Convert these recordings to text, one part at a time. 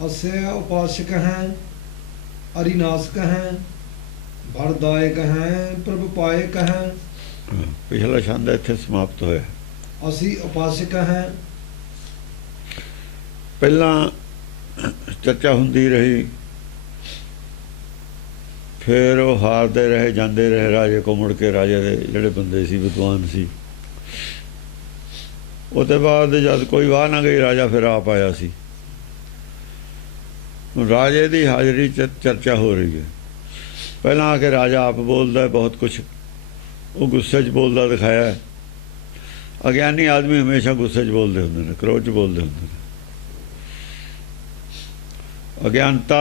अस्य उपासक हैं, अरिनाशक हैं, भरदायक हैं, प्रभ पायक हैं। पिछला छंद इत्थे समाप्त होया। असी उपासक हैं। पहला चर्चा हुंदी रही, फिर वो हारते रहे, जाते रहे राजे को। मुड़ के राजे दे जिहड़े बंदे सी, विद्वान सी, उसते बाद जब कोई वाह ना गई, राजा फिर आप आया सी। राजे की हाज़री चर्चा हो रही है। पहला आके राजा आप बोलता है बहुत कुछ, वो गुस्से च बोलता दिखाया है। अज्ञानी आदमी हमेशा गुस्से च बोलते होंगे ने, क्रोध च बोलते होंगे ने। अज्ञानता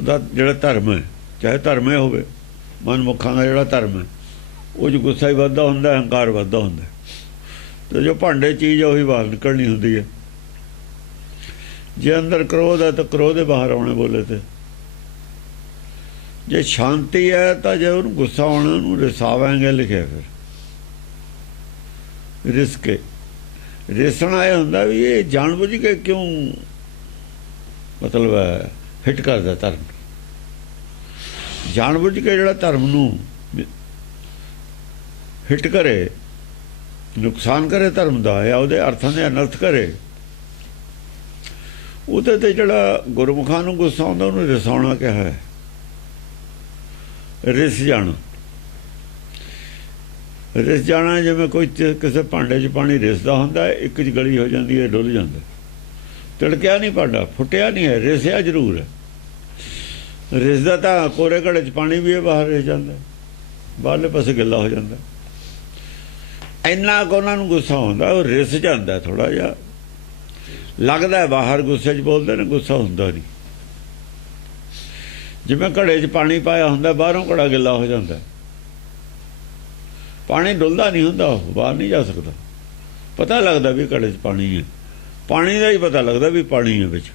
दा जिहड़ा धर्म है, चाहे धर्म है होवे, मनमुखां दा जिहड़ा धर्म है, वो च गुस्सा ही वधदा हुंदा, अहंकार वधदा हुंदा। तो जो भांडे चीज़ है वही बाहर निकलनी होंदी है। जे अंदर क्रोध है तो क्रोध ही बाहर आने बोले थे। जे शांति है तो जे उन्हें गुस्सा आना उन्हें रिसावेंगे लिखे। फिर रिस के रिसना यह होंदा भी ये जानबूझ के क्यों मतलब है हिट करता धर्म, जानबूझ के जिहड़ा धर्म नूं हिट करे, नुकसान करे धर्म का, या उहदे अर्थां दे अनर्थ करे, उहदे ते जिहड़ा गुरमुखां नूं गुस्सा आउंदा उहनूं रिसाउणा किहा है। रिस जाना, रिस जाना जिवें कोई किसी भांडे च पानी रिसदा हुंदा है, एक च गली हो जाती है, डुल जाता। तिड़किया नहीं भांडा, फुटिया नहीं है, रिसिया जरूर है। रिसदा तां कोरे घड़े च पानी भी है, बाहर रिस जाता, बाहरले पासे गिला हो जाता। इन्ना को उन्होंने गुस्सा आउंदा, वो रिस जाता थोड़ा जिहा, लगता है बाहर गुस्से च बोलते ने, गुस्सा हुंदा नहीं। जिवें घड़े च पानी पाया हुंदा, बाहरों घड़ा गिला हो जाता, पानी डुलदा नहीं हुंदा, बाहर नहीं जा सकता। पता लगता भी घड़े च पानी है, पानी का ही पता लगता भी पानी है विच।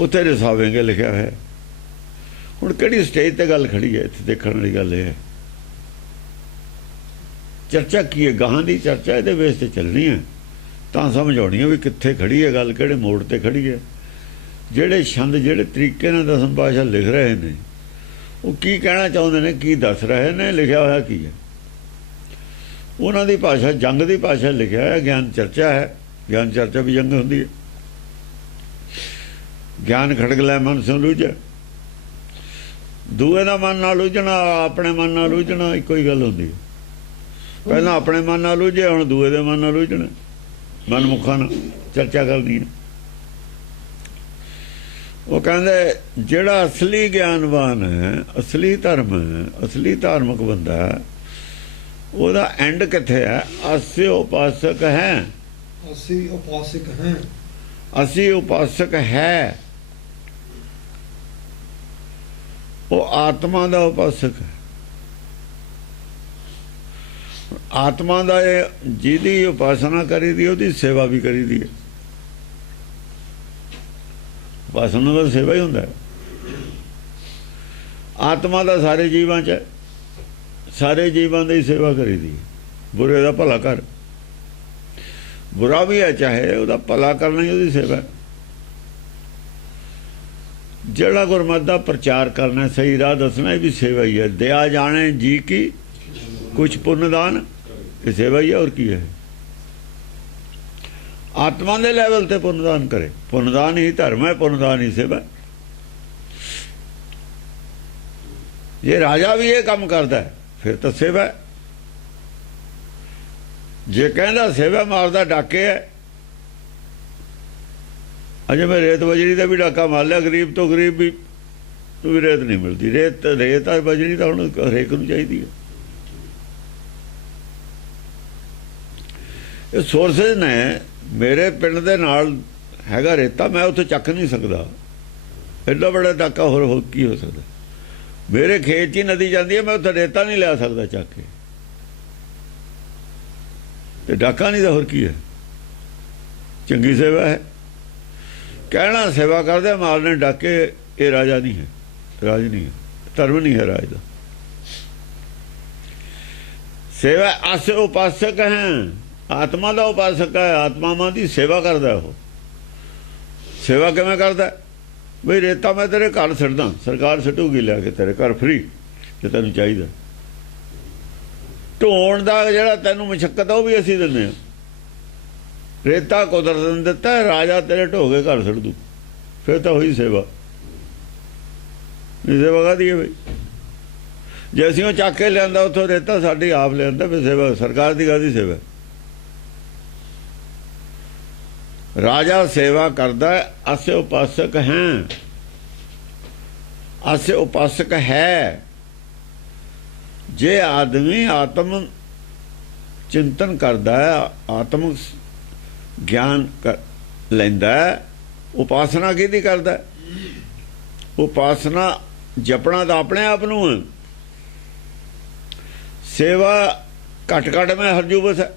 उत्थे रिसावेंगे लिखा है। हुण किहड़ी स्टेज ते गल खड़ी है, इत्थे देखण वाली गल है। चर्चा की है, गाहां दी चर्चा इहदे बेस ते चलनी है, तां समझ आउणी है भी कित्थे खड़ी है गल, किहड़े मोड़ ते खड़ी है। ਜਿਹੜੇ ਛੰਦ ਜਿਹੜੇ ਤਰੀਕੇ ਨਾਲ ਦਸਮ ਪਾਤਸ਼ਾਹ ਲਿਖ ਰਹੇ ਨੇ, ਉਹ ਕੀ ਕਹਿਣਾ ਚਾਹੁੰਦੇ ਨੇ, ਕੀ ਦੱਸ ਰਹੇ ਨੇ, ਲਿਖਿਆ ਹੋਇਆ ਕੀ ਹੈ। ਉਹਨਾਂ ਦੀ ਭਾਸ਼ਾ ਜੰਗ ਦੀ ਭਾਸ਼ਾ ਲਿਖਿਆ ਹੈ। ਗਿਆਨ ਚਰਚਾ ਹੈ, ਗਿਆਨ ਚਰਚਾ ਵੀ ਜੰਗ ਹੁੰਦੀ ਹੈ। ਗਿਆਨ ਖੜਕ ਲੈ ਮਨ ਸੋ ਲੂਝੈ, ਦੂਏ ਦਾ ਮਨ ਨਾਲ ਲੂਝਣਾ, ਆਪਣੇ ਮਨ ਨਾਲ ਲੂਝਣਾ ਇੱਕੋ ਹੀ ਗੱਲ ਹੁੰਦੀ ਹੈ। ਪਹਿਲਾਂ ਆਪਣੇ ਮਨ ਨਾਲ ਲੂਝੇ, ਹੁਣ ਦੂਏ ਦੇ ਮਨ ਨਾਲ ਲੂਝਣਾ, ਮਨਮੁਖਾਂ ਨਾਲ ਚਰਚਾ ਕਰਨੀ ਹੈ। वो कहते जिहड़ा असली ज्ञानवान है, असली धर्म है, असली धार्मिक बंदा है, ਉਹਦਾ एंड किथे है। असी उपासक हैं, असी उपासक हैं, असी उपासक है। वो आत्मा का उपासक है। आत्मा का जिहदी उपासना करी दी, उसकी सेवा भी करी दी है। उपासना का सेवा ही होंदा है। आत्मा का सारे जीवां च, सारे जीवां की सेवा करी दी। बुरे का भला कर, बुरा भी है चाहे, उसका भला करना ही उसकी सेवा है। जिहड़ा गुरमत का प्रचार करना, सही राह दसना, ये भी सेवा ही है। दया जाने जी की कुछ पुण्यदान, ये सेवा ही है, और की है। आत्मा के लैवल ते पुण्यदान करे, पुण्यदान ही धर्म है, पुण्यदान ही सेवा। जे राजा भी ये काम करता है फिर तो सेवा है। जे कहता सेवा मारदा डाके है, अजे मैं रेत बजरी का भी डाका मार लिया, गरीब तो गरीब भी तो भी रेत नहीं मिलती। रेत बजरी तो हुण हरेक नूं चाहीदी है। ये सोर्सेज ने, मेरे पिंड दे नाल हैगा रेता, मैं उत्थे चक नहीं सकता। एडा बड़ा डाका हो की हो सकता। मेरे खेत ही नदी जाती है, मैं उत्थे रेता नहीं लिया सकता चक के, तो डाका नहीं तो होर की है। चंगी सेवा है। कहना सेवा करदे, मारने डाके, ये राजा नहीं है, राज नहीं है, धर्म नहीं है राज का। सेवा अस उपासक हैं, ਆਤਮਾ ਦਾ ਉਪਾਸਕ ਹੈ, ਆਤਮਾਵਾਂ ਦੀ ਸੇਵਾ ਕਰਦਾ। ਉਹ ਸੇਵਾ ਕਿਵੇਂ ਕਰਦਾ? ਬਈ ਰੇਤਾ ਮੈਂ ਤੇਰੇ ਘਰ ਛੱਡਦਾ, ਸਰਕਾਰ ਛੱਡੂਗੀ ਲਿਆ ਕੇ ਤੇਰੇ ਘਰ ਫ੍ਰੀ ਜੇ ਤੈਨੂੰ ਚਾਹੀਦਾ। ਢੋਣ ਦਾ ਜਿਹੜਾ ਤੈਨੂੰ ਮਸ਼ੱਕਤ ਆ ਉਹ ਵੀ ਅਸੀਂ ਦਿੰਦੇ ਹਾਂ। ਰੇਤਾ ਕੁਦਰਤ ਨੇ ਦਿੱਤਾ, ਰਾਜਾ ਤੇਰੇ ਢੋ ਕੇ ਘਰ ਛੱਡ ਦੂ, ਫਿਰ ਤਾਂ ਹੋਈ ਸੇਵਾ। ਇਹ ਸੇਵਾ ਕਾਹਦੀ ਹੈ ਬਈ? ਜੇ ਅਸੀਂ ਉਹ ਚੱਕ ਕੇ ਲਿਆਂਦਾ ਉੱਥੋਂ ਰੇਤਾ, ਸਾਡੀ ਆਪ ਲਿਆਂਦਾ, ਫਿਰ ਸੇਵਾ ਸਰਕਾਰ ਦੀ ਕਾਹਦੀ ਸੇਵਾ? ਰਾਜਾ ਸੇਵਾ ਕਰਦਾ। ਅਸੇ ਉਪਾਸਕ ਹੈ, ਅਸੇ ਉਪਾਸਕ ਹੈ। ਜੇ ਆਦਮੀ ਆਤਮ ਚਿੰਤਨ ਕਰਦਾ ਹੈ, ਆਤਮਿਕ ਗਿਆਨ ਲੈਂਦਾ, ਉਪਾਸਨਾ ਕਿਹਦੀ ਕਰਦਾ? ਉਪਾਸਨਾ ਜਪਣਾ ਤਾਂ ਆਪਣੇ ਆਪ ਨੂੰ ਹੈ। ਸੇਵਾ ਘਟ ਘਟ ਮੈਂ ਹਰਜੂ ਬਸ ਹੈ।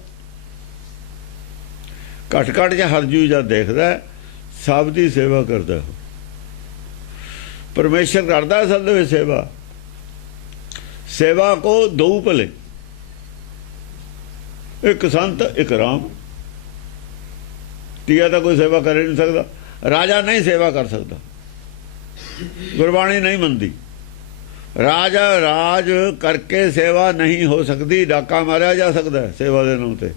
ਘਟ ਘਟ ਜਾਂ ਹਰਜੂ ਜਦ ਦੇਖਦਾ, ਸਭ ਦੀ ਸੇਵਾ ਕਰਦਾ। ਪਰਮੇਸ਼ਰ ਕਰਦਾ ਅਸਲ ਦੇ ਵਿੱਚ ਸੇਵਾ। ਸੇਵਾ ਕੋ ਦੋ ਭਲੇ, ਇੱਕ ਸੰਤ ਇੱਕ ਰਾਮ। ਤੀਆ ਤਾਂ ਕੋਈ ਸੇਵਾ ਕਰ ਨਹੀਂ ਸਕਦਾ। ਰਾਜਾ ਨਹੀਂ ਸੇਵਾ ਕਰ ਸਕਦਾ, ਗੁਰਬਾਣੀ ਨਹੀਂ ਮੰਨਦੀ। ਰਾਜਾ ਰਾਜ ਕਰਕੇ ਸੇਵਾ ਨਹੀਂ ਹੋ ਸਕਦੀ। ਡਾਕਾ ਮਾਰਿਆ ਜਾ ਸਕਦਾ ਸੇਵਾ ਦੇ ਨਾਮ ਤੇ।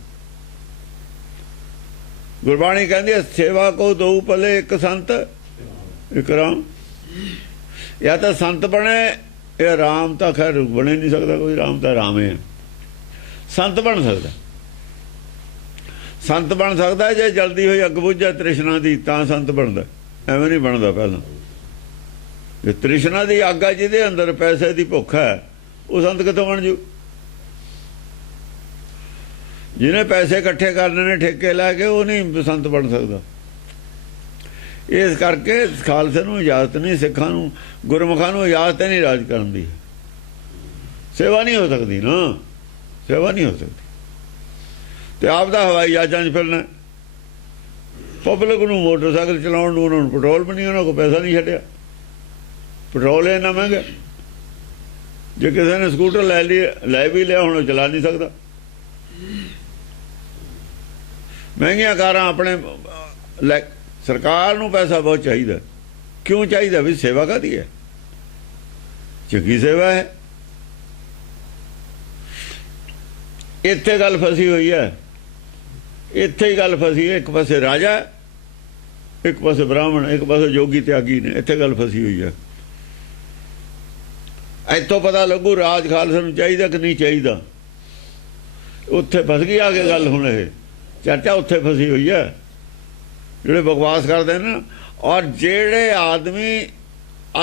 ਗੁਰਬਾਣੀ ਕਹਿੰਦੀ ਹੈ ਸੇਵਾ ਕੋ ਦੋ ਭਲੇ, ਇੱਕ ਸੰਤ ਇੱਕ ਰਾਮ। ਜਾਂ ਤਾਂ ਸੰਤ ਬਣੇ, ਇਹ ਰਾਮ ਤਾਂ ਖੈਰ ਬਣੇ ਨਹੀਂ ਸਕਦਾ ਕੋਈ। ਰਾਮ ਤਾਂ ਰਾਮ ਹੈ। ਸੰਤ ਬਣ ਸਕਦਾ, ਸੰਤ ਬਣ ਸਕਦਾ ਜੇ ਜਲਦੀ ਹੋਈ ਅੱਗ ਬੁੱਝਾ ਤ੍ਰਿਸ਼ਨਾ ਦੀ, ਤਾਂ ਸੰਤ ਬਣਦਾ। ਐਵੇਂ ਨਹੀਂ ਬਣਦਾ ਪਹਿਲਾਂ। ਜੇ ਤ੍ਰਿਸ਼ਨਾ ਦੀ ਅੱਗ ਆ ਜਿਹਦੇ ਅੰਦਰ, ਪੈਸੇ ਦੀ ਭੁੱਖ ਹੈ, ਉਹ ਸੰਤ ਕਿੱਥੋਂ ਬਣ ਜੂ? ਜਿਹਨੇ ਪੈਸੇ ਇਕੱਠੇ ਕਰਨੇ ਨੇ ਠੇਕੇ ਲੈ ਕੇ, ਉਹ ਨਹੀਂ ਸੰਤ ਬਣ ਸਕਦਾ। ਇਸ ਕਰਕੇ ਖਾਲਸੇ ਨੂੰ ਇਜਾਜ਼ਤ ਨਹੀਂ, ਸਿੱਖਾਂ ਨੂੰ, ਗੁਰਮੁਖਾਂ ਨੂੰ ਇਜਾਜ਼ਤ ਨਹੀਂ ਰਾਜ ਕਰਨ ਦੀ। ਸੇਵਾ ਨਹੀਂ ਹੋ ਸਕਦੀ ਨਾ, ਸੇਵਾ ਨਹੀਂ ਹੋ ਸਕਦੀ। ਤੇ ਆਪ ਦਾ ਹਵਾਈ ਜਹਾਜ਼ਾਂ 'ਚ ਫਿਰਨਾ। ਪਬਲਿਕ ਨੂੰ ਮੋਟਰਸਾਈਕਲ ਚਲਾਉਣ ਨੂੰ, ਉਹਨਾਂ ਨੂੰ ਪੈਟਰੋਲ ਵੀ ਨਹੀਂ, ਉਹਨਾਂ ਕੋਲ ਪੈਸਾ ਨਹੀਂ ਛੱਡਿਆ। ਪੈਟਰੋਲ ਇੰਨਾ ਮਹਿੰਗਾ। ਜੇ ਕਿਸੇ ਨੇ ਸਕੂਟਰ ਲੈ ਵੀ ਲਿਆ, ਹੁਣ ਉਹ ਚਲਾ ਨਹੀਂ ਸਕਦਾ। ਮਹਿੰਗੀਆਂ ਕਾਰਾਂ ਆਪਣੇ ਲੈ। ਸਰਕਾਰ ਨੂੰ ਪੈਸਾ ਬਹੁਤ ਚਾਹੀਦਾ। ਕਿਉਂ ਚਾਹੀਦਾ? ਵੀ ਸੇਵਾ ਕਾਹਦੀ ਹੈ? ਚੰਗੀ ਸੇਵਾ ਹੈ। ਇੱਥੇ ਗੱਲ ਫਸੀ ਹੋਈ ਹੈ, ਇੱਥੇ ਹੀ ਗੱਲ ਫਸੀ ਹੈ। ਇੱਕ ਪਾਸੇ ਰਾਜਾ, ਇੱਕ ਪਾਸੇ ਬ੍ਰਾਹਮਣ, ਇੱਕ ਪਾਸੇ ਜੋਗੀ ਤਿਆਗੀ ਨੇ। ਇੱਥੇ ਗੱਲ ਫਸੀ ਹੋਈ ਹੈ। ਇੱਥੋਂ ਪਤਾ ਲੱਗੂ ਰਾਜ ਖਾਲਸੇ ਨੂੰ ਚਾਹੀਦਾ ਕਿ ਨਹੀਂ ਚਾਹੀਦਾ। ਉੱਥੇ ਫਸ ਗਈ ਆ ਕੇ ਗੱਲ। ਹੁਣ ਇਹ ਚਰਚਾ ਉੱਥੇ ਫਸੀ ਹੋਈ ਹੈ, ਜਿਹੜੇ ਬਕਵਾਸ ਕਰਦੇ ਨੇ। ਔਰ ਜਿਹੜੇ ਆਦਮੀ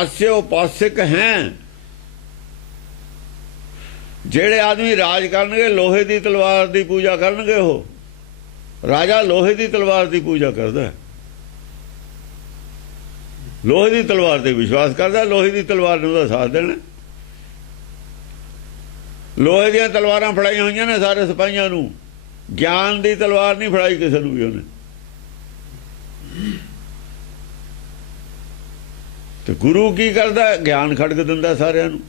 ਅਸੇ ਉਪਾਸਕ ਹੈ, ਜਿਹੜੇ ਆਦਮੀ ਰਾਜ ਕਰਨਗੇ, ਲੋਹੇ ਦੀ ਤਲਵਾਰ ਦੀ ਪੂਜਾ ਕਰਨਗੇ। ਉਹ ਰਾਜਾ ਲੋਹੇ ਦੀ ਤਲਵਾਰ ਦੀ ਪੂਜਾ ਕਰਦਾ, ਲੋਹੇ ਦੀ ਤਲਵਾਰ ਤੇ ਵਿਸ਼ਵਾਸ ਕਰਦਾ, ਲੋਹੇ ਦੀ ਤਲਵਾਰ ਨੂੰ ਉਹਦਾ ਸਾਥ ਦੇਣਾ। ਲੋਹੇ ਦੀਆਂ ਤਲਵਾਰਾਂ ਫੜਾਈਆਂ ਹੋਈਆਂ ਨੇ ਸਾਰੇ ਸਿਪਾਹੀਆਂ ਨੂੰ। ਗਿਆਨ ਦੀ ਤਲਵਾਰ ਨਹੀਂ ਫੜਾਈ ਕਿਸੇ ਨੂੰ ਵੀ ਉਹਨੇ। ਤੇ ਗੁਰੂ ਕੀ ਕਰਦਾ? ਗਿਆਨ ਖੜਕ ਦਿੰਦਾ ਸਾਰਿਆਂ ਨੂੰ।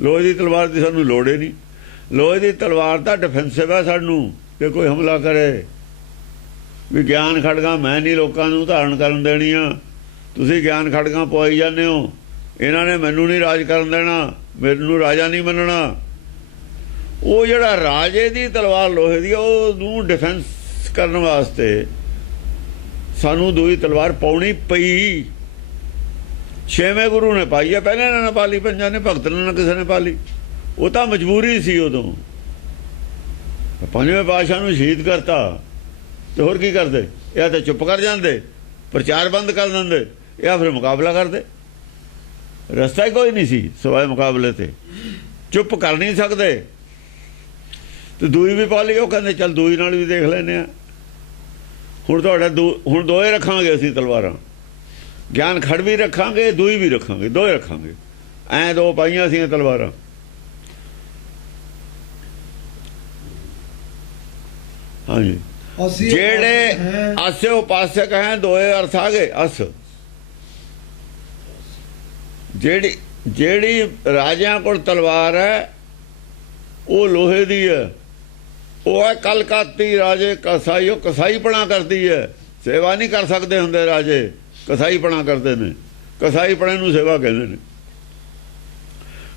ਲੋਹੇ ਦੀ ਤਲਵਾਰ ਦੀ ਸਾਨੂੰ ਲੋੜ ਹੀ ਨਹੀਂ। ਲੋਹੇ ਦੀ ਤਲਵਾਰ ਤਾਂ ਡਿਫੈਂਸਿਵ ਹੈ ਸਾਨੂੰ, ਕਿ ਕੋਈ ਹਮਲਾ ਕਰੇ। ਵੀ ਗਿਆਨ ਖੜਕਾਂ ਮੈਂ ਨਹੀਂ ਲੋਕਾਂ ਨੂੰ ਧਾਰਨ ਕਰਨ ਦੇਣੀਆਂ। ਤੁਸੀਂ ਗਿਆਨ ਖੜਕਾਂ ਪਵਾਈ ਜਾਂਦੇ ਹੋ। ਇਹਨਾਂ ਨੇ ਮੈਨੂੰ ਨਹੀਂ ਰਾਜ ਕਰਨ ਦੇਣਾ, ਮੈਨੂੰ ਰਾਜਾ ਨਹੀਂ ਮੰਨਣਾ। ਉਹ ਜਿਹੜਾ ਰਾਜੇ ਦੀ ਤਲਵਾਰ ਲੋਹੇ ਦੀ, ਉਹਨੂੰ ਡਿਫੈਂਸ ਕਰਨ ਵਾਸਤੇ ਸਾਨੂੰ ਦੂਈ ਤਲਵਾਰ ਪਾਉਣੀ ਪਈ। ਛੇਵੇਂ ਗੁਰੂ ਨੇ ਪਾਈ ਹੈ, ਪਹਿਲੇ ਨਾ ਪਾਲੀ, ਪੰਜਾਂ ਨੇ, ਭਗਤ ਨੇ ਨਾ ਕਿਸੇ ਨੇ ਪਾਲੀ। ਉਹ ਤਾਂ ਮਜਬੂਰੀ ਸੀ ਉਦੋਂ। ਪੰਜਵੇਂ ਪਾਤਸ਼ਾਹ ਨੂੰ ਸ਼ਹੀਦ ਕਰਤਾ, ਤੇ ਹੋਰ ਕੀ ਕਰਦੇ? ਇਹ ਤਾਂ ਚੁੱਪ ਕਰ ਜਾਂਦੇ, ਪ੍ਰਚਾਰ ਬੰਦ ਕਰ ਦਿੰਦੇ, ਜਾਂ ਫਿਰ ਮੁਕਾਬਲਾ ਕਰਦੇ। ਰਸਤਾ ਹੀ ਕੋਈ ਨਹੀਂ ਸੀ ਸਿਵਾਏ ਮੁਕਾਬਲੇ ਤੇ। ਚੁੱਪ ਕਰ ਨਹੀਂ ਸਕਦੇ। ਤੇ ਦੂਈ ਵੀ ਪਾ ਲਈ। ਉਹ ਕਹਿੰਦੇ ਚੱਲ ਦੂਈ ਨਾਲ ਵੀ ਦੇਖ ਲੈਂਦੇ ਆ। ਹੁਣ ਤੁਹਾਡਾ ਹੁਣ ਦੋਏ ਰੱਖਾਂਗੇ ਅਸੀਂ ਤਲਵਾਰਾਂ। ਗਿਆਨ ਖੜ ਵੀ ਰੱਖਾਂਗੇ, ਦੂਈ ਵੀ ਰੱਖਾਂਗੇ, ਦੋਏ ਰੱਖਾਂਗੇ। ਐਂ ਦੋ ਪਾਈਆਂ ਸੀ ਤਲਵਾਰਾਂ। ਹਾਂਜੀ, ਜਿਹੜੇ ਅਸੇ ਉਪਾਸਕ ਹੈ, ਦੋਏ ਅਰਥ ਆ ਗਏ। ਅਸ ਜਿਹੜੀ ਰਾਜਿਆਂ ਕੋਲ ਤਲਵਾਰ ਹੈ, ਉਹ ਲੋਹੇ ਦੀ ਹੈ। ਉਹ ਹੈ ਕਲਕਾਤੀ ਰਾਜੇ ਕਸਾਈ। ਉਹ ਕਸਾਈਪਣਾ ਕਰਦੀ ਹੈ, ਸੇਵਾ ਨਹੀਂ ਕਰ ਸਕਦੇ ਹੁੰਦੇ ਰਾਜੇ, ਕਸਾਈਪਣਾ ਕਰਦੇ ਨੇ। ਕਸਾਈਪਣੇ ਨੂੰ ਸੇਵਾ ਕਹਿੰਦੇ ਨੇ।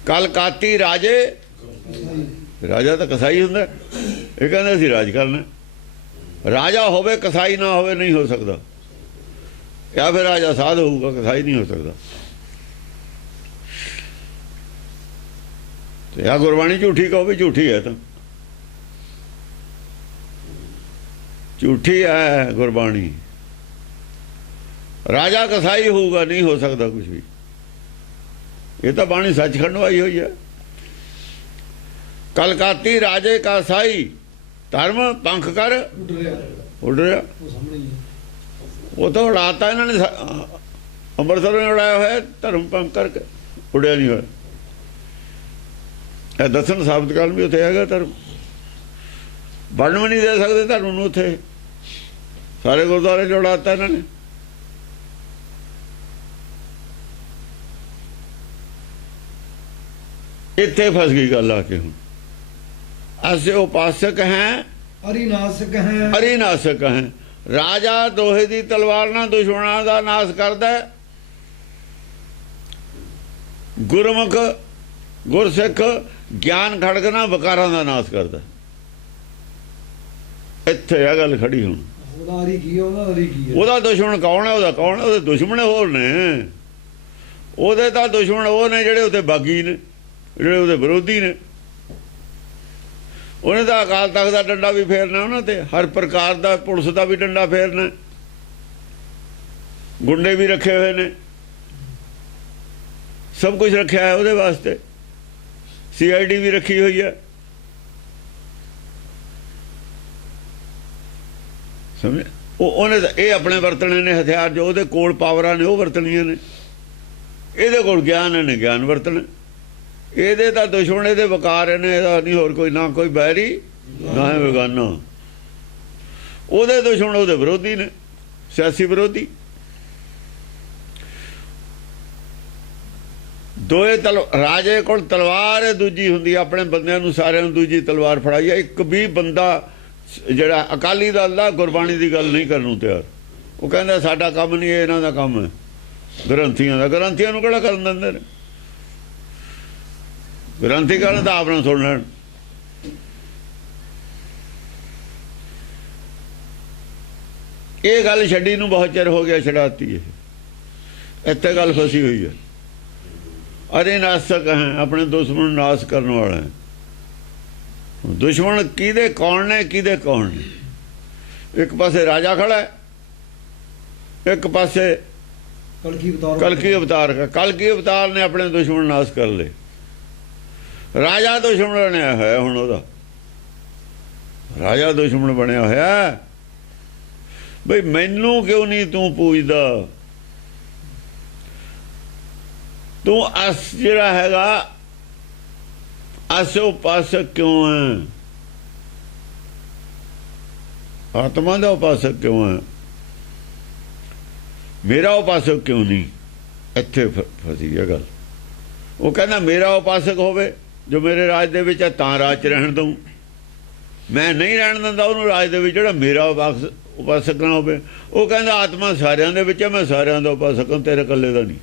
ਕਲਕਾਤੀ ਰਾਜੇ, ਰਾਜਾ ਤਾਂ ਕਸਾਈ ਹੁੰਦਾ। ਇਹ ਕਹਿੰਦੇ ਅਸੀਂ ਰਾਜ ਕਰਨਾ। ਰਾਜਾ ਹੋਵੇ ਕਸਾਈ ਨਾ ਹੋਵੇ ਨਹੀਂ ਹੋ ਸਕਦਾ। ਜਾਂ ਫਿਰ ਰਾਜਾ ਸਾਧ ਹੋਊਗਾ, ਕਸਾਈ ਨਹੀਂ ਹੋ ਸਕਦਾ। ਤੇ ਆ ਗੁਰਬਾਣੀ ਝੂਠੀ ਕਹੋ ਵੀ ਝੂਠੀ ਹੈ, ਤਾਂ ਝੂਠੀ ਹੈ ਗੁਰਬਾਣੀ। ਰਾਜਾ ਕਸਾਈ ਹੋਊਗਾ, ਨਹੀਂ ਹੋ ਸਕਦਾ ਕੁਝ ਵੀ। ਇਹ ਤਾਂ ਬਾਣੀ ਸੱਚਖੰਡ ਆਈ ਹੋਈ ਹੈ। ਕਲਕਾਤੀ ਰਾਜੇ ਕਾ ਸਾਈ, ਧਰਮ ਪੰਖ ਕਰ ਉੱਡ ਰਿਹਾ। ਉਹ ਤਾਂ ਉਡਾਤਾ ਇਹਨਾਂ ਨੇ, ਅੰਮ੍ਰਿਤਸਰ ਨੇ ਉਡਾਇਆ ਹੋਇਆ, ਧਰਮ ਪੰਖ ਕਰਕੇ ਉਡਿਆ ਨਹੀਂ ਹੋਇਆ। ਇਹ ਦਸਨ ਸਾਬਤ ਕਾਲ ਵੀ ਉੱਥੇ ਹੈਗਾ ਧਰਮ। ਬਣਨ ਵੀ ਨਹੀਂ ਦੇ ਸਕਦੇ ਧਰਮ ਨੂੰ ਉੱਥੇ। ਸਾਰੇ ਗੁਰਦੁਆਰੇ ਚ ਉਡਾਤਾ ਇਹਨਾਂ ਨੇ। ਇੱਥੇ ਫਸ ਗਈ ਗੱਲ ਆ ਕੇ। ਹੁਣ ਅਸੀਂ ਉਪਾਸਕ ਹੈ, ਅਰੀਨਾਸਕ ਹੈ। ਅਰੀਨਾਸਕ ਹੈ। ਰਾਜਾ ਦੋਹੇ ਦੀ ਤਲਵਾਰ ਨਾਲ ਦੁਸ਼ਮਣਾਂ ਦਾ ਨਾਸ਼ ਕਰਦਾ। ਗੁਰਮੁਖ ਗੁਰਸਿੱਖ ਗਿਆਨ ਖੜਗ ਨਾਲ ਵਿਕਾਰਾਂ ਦਾ ਨਾਸ਼ ਕਰਦਾ। ਇੱਥੇ ਆ ਗੱਲ ਖੜੀ। ਹੁਣ ਉਹਦਾ ਦੁਸ਼ਮਣ ਕੌਣ ਹੈ? ਉਹਦਾ ਕੌਣ ਹੈ? ਉਹਦੇ ਦੁਸ਼ਮਣ ਹੋਰ ਨੇ। ਉਹਦੇ ਤਾਂ ਦੁਸ਼ਮਣ ਉਹ ਨੇ ਜਿਹੜੇ ਉਹਦੇ ਬਾਗੀ ਨੇ, ਜਿਹੜੇ ਉਹਦੇ ਵਿਰੋਧੀ ਨੇ। ਉਹਨੇ ਤਾਂ ਅਕਾਲ ਤਖਤ ਦਾ ਡੰਡਾ ਵੀ ਫੇਰਨਾ ਉਹਨਾਂ ਤੇ, ਹਰ ਪ੍ਰਕਾਰ ਦਾ ਪੁਲਿਸ ਦਾ ਵੀ ਡੰਡਾ ਫੇਰਨਾ। ਗੁੰਡੇ ਵੀ ਰੱਖੇ ਹੋਏ ਨੇ, ਸਭ ਕੁਝ ਰੱਖਿਆ ਹੈ ਉਹਦੇ ਵਾਸਤੇ। CID ਵੀ ਰੱਖੀ ਹੋਈ ਹੈ। ਸਮਝ? ਉਹਨੇ ਤਾਂ ਇਹ ਆਪਣੇ ਵਰਤਣੇ ਨੇ ਹਥਿਆਰ, ਜੋ ਉਹਦੇ ਕੋਲ ਪਾਵਰਾਂ ਨੇ ਉਹ ਵਰਤਣੀਆਂ ਨੇ। ਇਹਦੇ ਕੋਲ ਗਿਆਨ ਨੇ, ਗਿਆਨ ਵਰਤਣਾ। ਇਹਦੇ ਤਾਂ ਦੁਸ਼ਮਣ ਇਹਦੇ ਵਕਾਰ ਨੇ, ਇਹਦਾ ਨਹੀਂ ਹੋਰ ਕੋਈ, ਨਾ ਕੋਈ ਬੈਰੀ ਨਾ ਹੈ ਬੇਗਾਨਾ। ਉਹਦੇ ਦੁਸ਼ਮਣ ਉਹਦੇ ਵਿਰੋਧੀ ਨੇ, ਸਿਆਸੀ ਵਿਰੋਧੀ। ਦੋਏ ਰਾਜੇ ਕੋਲ ਤਲਵਾਰ ਹੈ, ਦੂਜੀ ਹੁੰਦੀ ਆਪਣੇ ਬੰਦਿਆਂ ਨੂੰ, ਸਾਰਿਆਂ ਨੂੰ ਦੂਜੀ ਤਲਵਾਰ ਫੜਾਈ ਹੈ। ਇੱਕ ਵੀ ਬੰਦਾ ਜਿਹੜਾ ਅਕਾਲੀ ਦਲ ਦਾ ਗੁਰਬਾਣੀ ਦੀ ਗੱਲ ਨਹੀਂ ਕਰਨ ਨੂੰ ਤਿਆਰ। ਉਹ ਕਹਿੰਦਾ ਸਾਡਾ ਕੰਮ ਨਹੀਂ, ਇਹ ਇਹਨਾਂ ਦਾ ਕੰਮ ਹੈ, ਗ੍ਰੰਥੀਆਂ ਦਾ। ਗ੍ਰੰਥੀਆਂ ਨੂੰ ਕਿਹੜਾ ਕਰਨ ਦਿੰਦੇ ਨੇ? ਗ੍ਰੰਥੀ ਕਰਨ ਤਾਂ ਆਪ ਨੂੰ ਸੁਣ ਲੈਣ। ਇਹ ਗੱਲ ਛੱਡੀ ਨੂੰ ਬਹੁਤ ਚਿਰ ਹੋ ਗਿਆ, ਛਡਾਤੀ। ਇਹ ਇੱਥੇ ਗੱਲ ਫਸੀ ਹੋਈ ਹੈ। ਅਰੇ ਨਾਸਕ ਹੈ, ਆਪਣੇ ਦੁਸ਼ਮਣ ਨਾਸ ਕਰਨ ਵਾਲਾ ਹੈ। ਦੁਸ਼ਮਣ ਕਿਹਦੇ ਕੌਣ ਨੇ, ਕਿਹਦੇ ਕੌਣ ਨੇ? ਇੱਕ ਪਾਸੇ ਰਾਜਾ ਖੜਾ ਹੈ, ਇੱਕ ਪਾਸੇ ਕਲਕੀ ਅਵਤਾਰ। ਕਲਕੀ ਅਵਤਾਰ ਨੇ ਆਪਣੇ ਦੁਸ਼ਮਣ ਨਾਸ ਕਰ ਲਏ। ਰਾਜਾ ਦੁਸ਼ਮਣ ਬਣਿਆ ਹੋਇਆ ਹੁਣ ਉਹਦਾ। ਰਾਜਾ ਦੁਸ਼ਮਣ ਬਣਿਆ ਹੋਇਆ। ਬਈ ਮੈਨੂੰ ਕਿਉਂ ਨਹੀਂ ਤੂੰ ਪੂਜਦਾ? ਤੂੰ ਅਸ ਜਿਹੜਾ ਹੈਗਾ ਅਸ ਉਪਾਸਕ ਕਿਉਂ ਹੈ? ਆਤਮਾ ਦਾ ਉਪਾਸਕ ਕਿਉਂ ਹੈ? ਮੇਰਾ ਉਪਾਸਕ ਕਿਉਂ ਨਹੀਂ? ਇੱਥੇ ਫਸੀ ਹੈ ਗੱਲ। ਉਹ ਕਹਿੰਦਾ ਮੇਰਾ ਉਪਾਸਕ ਹੋਵੇ ਜੋ ਮੇਰੇ ਰਾਜ ਦੇ ਵਿੱਚ ਹੈ ਤਾਂ ਰਾਜ 'ਚ ਰਹਿਣ ਦਊਂ। ਮੈਂ ਨਹੀਂ ਰਹਿਣ ਦਿੰਦਾ ਉਹਨੂੰ ਰਾਜ ਦੇ ਵਿੱਚ ਜਿਹੜਾ ਮੇਰਾ ਉਪਾਸਕ ਨਾ ਹੋਵੇ। ਉਹ ਕਹਿੰਦਾ ਆਤਮਾ ਸਾਰਿਆਂ ਦੇ ਵਿੱਚ ਹੈ, ਮੈਂ ਸਾਰਿਆਂ ਦਾ ਉਪਾਸਕ ਹਾਂ, ਤੇਰੇ ਇਕੱਲੇ ਦਾ ਨਹੀਂ।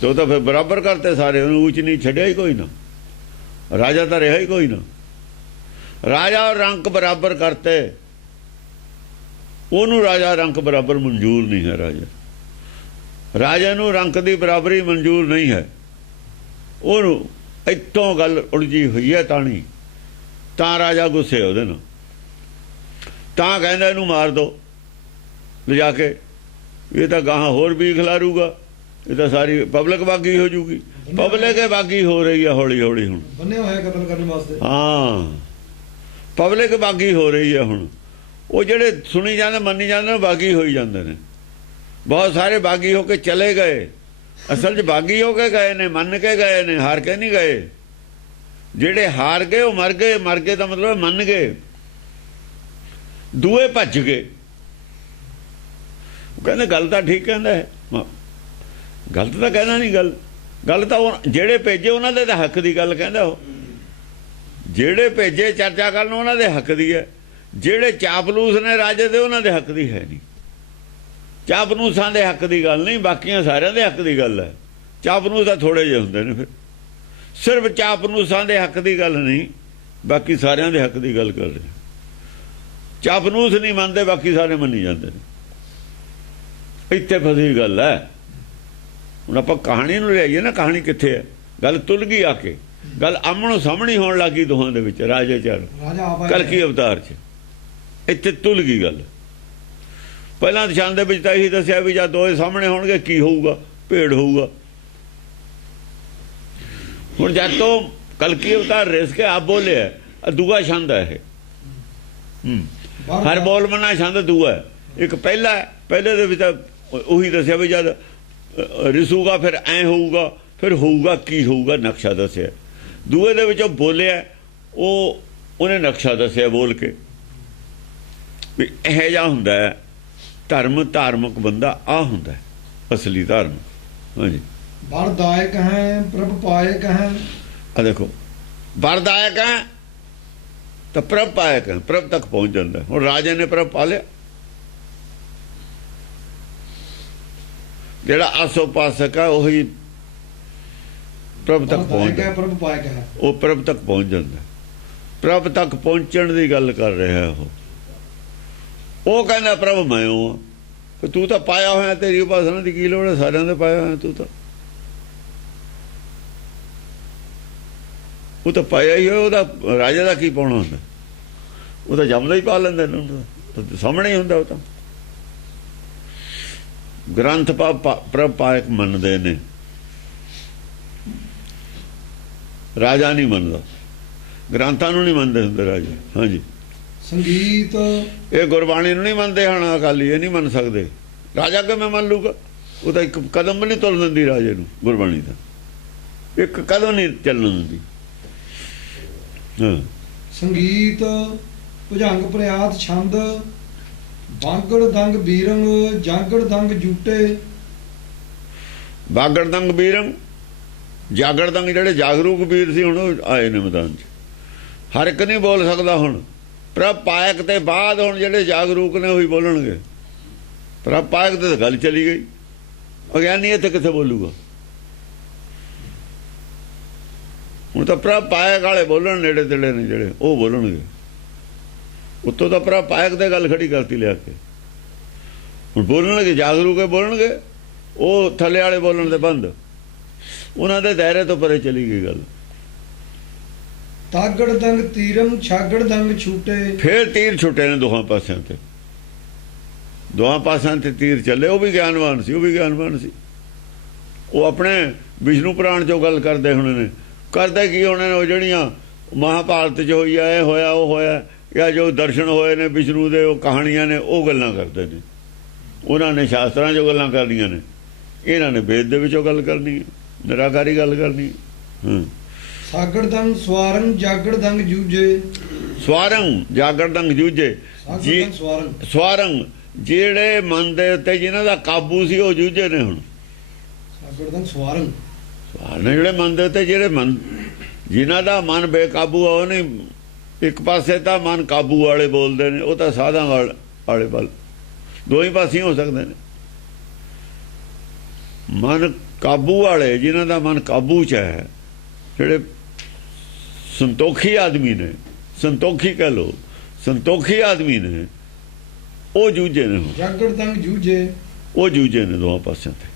ਤੇ ਉਹ ਤਾਂ ਫਿਰ ਬਰਾਬਰ ਕਰਤੇ ਸਾਰੇ, ਉਹਨੂੰ ਉੱਚ ਨਹੀਂ ਛੱਡਿਆ ਹੀ ਕੋਈ ਨਾ। ਰਾਜਾ ਤਾਂ ਰਿਹਾ ਹੀ ਕੋਈ ਨਾ। ਰਾਜਾ ਔਰ ਰੰਕ ਬਰਾਬਰ ਕਰਤੇ। ਉਹਨੂੰ ਰਾਜਾ ਰੰਕ ਬਰਾਬਰ ਮਨਜ਼ੂਰ ਨਹੀਂ ਹੈ। ਰਾਜਾ ਨੂੰ ਰੰਕ ਦੀ ਬਰਾਬਰੀ ਮਨਜ਼ੂਰ ਨਹੀਂ ਹੈ। ਉਹਨੂੰ ਇੱਥੋਂ ਗੱਲ ਉਲਝੀ ਹੋਈ ਹੈ ਤਾਣੀ। ਤਾਂ ਰਾਜਾ ਗੁੱਸੇ ਉਹਦੇ ਨਾਲ, ਤਾਂ ਕਹਿੰਦਾ ਇਹਨੂੰ ਮਾਰ ਦੋ ਲਿਜਾ ਕੇ। ਇਹ ਤਾਂ ਗਾਹਾਂ ਹੋਰ ਵੀ ਖਿਲਾਰੂਗਾ, ਇਹ ਤਾਂ ਸਾਰੀ ਪਬਲਿਕ ਬਾਗੀ ਹੋ ਜੂਗੀ। ਪਬਲਿਕ ਬਾਗੀ ਹੋ ਰਹੀ ਹੈ ਹੌਲੀ ਹੌਲੀ ਹੁਣ। ਬੰਨਿਆ ਹੋਇਆ ਕਤਲ ਕਰਨ ਵਾਸਤੇ। ਹਾਂ, ਪਬਲਿਕ ਬਾਗੀ ਹੋ ਰਹੀ ਹੈ ਹੁਣ। ਉਹ ਜਿਹੜੇ ਸੁਣੀ ਜਾਂਦੇ ਮੰਨੀ ਜਾਂਦੇ ਬਾਗੀ ਹੋਈ ਜਾਂਦੇ ਨੇ। ਬਹੁਤ ਸਾਰੇ ਬਾਗੀ ਹੋ ਕੇ ਚਲੇ ਗਏ, ਅਸਲ 'ਚ ਬਾਗੀ ਹੋ ਕੇ ਗਏ ਨੇ, ਮੰਨ ਕੇ ਗਏ ਨੇ, ਹਾਰ ਕੇ ਨਹੀਂ ਗਏ। ਜਿਹੜੇ ਹਾਰ ਗਏ ਉਹ ਮਰ ਗਏ। ਮਰ ਗਏ ਤਾਂ ਮਤਲਬ ਮੰਨ ਗਏ, ਦੂਏ ਭੱਜ ਗਏ। ਉਹ ਕਹਿੰਦੇ ਗੱਲ ਤਾਂ ਠੀਕ ਕਹਿੰਦਾ ਹੈ, ਗਲਤ ਤਾਂ ਕਹਿਣਾ ਨਹੀਂ। ਗੱਲ ਤਾਂ ਉਹ ਜਿਹੜੇ ਭੇਜੇ ਉਹਨਾਂ ਦੇ ਤਾਂ ਹੱਕ ਦੀ ਗੱਲ ਕਹਿੰਦਾ। ਉਹ ਜਿਹੜੇ ਭੇਜੇ ਚਰਚਾ ਕਰਨ ਉਹਨਾਂ ਦੇ ਹੱਕ ਦੀ ਹੈ, ਜਿਹੜੇ ਚਾਪਲੂਸ ਨੇ ਰਾਜੇ ਦੇ ਉਹਨਾਂ ਦੇ ਹੱਕ ਦੀ ਹੈ ਨਹੀਂ। ਚਾਪਲੂਸਾਂ ਦੇ ਹੱਕ ਦੀ ਗੱਲ ਨਹੀਂ, ਬਾਕੀਆਂ ਸਾਰਿਆਂ ਦੇ ਹੱਕ ਦੀ ਗੱਲ ਹੈ। ਚਾਪਲੂਸ ਤਾਂ ਥੋੜੇ ਜਿਹੇ ਹੁੰਦੇ ਨੇ, ਫਿਰ ਸਿਰਫ ਚਾਪਲੂਸਾਂ ਦੇ ਹੱਕ ਦੀ ਗੱਲ ਨਹੀਂ, ਬਾਕੀ ਸਾਰਿਆਂ ਦੇ ਹੱਕ ਦੀ ਗੱਲ ਕਰ ਰਹੇ। ਚਾਪਲੂਸ ਨਹੀਂ ਮੰਨਦੇ, ਬਾਕੀ ਸਾਰੇ ਮੰਨੀ ਜਾਂਦੇ ਨੇ। ਇੱਥੇ ਫਸੀ ਗੱਲ ਹੈ। ਹੁਣ ਆਪਾਂ ਕਹਾਣੀ ਨੂੰ ਲਿਆਈਏ ਨਾ, ਕਹਾਣੀ ਕਿੱਥੇ ਹੈ? ਗੱਲ ਤੁਲ ਗਈ ਆ ਕੇ, ਗੱਲ ਆਮਣੋ ਸਾਹਮਣੀ ਹੋਣ ਲੱਗੀ ਦੋਹਾਂ ਦੇ ਵਿੱਚ, ਰਾਜੇ ਚਰ ਕਲਕੀ ਅਵਤਾਰ 'ਚ। ਇੱਥੇ ਤੁਲ ਗਈ ਗੱਲ। ਪਹਿਲਾਂ ਦਿਸ਼ਾਂ ਦੇ ਵਿੱਚ ਤਾਂ ਇਹੀ ਦੱਸਿਆ ਵੀ ਜਦ ਦੋਏ ਸਾਹਮਣੇ ਹੋਣਗੇ ਕੀ ਹੋਊਗਾ, ਭੇੜ ਹੋਊਗਾ। ਹੁਣ ਜਦ ਤੋਂ ਕਲਕੀ ਅਵਤਾਰ ਰਿਸ ਕੇ ਆਪ ਬੋਲਿਆ, ਦੂਆ ਛੰਦ ਹੈ ਇਹ। ਹਰ ਬੋਲ ਮਨਾ ਛੰਦ ਦੂਆ ਹੈ। ਇੱਕ ਪਹਿਲਾ, ਪਹਿਲੇ ਦੇ ਵਿੱਚ ਉਹੀ ਦੱਸਿਆ ਵੀ ਜਦ ਰਿਸੂਗਾ ਫਿਰ ਐਂ ਹੋਊਗਾ, ਫਿਰ ਹੋਊਗਾ ਕੀ ਹੋਊਗਾ, ਨਕਸ਼ਾ ਦੱਸਿਆ। ਦੂਏ ਦੇ ਵਿੱਚ ਉਹ ਬੋਲਿਆ, ਉਹਨੇ ਨਕਸ਼ਾ ਦੱਸਿਆ ਬੋਲ ਕੇ ਵੀ ਇਹੋ ਜਿਹਾ ਹੁੰਦਾ ਹੈ ਧਰਮ। ਧਾਰਮਿਕ ਬੰਦਾ ਆ ਹੁੰਦਾ ਹੈ ਅਸਲੀ ਧਾਰਮਿਕ। ਹਾਂਜੀ, ਵਰਦਾਇਕ ਹੈ ਪ੍ਰਭ ਪਾਇਕ ਹੈ। ਆ ਦੇਖੋ, ਵਰਦਾਇਕ ਹੈ ਤਾਂ ਪ੍ਰਭ ਪਾਇਕ ਹੈ, ਪ੍ਰਭ ਤੱਕ ਪਹੁੰਚ ਜਾਂਦਾ। ਹੁਣ ਰਾਜੇ ਨੇ ਪ੍ਰਭ ਪਾ ਲਿਆ। ਜਿਹੜਾ ਆਸੋ ਪਾਸਕ ਹੈ ਉਹੀ ਪ੍ਰਭ ਤੱਕ ਪਹੁੰਚਦਾ, ਪ੍ਰਭ ਪਾਇਕ ਹੈ, ਉਹ ਪ੍ਰਭ ਤੱਕ ਪਹੁੰਚ ਜਾਂਦਾ। ਪ੍ਰਭ ਤੱਕ ਪਹੁੰਚਣ ਦੀ ਗੱਲ ਕਰ ਰਿਹਾ ਉਹ ਕਹਿੰਦਾ ਪ੍ਰਭ ਮੈਂ ਹਾਂ। ਤੂੰ ਤਾਂ ਪਾਇਆ ਹੋਇਆ, ਤੇਰੀ ਉਪਾਸਨਾ ਦੀ ਕੀ ਲੋੜ ਹੈ? ਸਾਰਿਆਂ ਦੇ ਪਾਇਆ ਹੋਇਆ ਤੂੰ ਤਾਂ। ਉਹ ਤਾਂ ਪਾਇਆ ਹੀ ਹੋਇਆ, ਉਹਦਾ ਰਾਜੇ ਦਾ ਕੀ ਪਾਉਣਾ ਹੁੰਦਾ? ਉਹ ਤਾਂ ਜੰਮਦਾ ਹੀ ਪਾ ਲੈਂਦੇ ਨੇ, ਸਾਹਮਣੇ ਹੀ ਹੁੰਦਾ। ਉਹ ਤਾਂ ਗ੍ਰੰਥ ਪ੍ਰਭ ਪਾਇਕ ਮੰਨਦੇ ਨੇ, ਰਾਜਾ ਨਹੀਂ ਮੰਨਦਾ। ਗ੍ਰੰਥਾਂ ਨੂੰ ਨਹੀਂ ਮੰਨਦੇ ਹੁੰਦੇ ਰਾਜੇ। ਹਾਂਜੀ, ਸੰਗੀਤ ਇਹ ਗੁਰਬਾਣੀ ਨੂੰ ਨਹੀਂ ਮੰਨਦੇ ਹਨ ਅਕਾਲੀ, ਇਹ ਨਹੀਂ ਮੰਨ ਸਕਦੇ। ਰਾਜਾ ਕਿਵੇਂ ਮੰਨ ਲੂਗਾ? ਉਹ ਤਾਂ ਇੱਕ ਕਦਮ ਵੀ ਨਹੀਂ ਤੁਰ ਦਿੰਦੀ ਰਾਜੇ ਨੂੰ ਗੁਰਬਾਣੀ ਦਾ, ਇੱਕ ਕਦਮ ਨਹੀਂ ਚੱਲਣ ਦਿੰਦੀ। ਸੰਗੀਤ ਭੁਜੰਗ ਪ੍ਰਿਆਤ ਛੰਦ ਬਾਗੜ ਦੰਗ ਬੀਰੰਗ ਜਾਗੜ ਦੰਗ ਜੂਟੇ। ਬਾਗੜ ਦੰਗ ਬੀਰੰਗ ਜਾਗੜ ਦੰਗ, ਜਿਹੜੇ ਜਾਗਰੂਕ ਵੀਰ ਸੀ ਹੁਣ ਉਹ ਆਏ ਨੇ ਮੈਦਾਨ 'ਚ। ਹਰ ਇੱਕ ਨਹੀਂ ਬੋਲ ਸਕਦਾ ਹੁਣ। ਪ੍ਰਭ ਪਾਇਕ ਤੇ ਬਾਅਦ ਹੁਣ ਜਿਹੜੇ ਜਾਗਰੂਕ ਨੇ ਉਹੀ ਬੋਲਣਗੇ। ਪ੍ਰਭ ਪਾਇਕ ਤੇ ਤਾਂ ਗੱਲ ਚਲੀ ਗਈ, ਅਗਿਆਨੀ ਇੱਥੇ ਕਿੱਥੇ ਬੋਲੂਗਾ? ਹੁਣ ਤਾਂ ਪ੍ਰਭ ਪਾਇਕ ਵਾਲੇ ਬੋਲਣ, ਨੇੜੇ ਤੇੜੇ ਨੇ ਜਿਹੜੇ ਉਹ ਬੋਲਣਗੇ। ਉੱਤੋਂ ਤਾਂ ਪ੍ਰਭ ਪਾਇਕ ਤੇ ਗੱਲ ਖੜੀ ਕਰਤੀ ਲਿਆ ਕੇ। ਹੁਣ ਬੋਲਣਗੇ, ਜਾਗਰੂਕ ਬੋਲਣਗੇ, ਉਹ ਥੱਲੇ ਵਾਲੇ ਬੋਲਣ ਦੇ ਬੰਦ। ਉਹਨਾਂ ਦੇ ਦਾਇਰੇ ਤੋਂ ਪਰੇ ਚਲੀ ਗਈ ਗੱਲ। ਤਾਗੜ ਦੰਗ ਤੀਰਮ ਛਾਗੜ ਦੰਗ ਛੂਟੇ। ਫਿਰ ਤੀਰ ਛੁੱਟੇ ਨੇ ਦੋਹਾਂ ਪਾਸਿਆਂ ਤੇ, ਦੋਹਾਂ ਪਾਸਿਆਂ ਤੇ ਤੀਰ ਚੱਲੇ। ਉਹ ਵੀ ਗਿਆਨਵਾਨ ਸੀ, ਉਹ ਵੀ ਗਿਆਨਵਾਨ ਸੀ। ਉਹ ਆਪਣੇ ਵਿਸ਼ਨੂੰ ਪੁਰਾਣ ਚੋਂ ਗੱਲ ਕਰਦੇ ਹੋਣੇ ਨੇ। ਕਰਦੇ ਕੀ ਹੋਣੇ ਨੇ? ਉਹ ਜਿਹੜੀਆਂ ਮਹਾਭਾਰਤ 'ਚ ਹੋਈ ਆ, ਇਹ ਹੋਇਆ ਉਹ ਹੋਇਆ, ਜਾਂ ਜੋ ਦਰਸ਼ਨ ਹੋਏ ਨੇ ਵਿਸ਼ਨੂੰ ਦੇ, ਉਹ ਕਹਾਣੀਆਂ ਨੇ, ਉਹ ਗੱਲਾਂ ਕਰਦੇ ਨੇ। ਉਹਨਾਂ ਨੇ ਸ਼ਾਸਤਰਾਂ 'ਚੋਂ ਗੱਲਾਂ ਕਰਨੀਆਂ ਨੇ, ਇਹਨਾਂ ਨੇ ਵੇਦ ਦੇ ਵਿੱਚੋਂ ਗੱਲ ਕਰਨੀ ਹੈ, ਨਿਰਾਕਾਰੀ ਗੱਲ ਕਰਨੀ। ਸਾਗੜ ਦੰਗ ਸਵਾਰੰਗ ਜਾਗੜ ਦੰਗ ਜੂਝੇ। ਸਵਾਰੰਗ ਜਾਗੜ ਦੰਗ ਜੂਝੇ। ਸਵਾਰੰਗ ਜਿਹੜੇ ਮਨ ਦੇ ਉੱਤੇ ਜਿਨ੍ਹਾਂ ਦਾ ਕਾਬੂ ਸੀ ਉਹ ਜੂਝੇ ਨੇ। ਹੁਣ ਸਾਗੜ ਦੰਗ ਸਵਾਰੰਗ ਜਿਹੜੇ ਮਨ ਦੇ ਉੱਤੇ, ਜਿਹੜੇ ਮਨ ਜਿਨ੍ਹਾਂ ਦਾ ਮਨ ਬੇਕਾਬੂ ਆ, ਉਹ ਨਹੀਂ। ਇੱਕ ਪਾਸੇ ਤਾਂ ਮਨ ਕਾਬੂ ਵਾਲੇ ਬੋਲਦੇ ਨੇ, ਉਹ ਤਾਂ ਸਾਧਾਂ ਵਾਲੇ ਵੱਲ, ਦੋ ਹੀ ਪਾਸੇ ਹੋ ਸਕਦੇ ਨੇ। ਮਨ ਕਾਬੂ ਵਾਲੇ, ਜਿਨ੍ਹਾਂ ਦਾ ਮਨ ਕਾਬੂ 'ਚ ਹੈ, ਜਿਹੜੇ ਸੰਤੋਖੀ ਆਦਮੀ ਨੇ, ਸੰਤੋਖੀ ਕਹਿ ਲੋ, ਸੰਤੋਖੀ ਆਦਮੀ ਨੇ, ਉਹ ਜੂਝੇ ਨੇ। ਜਾਗੜ ਦੰਗ ਜੂਝੇ, ਉਹ ਜੂਝੇ ਨੇ ਦੋਹਾਂ ਪਾਸਿਆਂ ਤੇ।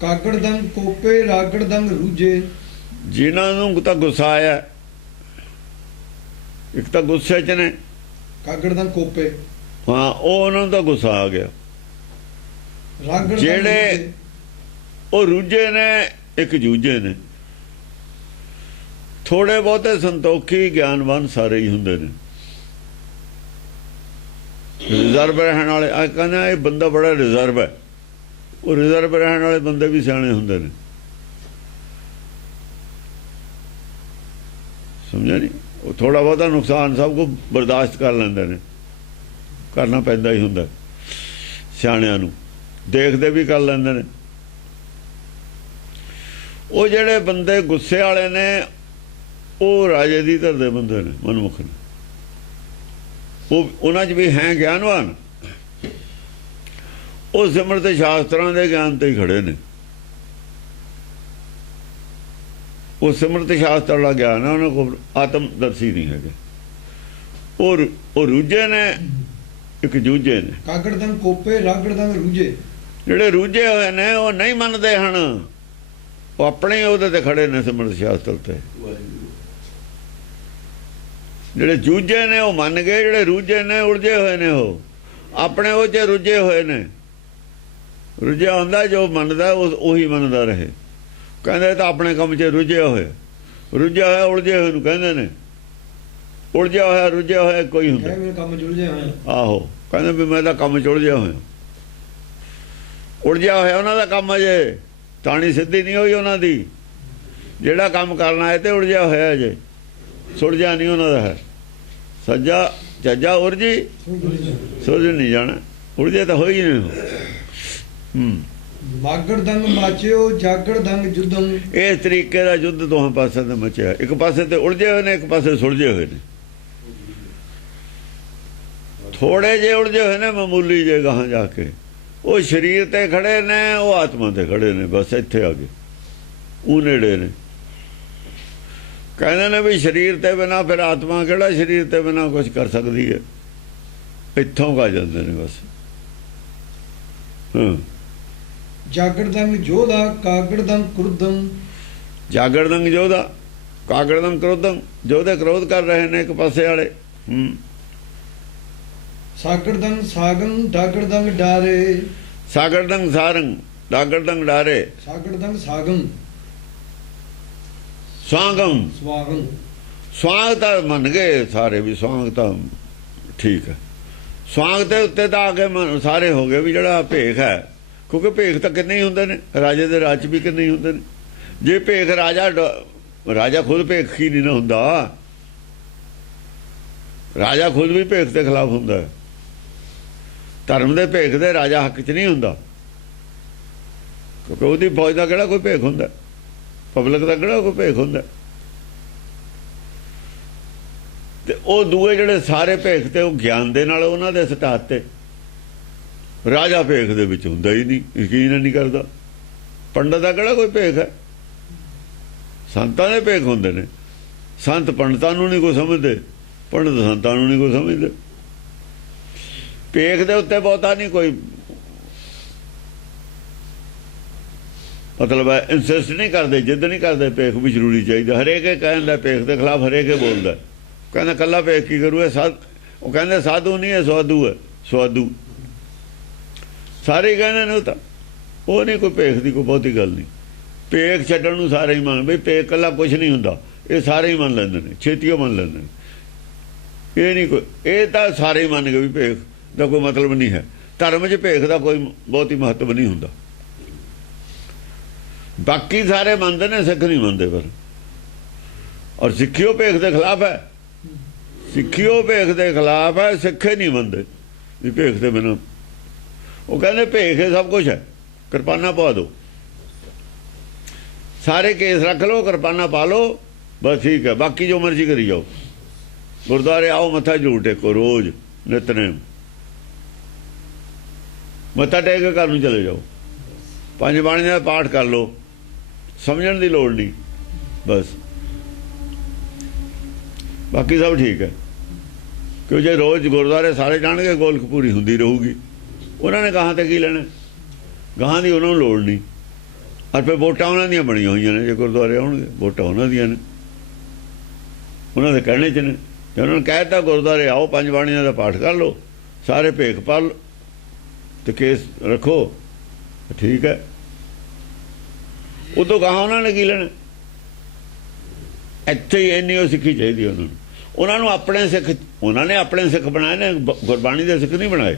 ਕਾਗੜ ਦੰਗ ਕੋਪੇ ਰਾਗੜ ਦੰਗ ਰੂਝੇ। ਜਿਨ੍ਹਾਂ ਨੂੰ ਤਾਂ ਗੁੱਸਾ ਆਇਆ, ਇੱਕ ਤਾਂ ਗੁੱਸੇ 'ਚ ਨੇ, ਕਾਗੜ ਦੰਗ ਕੋਪੇ, ਹਾਂ, ਉਹ ਉਹਨਾਂ ਨੂੰ ਤਾਂ ਗੁੱਸਾ ਆ ਗਿਆ। ਜਿਹੜੇ ਉਹ ਰੂਝੇ ਨੇ, ਇੱਕ ਜੂਝੇ ਨੇ। ਥੋੜੇ ਬਹੁਤੇ ਸੰਤੋਖੀ ਗਿਆਨਵਾਨ ਸਾਰੇ ਹੀ ਹੁੰਦੇ ਨੇ। ਰਿਜ਼ਰਵ ਰਹਿਣ ਵਾਲੇ, ਆ ਕਹਿੰਦਾ ਇਹ ਬੰਦਾ ਬੜਾ ਰਿਜ਼ਰਵ ਹੈ, ਉਹ ਰਿਜ਼ਰਵ ਰਹਿਣ ਵਾਲੇ ਬੰਦੇ ਵੀ ਸਿਆਣੇ ਹੁੰਦੇ ਨੇ। ਸਮਝਿਆ ਨਹੀਂ? ਉਹ ਥੋੜਾ ਬਹੁਤਾ ਨੁਕਸਾਨ ਸਭ ਕੋ ਬਰਦਾਸ਼ਤ ਕਰ ਲੈਂਦੇ ਨੇ, ਕਰਨਾ ਪੈਂਦਾ ਹੀ ਹੁੰਦਾ ਸਿਆਣਿਆਂ ਨੂੰ, ਦੇਖਦੇ ਵੀ ਕਰ ਲੈਂਦੇ ਨੇ। ਉਹ ਜਿਹੜੇ ਬੰਦੇ ਗੁੱਸੇ ਵਾਲੇ ਨੇ, ਉਹ ਰਾਜੇ ਦੀ ਧਰ ਦੇ ਬੰਦੇ ਨੇ, ਮਨਮੁਖ ਨੇ। ਉਹ ਉਹਨਾਂ 'ਚ ਵੀ ਹੈ ਗਿਆਨਵਾਨ, ਉਹ ਸਿਮਰਤ ਸ਼ਾਸਤਰਾਂ ਦੇ ਗਿਆਨ ਤੇ ਹੀ ਖੜੇ ਨੇ। ਉਹ ਸਿਮਰਤ ਸ਼ਾਸਤਰ ਵਾਲਾ ਗਿਆਨ ਹੈ, ਉਹਨਾਂ ਕੋਲ ਆਤਮਦਰਸ਼ੀ ਨਹੀਂ ਹੈਗੇ। ਉਹ ਰੂਝੇ ਨੇ, ਇੱਕ ਜੂਝੇ ਨੇ। ਕਾਗੜਦੰਗ ਕੋਪੇ ਰਾਗੜਦੰਗ ਰੂਝੇ। ਜਿਹੜੇ ਰੂਝੇ ਹੋਏ ਨੇ ਉਹ ਨਹੀਂ ਮੰਨਦੇ ਹਨ, ਉਹ ਆਪਣੇ ਉਹਦੇ ਤੇ ਖੜੇ ਨੇ ਸਿਮਰਤ ਸ਼ਾਸਤਰ ਤੇ। ਜਿਹੜੇ ਜੂਝੇ ਨੇ ਉਹ ਮੰਨ ਗਏ, ਜਿਹੜੇ ਰੂਝੇ ਨੇ ਉਲਝੇ ਹੋਏ ਨੇ, ਉਹ ਆਪਣੇ ਉਹ 'ਚ ਰੁੱਝੇ ਹੋਏ ਨੇ। ਰੁੱਝਿਆ ਹੁੰਦਾ ਜੋ ਮੰਨਦਾ ਉਹੀ ਮੰਨਦਾ ਰਹੇ। ਕਹਿੰਦੇ ਤਾਂ ਆਪਣੇ ਕੰਮ 'ਚ ਰੁੱਝਿਆ ਹੋਇਆ, ਰੁੱਝਿਆ ਹੋਇਆ ਉਲਝੇ ਹੋਏ ਨੂੰ ਕਹਿੰਦੇ ਨੇ। ਉਲਝਿਆ ਹੋਇਆ ਰੁੱਝਿਆ ਹੋਇਆ ਕੋਈ ਹੁੰਦਾ। ਮੇਰੇ ਕੰਮ 'ਚ ਉਲਝਿਆ ਹੋਇਆ। ਆਹੋ, ਕਹਿੰਦੇ ਵੀ ਮੈਂ ਤਾਂ ਕੰਮ 'ਚ ਉਲਝਿਆ ਹੋਇਆ। ਉਲਝਿਆ ਹੋਇਆ ਉਹਨਾਂ ਦਾ ਕੰਮ ਅਜੇ ਤਾਣੀ ਸਿੱਧੀ ਨਹੀਂ ਹੋਈ ਉਹਨਾਂ ਦੀ। ਜਿਹੜਾ ਕੰਮ ਕਰਨਾ ਹੈ ਤੇ ਉਲਝਿਆ ਹੋਇਆ ਅਜੇ, ਸੁਲਝਿਆ ਨਹੀਂ ਉਹਨਾਂ ਦਾ ਹੈ। ਸੱਜਾ ਚੱਜਾ ਉਰਜੀ ਸੁਲਝ ਨਹੀਂ ਜਾਣਾ, ਉਲਝੇ ਤਾਂ ਹੋਈ ਨਹੀਂ। ਮਾਗੜਦੰਗ ਮਾਚਿਓ ਜਾਗੜਦੰਗ ਜੁਦੰ। ਇਸ ਤਰੀਕੇ ਦਾ ਯੁੱਧ ਦੋਹਾਂ ਪਾਸੇ ਤੇ ਮਚਿਆ। ਇੱਕ ਪਾਸੇ ਤੇ ਉਲਝੇ ਹੋਏ ਨੇ, ਇੱਕ ਪਾਸੇ ਸੁਲਝੇ ਹੋਏ ਨੇ। ਥੋੜੇ ਜਿਹੇ ਉਲਝੇ ਹੋਏ ਨੇ, ਮਾਮੂਲੀ ਜੇ ਗਾਹਾਂ ਜਾ ਕੇ ਉਹ ਸਰੀਰ ਤੇ ਖੜੇ ਨੇ, ਉਹ ਆਤਮਾ ਤੇ ਖੜੇ ਨੇ। ਬਸ ਇੱਥੇ ਆ ਗਏ, ਉਹ ਨੇੜੇ ਨੇ। ਕਹਿੰਦੇ ਨੇ ਵੀ ਸਰੀਰ ਤੇ ਬਿਨਾਂ ਫਿਰ ਆਤਮਾ ਕਿਹੜਾ ਸਰੀਰ ਤੇ ਬਿਨਾਂ ਕੁਝ ਕਰ ਸਕਦੀ ਹੈ। ਇੱਥੋਂ ਆ ਜਾਂਦੇ ਨੇ ਬਸ। ਜਾਗੜਦੰਗ ਜੋਧਾ ਕਾਗੜਦੰਗ ਕ੍ਰੁੱਧੰ। ਜਾਗੜਦੰਗ ਜੋਧਾ ਕਾਗੜਦੰਗ ਕ੍ਰੋਧੰ। ਜੋਧੇ ਕ੍ਰੋਧ ਕਰ ਰਹੇ ਨੇ ਇੱਕ ਪਾਸੇ ਵਾਲੇ। ਸਾਗੜਦੰਗ ਸਾਗੰ ਡਾਗੜਦੰਗ ਡਾਰੇ। ਸਾਗੜਦੰਗ ਸਾਰੰਗ ਡਾਗੜਦੰਗ ਡਾਰੇ। ਸਾਗੜਦੰਗ ਸਾਗੰ ਸਵਾਂਗਮ ਸਵਾਗੰ। ਸਵਾਂਗ ਤਾਂ ਮੰਨ ਗਏ ਸਾਰੇ ਵੀ ਸਵਾਂਗ ਤਾਂ ਠੀਕ ਹੈ। ਸਵਾਂਗ ਦੇ ਉੱਤੇ ਤਾਂ ਆ ਕੇ ਸਾਰੇ ਹੋ ਗਏ ਵੀ ਜਿਹੜਾ ਭੇਖ ਹੈ, ਕਿਉਂਕਿ ਭੇਖ ਤਾਂ ਕਿੰਨੇ ਹੀ ਹੁੰਦੇ ਨੇ, ਰਾਜੇ ਦੇ ਰਾਜ 'ਚ ਵੀ ਕਿੰਨੇ ਹੀ ਹੁੰਦੇ ਨੇ। ਜੇ ਭੇਖ ਰਾਜਾ ਖੁਦ ਭੇਖ ਹੀ ਨਹੀਂ ਨਾ ਹੁੰਦਾ, ਰਾਜਾ ਖੁਦ ਵੀ ਭੇਖ ਦੇ ਖਿਲਾਫ ਹੁੰਦਾ ਹੈ। ਧਰਮ ਦੇ ਭੇਖ ਦੇ ਰਾਜਾ ਹੱਕ 'ਚ ਨਹੀਂ ਹੁੰਦਾ, ਕਿਉਂਕਿ ਉਹਦੀ ਫੌਜ ਦਾ ਕਿਹੜਾ ਕੋਈ ਭੇਖ ਹੁੰਦਾ, ਪਬਲਿਕ ਦਾ ਕਿਹੜਾ ਕੋਈ ਭੇਖ ਹੁੰਦਾ। ਤੇ ਉਹ ਦੂਏ ਜਿਹੜੇ ਸਾਰੇ ਭੇਖ ਤੇ ਉਹ ਗਿਆਨ ਦੇ ਨਾਲ ਉਹਨਾਂ ਦੇ ਸਟਾਤ ਤੇ। ਰਾਜਾ ਭੇਖ ਦੇ ਵਿੱਚ ਹੁੰਦਾ ਹੀ ਨਹੀਂ, ਯਕੀਨ ਨਹੀਂ ਕਰਦਾ। ਪੰਡਤ ਦਾ ਕਿਹੜਾ ਕੋਈ ਭੇਖ ਹੈ, ਸੰਤਾਂ ਦੇ ਭੇਖ ਹੁੰਦੇ ਨੇ। ਸੰਤ ਪੰਡਤਾਂ ਨੂੰ ਨਹੀਂ ਕੋਈ ਸਮਝਦੇ, ਪੰਡਤ ਸੰਤਾਂ ਨੂੰ ਨਹੀਂ ਕੋਈ ਸਮਝਦੇ। ਭੇਖ ਦੇ ਉੱਤੇ ਬਹੁਤਾ ਨਹੀਂ ਕੋਈ ਮਤਲਬ ਹੈ, ਇਨਸਿਸਟ ਨਹੀਂ ਕਰਦੇ, ਜਿੱਦ ਨਹੀਂ ਕਰਦੇ। ਭੇਖ ਵੀ ਜ਼ਰੂਰੀ ਚਾਹੀਦਾ। ਹਰੇਕ ਕਹਿੰਦਾ ਭੇਖ ਦੇ ਖਿਲਾਫ, ਹਰੇਕ ਬੋਲਦਾ, ਕਹਿੰਦਾ ਕੱਲਾ ਭੇਖ ਕੀ ਕਰੂ। ਉਹ ਕਹਿੰਦੇ ਸਾਧੂ ਨਹੀਂ ਹੈ, ਸਵਾਦੂ ਹੈ। ਸਵਾਦੂ ਸਾਰੇ ਕਹਿੰਦੇ ਨੇ। ਉਹ ਨਹੀਂ ਕੋਈ ਭੇਖ ਦੀ ਕੋਈ ਬਹੁਤੀ ਗੱਲ ਨਹੀਂ। ਭੇਖ ਛੱਡਣ ਨੂੰ ਸਾਰੇ ਹੀ ਮੰਨ, ਬਈ ਭੇਖ ਕੱਲਾ ਕੁਛ ਨਹੀਂ ਹੁੰਦਾ, ਇਹ ਸਾਰੇ ਹੀ ਮੰਨ ਲੈਂਦੇ ਨੇ, ਛੇਤੀਓ ਮੰਨ ਲੈਂਦੇ ਨੇ। ਇਹ ਨਹੀਂ ਕੋਈ, ਇਹ ਤਾਂ ਸਾਰੇ ਹੀ ਮੰਨ ਗਏ ਵੀ ਭੇਖ ਦਾ ਕੋਈ ਮਤਲਬ ਨਹੀਂ ਹੈ। ਧਰਮ 'ਚ ਭੇਖ ਦਾ ਕੋਈ ਬਹੁਤੀ ਮਹੱਤਵ ਨਹੀਂ ਹੁੰਦਾ। ਬਾਕੀ ਸਾਰੇ ਮੰਨਦੇ ਨੇ, ਸਿੱਖ ਨਹੀਂ ਮੰਨਦੇ ਪਰ। ਔਰ ਸਿੱਖਿਓ ਭੇਖ ਦੇ ਖਿਲਾਫ ਹੈ, ਸਿੱਖਿਓ ਭੇਖ ਦੇ ਖਿਲਾਫ ਹੈ, ਸਿੱਖੇ ਨਹੀਂ ਮੰਨਦੇ ਵੀ ਭੇਖ ਦੇ ਬਿਨਾਂ। ਉਹ ਕਹਿੰਦੇ ਭੇਖ ਸਭ ਕੁਛ ਹੈ, ਕਿਰਪਾਨਾਂ ਪਾ ਦਿਓ, ਸਾਰੇ ਕੇਸ ਰੱਖ ਲਓ, ਕਿਰਪਾਨਾਂ ਪਾ ਲਓ, ਬਸ ਠੀਕ ਹੈ, ਬਾਕੀ ਜੋ ਮਰਜ਼ੀ ਕਰੀ ਜਾਓ। ਗੁਰਦੁਆਰੇ ਆਓ, ਮੱਥਾ ਜ਼ਰੂਰ ਟੇਕੋ, ਰੋਜ਼ ਨਿਤਨੇਮ ਮੱਥਾ ਟੇਕ ਕੇ ਘਰ ਨੂੰ ਚਲੇ ਜਾਓ, ਪੰਜ ਬਾਣੀ ਦਾ ਪਾਠ ਕਰ ਲਓ, ਸਮਝਣ ਦੀ ਲੋੜ ਨਹੀਂ, ਬਸ ਬਾਕੀ ਸਭ ਠੀਕ ਹੈ। ਕਿਉਂ ਜੇ ਰੋਜ਼ ਗੁਰਦੁਆਰੇ ਸਾਰੇ ਜਾਣਗੇ, ਗੋਲਕ ਪੂਰੀ ਹੁੰਦੀ ਰਹੂਗੀ। ਉਹਨਾਂ ਨੇ ਗਾਹਾਂ ਤੇ ਕੀ ਲੈਣਾ, ਗਾਹਾਂ ਦੀ ਉਹਨਾਂ ਨੂੰ ਲੋੜ ਨਹੀਂ। ਔਰ ਫਿਰ ਵੋਟਾਂ ਉਹਨਾਂ ਦੀਆਂ ਬਣੀਆਂ ਹੋਈਆਂ ਨੇ, ਜੇ ਗੁਰਦੁਆਰੇ ਆਉਣਗੇ ਵੋਟਾਂ ਉਹਨਾਂ ਦੀਆਂ ਨੇ, ਉਹਨਾਂ ਦੇ ਕਹਿਣੇ 'ਚ ਨੇ। ਜੇ ਉਹਨਾਂ ਨੂੰ ਕਹਿ ਦਿੱਤਾ ਗੁਰਦੁਆਰੇ ਆਓ, ਪੰਜ ਬਾਣੀਆਂ ਦਾ ਪਾਠ ਕਰ ਲਓ, ਸਾਰੇ ਭੇਖ ਪਾ ਲਓ ਤੇ ਕੇਸ ਰੱਖੋ, ਠੀਕ ਹੈ। ਉਦੋਂ ਗਾਹਾਂ ਉਹਨਾਂ ਨੇ ਕੀ ਲੈਣਾ। ਇੱਥੇ ਹੀ ਇੰਨੀ ਉਹ ਸਿੱਖੀ ਚਾਹੀਦੀ ਉਹਨਾਂ ਨੂੰ। ਉਹਨਾਂ ਨੂੰ ਆਪਣੇ ਸਿੱਖ, ਉਹਨਾਂ ਨੇ ਆਪਣੇ ਸਿੱਖ ਬਣਾਏ ਨੇ, ਗੁਰਬਾਣੀ ਦੇ ਸਿੱਖ ਨਹੀਂ ਬਣਾਏ।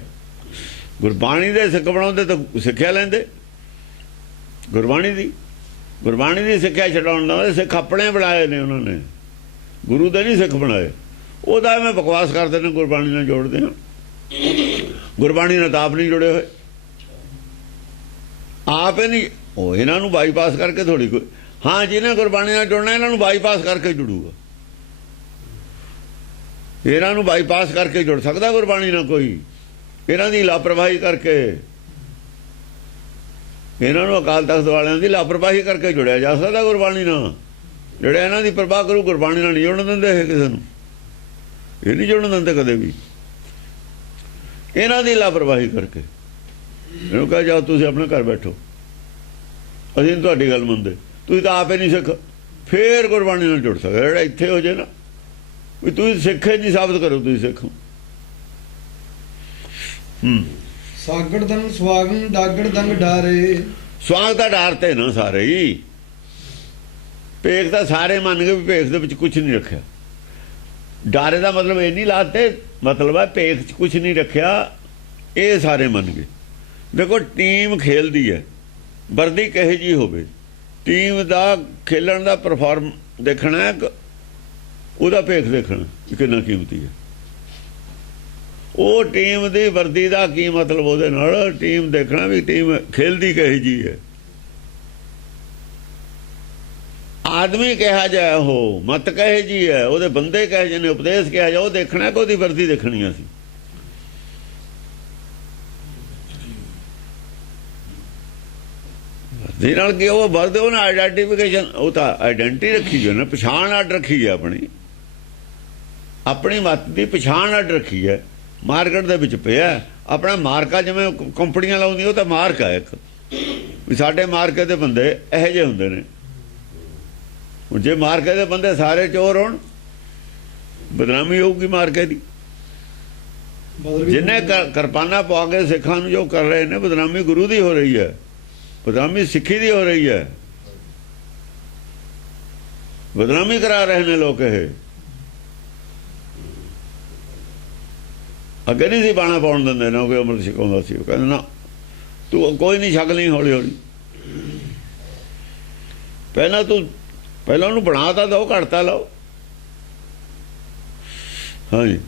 ਗੁਰਬਾਣੀ ਦੇ ਸਿੱਖ ਬਣਾਉਂਦੇ ਤਾਂ ਸਿੱਖਿਆ ਲੈਂਦੇ। ਗੁਰਬਾਣੀ ਦੀ ਸਿੱਖਿਆ ਛਡਾਉਣ ਦਾ ਸਿੱਖ ਆਪਣੇ ਬਣਾਏ ਨੇ ਉਹਨਾਂ ਨੇ, ਗੁਰੂ ਦੇ ਨਹੀਂ ਸਿੱਖ ਬਣਾਏ। ਉਹਦਾ ਮੈਂ ਬਕਵਾਸ ਕਰਦੇ ਨੇ, ਗੁਰਬਾਣੀ ਨਾਲ ਜੋੜਦੇ ਹਾਂ। ਗੁਰਬਾਣੀ ਨਾਲ ਤਾਂ ਆਪ ਨਹੀਂ ਜੁੜੇ ਹੋਏ, ਆਪ ਹੀ ਨਹੀਂ। ਉਹ ਇਹਨਾਂ ਨੂੰ ਬਾਈਪਾਸ ਕਰਕੇ ਥੋੜੀ ਕੋਈ, ਹਾਂ ਜਿਹਨੇ ਗੁਰਬਾਣੀ ਨਾਲ ਜੁੜਨਾ ਇਹਨਾਂ ਨੂੰ ਬਾਈਪਾਸ ਕਰਕੇ ਜੁੜੂਗਾ। ਇਹਨਾਂ ਨੂੰ ਬਾਈਪਾਸ ਕਰਕੇ ਜੁੜ ਸਕਦਾ ਗੁਰਬਾਣੀ ਨਾਲ ਕੋਈ? ਇਹਨਾਂ ਦੀ ਲਾਪਰਵਾਹੀ ਕਰਕੇ, ਇਹਨਾਂ ਨੂੰ ਅਕਾਲ ਤਖਤ ਵਾਲਿਆਂ ਦੀ ਲਾਪਰਵਾਹੀ ਕਰਕੇ ਜੁੜਿਆ ਜਾ ਸਕਦਾ ਗੁਰਬਾਣੀ ਨਾਲ? ਜਿਹੜਾ ਇਹਨਾਂ ਦੀ ਪ੍ਰਵਾਹ ਕਰੂ ਗੁਰਬਾਣੀ ਨਾਲ ਨਹੀਂ ਜੁੜਨ ਦਿੰਦੇ ਇਹ ਕਿਸੇ ਨੂੰ, ਇਹ ਨਹੀਂ ਜੁੜਨ ਦਿੰਦੇ ਕਦੇ ਵੀ। ਇਹਨਾਂ ਦੀ ਲਾਪਰਵਾਹੀ ਕਰਕੇ ਇਹਨੂੰ ਕਹੇ ਜਾਓ ਤੁਸੀਂ ਆਪਣੇ ਘਰ ਬੈਠੋ, ਅਸੀਂ ਤੁਹਾਡੀ ਗੱਲ ਮੰਨਦੇ, ਤੁਸੀਂ ਤਾਂ ਆਪੇ ਨਹੀਂ ਸਿੱਖ, ਫੇਰ ਗੁਰਬਾਣੀ ਨਾਲ ਜੁੜ ਸਕਦਾ। ਜਿਹੜਾ ਇੱਥੇ ਹੋ ਜੇ ਨਾ ਵੀ ਤੁਸੀਂ ਸਿੱਖੇ ਨਹੀਂ ਸਾਬਤ ਕਰੋ ਤੁਸੀਂ ਸਿੱਖੋ। ਸਾਗੜ ਦੰਗ ਸਵਾਗਨ ਡਾਗੜ ਦੰਗ ਡਾਰੇ। ਸਵਾਗ ਤਾਂ ਡਾਰਤੇ ਨਾ ਸਾਰੇ ਹੀ, ਭੇਖ ਤਾਂ ਸਾਰੇ ਮੰਨ ਗਏ ਵੀ ਭੇਖ ਦੇ ਵਿੱਚ ਕੁਝ ਨਹੀਂ ਰੱਖਿਆ। ਡਾਰੇ ਦਾ ਮਤਲਬ ਇਹ ਨਹੀਂ ਲਾਤੇ, ਮਤਲਬ ਹੈ ਭੇਖ 'ਚ ਕੁਝ ਨਹੀਂ ਰੱਖਿਆ, ਇਹ ਸਾਰੇ ਮੰਨ ਗਏ। ਦੇਖੋ ਟੀਮ ਖੇਲਦੀ ਹੈ, ਵਰਦੀ ਕਹੇ ਜੀ ਹੋਵੇ, ਟੀਮ ਦਾ ਖੇਲਣ ਦਾ ਪਰਫਾਰਮ ਦੇਖਣਾ, ਉਹਦਾ ਭੇਖ ਦੇਖਣਾ ਕਿੰਨਾ ਕੀਮਤੀ ਹੈ। ਉਹ ਟੀਮ ਦੀ ਵਰਦੀ ਦਾ ਕੀ ਮਤਲਬ, ਉਹਦੇ ਨਾਲ ਟੀਮ ਦੇਖਣਾ ਵੀ ਟੀਮ ਖੇਲਦੀ ਕਹੇ ਜੀ ਹੈ। ਆਦਮੀ ਕਿਹਾ ਜਾਏ ਉਹ ਮਤ ਕਹੇ ਜੀ ਹੈ, ਉਹਦੇ ਬੰਦੇ ਕਹੇ ਜਿਹਨੇ ਉਪਦੇਸ਼ ਕਿਹਾ ਜਾ, ਉਹ ਦੇਖਣਾ ਕਿ ਉਹਦੀ ਵਰਦੀ ਦੇਖਣੀ ਅਸੀਂ। ਵਰਦੀ ਨਾਲ ਕੀ ਉਹ ਵਰਦੇ ਉਹਨਾਂ ਆਈਡੈਂਟੀਫਿਕੇਸ਼ਨ, ਉਹ ਤਾਂ ਆਈਡੈਂਟੀ ਰੱਖੀ ਜੋ ਨਾ, ਪਛਾਣ ਅੱਡ ਰੱਖੀ ਹੈ, ਆਪਣੀ ਮਤ ਦੀ ਪਛਾਣ ਅੱਡ ਰੱਖੀ ਹੈ, ਮਾਰਕੀਟ ਦੇ ਵਿੱਚ ਪਿਆ ਆਪਣਾ ਮਾਰਕਾ। ਜਿਵੇਂ ਕੰਪਨੀਆਂ ਲਾਉਂਦੀਆਂ ਉਹ ਤਾਂ ਮਾਰਕ ਹੈ ਇੱਕ, ਵੀ ਸਾਡੇ ਮਾਰਕੇ ਦੇ ਬੰਦੇ ਇਹੋ ਜਿਹੇ ਹੁੰਦੇ ਨੇ। ਹੁਣ ਜੇ ਮਾਰਕੇ ਦੇ ਬੰਦੇ ਸਾਰੇ ਚੋਰ ਹੋਣ, ਬਦਨਾਮੀ ਹੋਊਗੀ ਮਾਰਕੇ ਦੀ। ਜਿੰਨੇ ਕਿਰਪਾਨਾਂ ਪਾ ਕੇ ਸਿੱਖਾਂ ਨੂੰ ਜੋ ਕਰ ਰਹੇ ਨੇ, ਬਦਨਾਮੀ ਗੁਰੂ ਦੀ ਹੋ ਰਹੀ ਹੈ, ਬਦਨਾਮੀ ਸਿੱਖੀ ਦੀ ਹੋ ਰਹੀ ਹੈ, ਬਦਨਾਮੀ ਕਰਾ ਰਹੇ ਨੇ ਲੋਕ। ਇਹ ਅੱਗੇ ਨਹੀਂ ਸੀ ਬਾਣਾ ਪਾਉਣ ਦਿੰਦੇ ਨਾ, ਕੋਈ ਅੰਮ੍ਰਿਤ ਛਕਾਉਂਦਾ ਸੀ, ਉਹ ਕਹਿੰਦੇ ਨਾ ਤੂੰ ਕੋਈ ਨਹੀਂ ਛਕ ਲਈ, ਹੌਲੀ ਹੌਲੀ ਪਹਿਲਾਂ ਉਹਨੂੰ ਬਣਾ ਤਾਂ ਦੋ, ਘੜਤਾ ਲਾਓ। ਹਾਂਜੀ।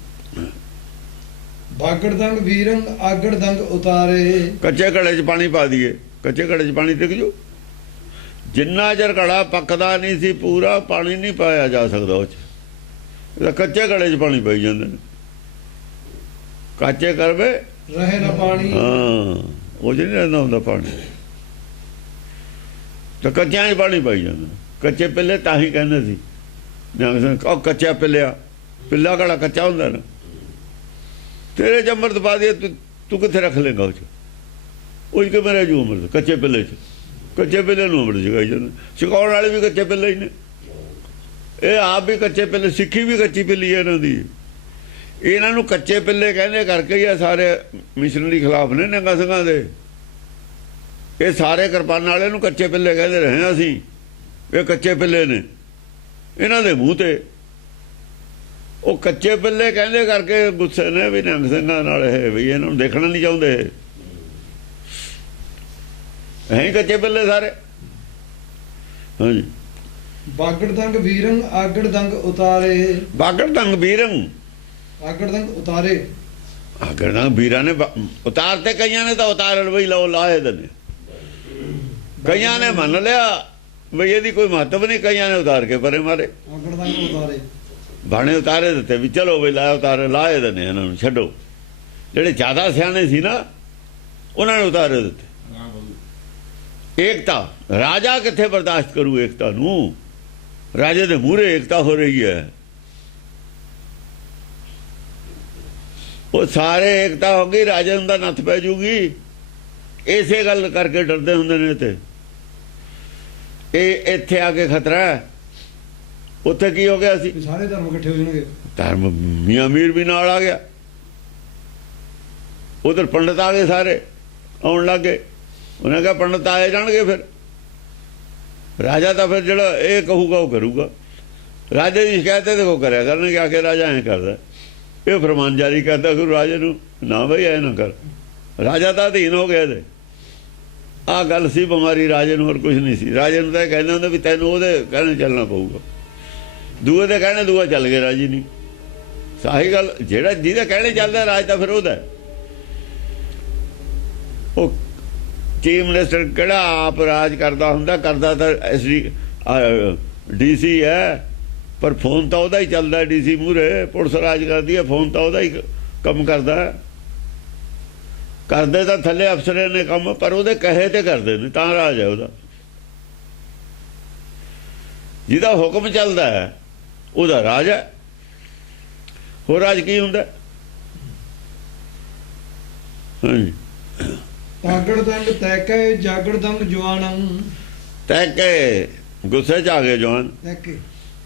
ਬਾਗੜ ਦੰਗ ਵੀਰੰਗ ਆਗੜ ਦੰਗ ਉਤਾਰੇ। ਕੱਚੇ ਘੜੇ 'ਚ ਪਾਣੀ ਪਾ ਦਈਏ, ਕੱਚੇ ਘੜੇ 'ਚ ਪਾਣੀ ਟਿਕ ਜੂ। ਜਿੰਨਾ ਚਿਰ ਘੜਾ ਪੱਕਦਾ ਨਹੀਂ ਸੀ ਪੂਰਾ, ਪਾਣੀ ਨਹੀਂ ਪਾਇਆ ਜਾ ਸਕਦਾ ਉਹ 'ਚ। ਕੱਚੇ ਘੜੇ 'ਚ ਪਾਣੀ ਪਾਈ ਜਾਂਦੇ ਨੇ, ਕੱਚੇ ਕਰਵੇ ਰਹੇ ਨਾ ਪਾਣੀ। ਹਾਂ, ਉਹ ਚ ਨਹੀਂ ਰਹਿੰਦਾ ਹੁੰਦਾ ਪਾਣੀ, ਤਾਂ ਕੱਚਿਆਂ 'ਚ ਪਾਣੀ ਪਾਈ ਜਾਂਦਾ। ਕੱਚੇ ਪਿੱਲੇ ਤਾਂ ਹੀ ਕਹਿੰਦੇ ਸੀ ਨਿਹੰਗ ਸਿੰਘ, ਉਹ ਕੱਚਾ ਪਿੱਲਿਆ, ਪਿੱਲਾ ਘੜਾ ਕੱਚਾ ਹੁੰਦਾ ਨਾ, ਤੇਰੇ 'ਚ ਅੰਮ੍ਰਿਤ ਪਾ ਦਿਆ, ਤੂੰ ਕਿੱਥੇ ਰੱਖ ਲੇਗਾ ਉਹ 'ਚ? ਉਹ 'ਚ ਕਿਵੇਂ ਰਹਿ ਜੂ ਅੰਮ੍ਰਿਤ? ਕੱਚੇ ਪਿੱਲੇ 'ਚ, ਕੱਚੇ ਪਿੱਲੇ ਨੂੰ ਅੰਮ੍ਰਿਤ ਛਕਾਈ ਜਾਂਦੇ। ਛਕਾਉਣ ਵਾਲੇ ਵੀ ਕੱਚੇ ਪਿੱਲੇ ਹੀ ਨੇ, ਇਹ ਆਪ ਵੀ ਕੱਚੇ ਪਿੱਲੇ, ਸਿੱਖੀ ਵੀ ਕੱਚੀ ਪਿੱਲੀ ਹੈ ਇਹਨਾਂ ਦੀ। ਇਹਨਾਂ ਨੂੰ ਕੱਚੇ ਪਿੱਲੇ ਕਹਿੰਦੇ ਕਰਕੇ ਹੀ ਆ ਸਾਰੇ ਮਿਸ਼ਨਰੀ ਖਿਲਾਫ ਨੇ ਨਿਹੰਗਾਂ ਸਿੰਘਾਂ ਦੇ। ਇਹ ਸਾਰੇ ਕਿਰਪਾਨਾਂ ਵਾਲੇ ਨੂੰ ਕੱਚੇ ਪਿੱਲੇ ਕਹਿੰਦੇ ਰਹੇ ਅਸੀਂ, ਇਹ ਕੱਚੇ ਪਿੱਲੇ ਨੇ ਇਹਨਾਂ ਦੇ ਮੂੰਹ ਤੇ। ਉਹ ਕੱਚੇ ਪਿੱਲੇ ਕਹਿੰਦੇ ਕਰਕੇ ਗੁੱਸੇ ਨੇ ਵੀ ਨਿਹੰਗ ਸਿੰਘਾਂ ਨਾਲ, ਇਹ ਵੀ ਇਹਨਾਂ ਨੂੰ ਦੇਖਣਾ ਨਹੀਂ ਚਾਹੁੰਦੇ, ਐਂ ਕੱਚੇ ਪਿੱਲੇ ਸਾਰੇ। ਹਾਂਜੀ। ਬਾਗੜ ਦੰਗ ਵੀਰੰਗ ਆਗੜ ਦੰਗ ਉਤਾਰੇ। ਬਾਗੜ ਦੰਗ ਵੀਰੰਗ ਆਗੜ ਦੰਗ ਉਤਾਰੇ। ਆਗੜ ਦੰਗ ਵੀਰਾਂ ਨੇ ਉਤਾਰਤੇ, ਕਈਆਂ ਨੇ ਤਾਂ ਉਤਾਰਨ ਬਈ ਲਓ ਲਾਏ ਦੇ ਨੇ, ਕਈਆਂ ਨੇ ਮੰਨ ਲਿਆ ਬਈ ਇਹਦੀ ਕੋਈ ਮਹੱਤਵ ਨਹੀਂ, ਕਈਆਂ ਨੇ ਉਤਾਰ ਕੇ ਪਰੇ ਮਾਰੇ। ਆਗੜ ਦੰਗ ਉਤਾਰੇ, ਬਾਣੇ ਉਤਾਰੇ ਦਿੱਤੇ ਵੀ ਚਲੋ ਬਈ ਲਾਏ, ਉਤਾਰੇ ਲਾਏ ਦੇ ਨੇ, ਇਹਨਾਂ ਨੂੰ ਛੱਡੋ। ਜਿਹੜੇ ਜ਼ਿਆਦਾ ਸਿਆਣੇ ਸੀ ਨਾ ਉਹਨਾਂ ਨੇ ਉਤਾਰੇ ਦਿੱਤੇ। ਏਕਤਾ, ਰਾਜਾ ਕਿੱਥੇ ਬਰਦਾਸ਼ਤ ਕਰੂ ਏਕਤਾ ਨੂੰ? ਰਾਜੇ ਦੇ ਮੂਹਰੇ ਏਕਤਾ ਹੋ ਰਹੀ ਹੈ, ਉਹ ਸਾਰੇ ਏਕਤਾ ਹੋ ਗਈ, ਰਾਜੇ ਨੂੰ ਤਾਂ ਨੱਥ ਪੈ ਜੂਗੀ। ਇਸੇ ਗੱਲ ਕਰਕੇ ਡਰਦੇ ਹੁੰਦੇ ਨੇ। ਤੇ ਇਹ ਇੱਥੇ ਆ ਕੇ ਖਤਰਾ ਹੈ। ਉੱਥੇ ਕੀ ਹੋ ਗਿਆ ਸੀ? ਸਾਰੇ ਧਰਮ ਇਕੱਠੇ ਹੋ ਜਾਣਗੇ। ਧਰਮ ਮੀਆਂ ਮੀਰ ਵੀ ਨਾਲ ਆ ਗਿਆ, ਉਧਰ ਪੰਡਤ ਆ ਗਏ, ਸਾਰੇ ਆਉਣ ਲੱਗ ਗਏ। ਉਹਨੇ ਕਿਹਾ ਪੰਡਤ ਆਏ ਜਾਣਗੇ, ਫਿਰ ਰਾਜਾ ਤਾਂ ਫਿਰ ਜਿਹੜਾ ਇਹ ਕਹੂਗਾ ਉਹ ਕਰੂਗਾ। ਰਾਜੇ ਦੀ ਸ਼ਿਕਾਇਤ ਦੇਖੋ ਕਰਿਆ ਕਰਨਗੇ, ਆ ਕੇ ਰਾਜਾ ਐਂ ਕਰਦਾ, ਇਹ ਫਰਮਾਨ ਜਾਰੀ ਕਰਦਾ ਗੁਰੂ ਰਾਜੇ ਨੂੰ, ਨਾ ਬਈ ਐ ਨਾ ਕਰ। ਰਾਜਾ ਤਾਂ ਅਧੀਨ ਹੋ ਗਿਆ ਇਹਦੇ। ਆਹ ਗੱਲ ਸੀ ਬਿਮਾਰੀ ਰਾਜੇ ਨੂੰ, ਹੋਰ ਕੁਝ ਨਹੀਂ ਸੀ। ਰਾਜੇ ਨੂੰ ਤਾਂ ਇਹ ਕਹਿੰਦੇ ਹੁੰਦੇ ਵੀ ਤੈਨੂੰ ਉਹਦੇ ਕਹਿਣੇ ਚੱਲਣਾ ਪਊਗਾ, ਦੂਏ ਦੇ ਕਹਿਣੇ ਦੂਆ ਚੱਲ ਗਿਆ, ਰਾਜੀ ਨਹੀਂ। ਸਾਹੀ ਗੱਲ, ਜਿਹੜਾ ਜਿਹਦੇ ਕਹਿਣੇ ਚੱਲਦਾ ਰਾਜ ਤਾਂ ਫਿਰ ਉਹਦਾ। ਉਹ ਚੀਫ ਮਿਨਿਸਟਰ ਕਿਹੜਾ ਆਪ ਰਾਜ ਕਰਦਾ ਹੁੰਦਾ? ਕਰਦਾ ਤਾਂ ਡੀਸੀ ਹੈ, ਪਰ ਫੋਨ ਤਾਂ ਉਹਦਾ ਹੀ ਚੱਲਦਾ, ਡੀਸੀ ਮੂਹਰੇ ਪੁਲਿਸ ਰਾਜ ਕਰਦੀ ਹੈ, ਫੋਨ ਤਾਂ ਉਹਦਾ ਹੀ ਕੰਮ ਕਰਦਾ ਹੈ। ਕਰਦੇ ਤਾਂ ਥੱਲੇ ਅਫਸਰਾਂ ਨੇ ਕੰਮ, ਪਰ ਉਹਦੇ ਕਹੇ ਤੇ ਕਰਦੇ ਨੇ, ਤਾਂ ਰਾਜ ਹੈ ਉਹਦਾ। ਜਿਹਦਾ ਹੁਕਮ ਚੱਲਦਾ ਹੈ ਉਹਦਾ ਰਾਜ ਹੈ। ਹੋਰ ਰਾਜ ਕੀ ਹੁੰਦਾ? ਹਾਂਜੀ। ਤਾਗੜ ਦੰਗ ਤੈਕੇ ਜਾਗੜ ਦੰਗ ਜਵਾਨੰ। ਤੈਕੇ ਗੁੱਸੇ 'ਚ ਆ ਗਏ ਜਵਾਨ, ਤੈਕੇ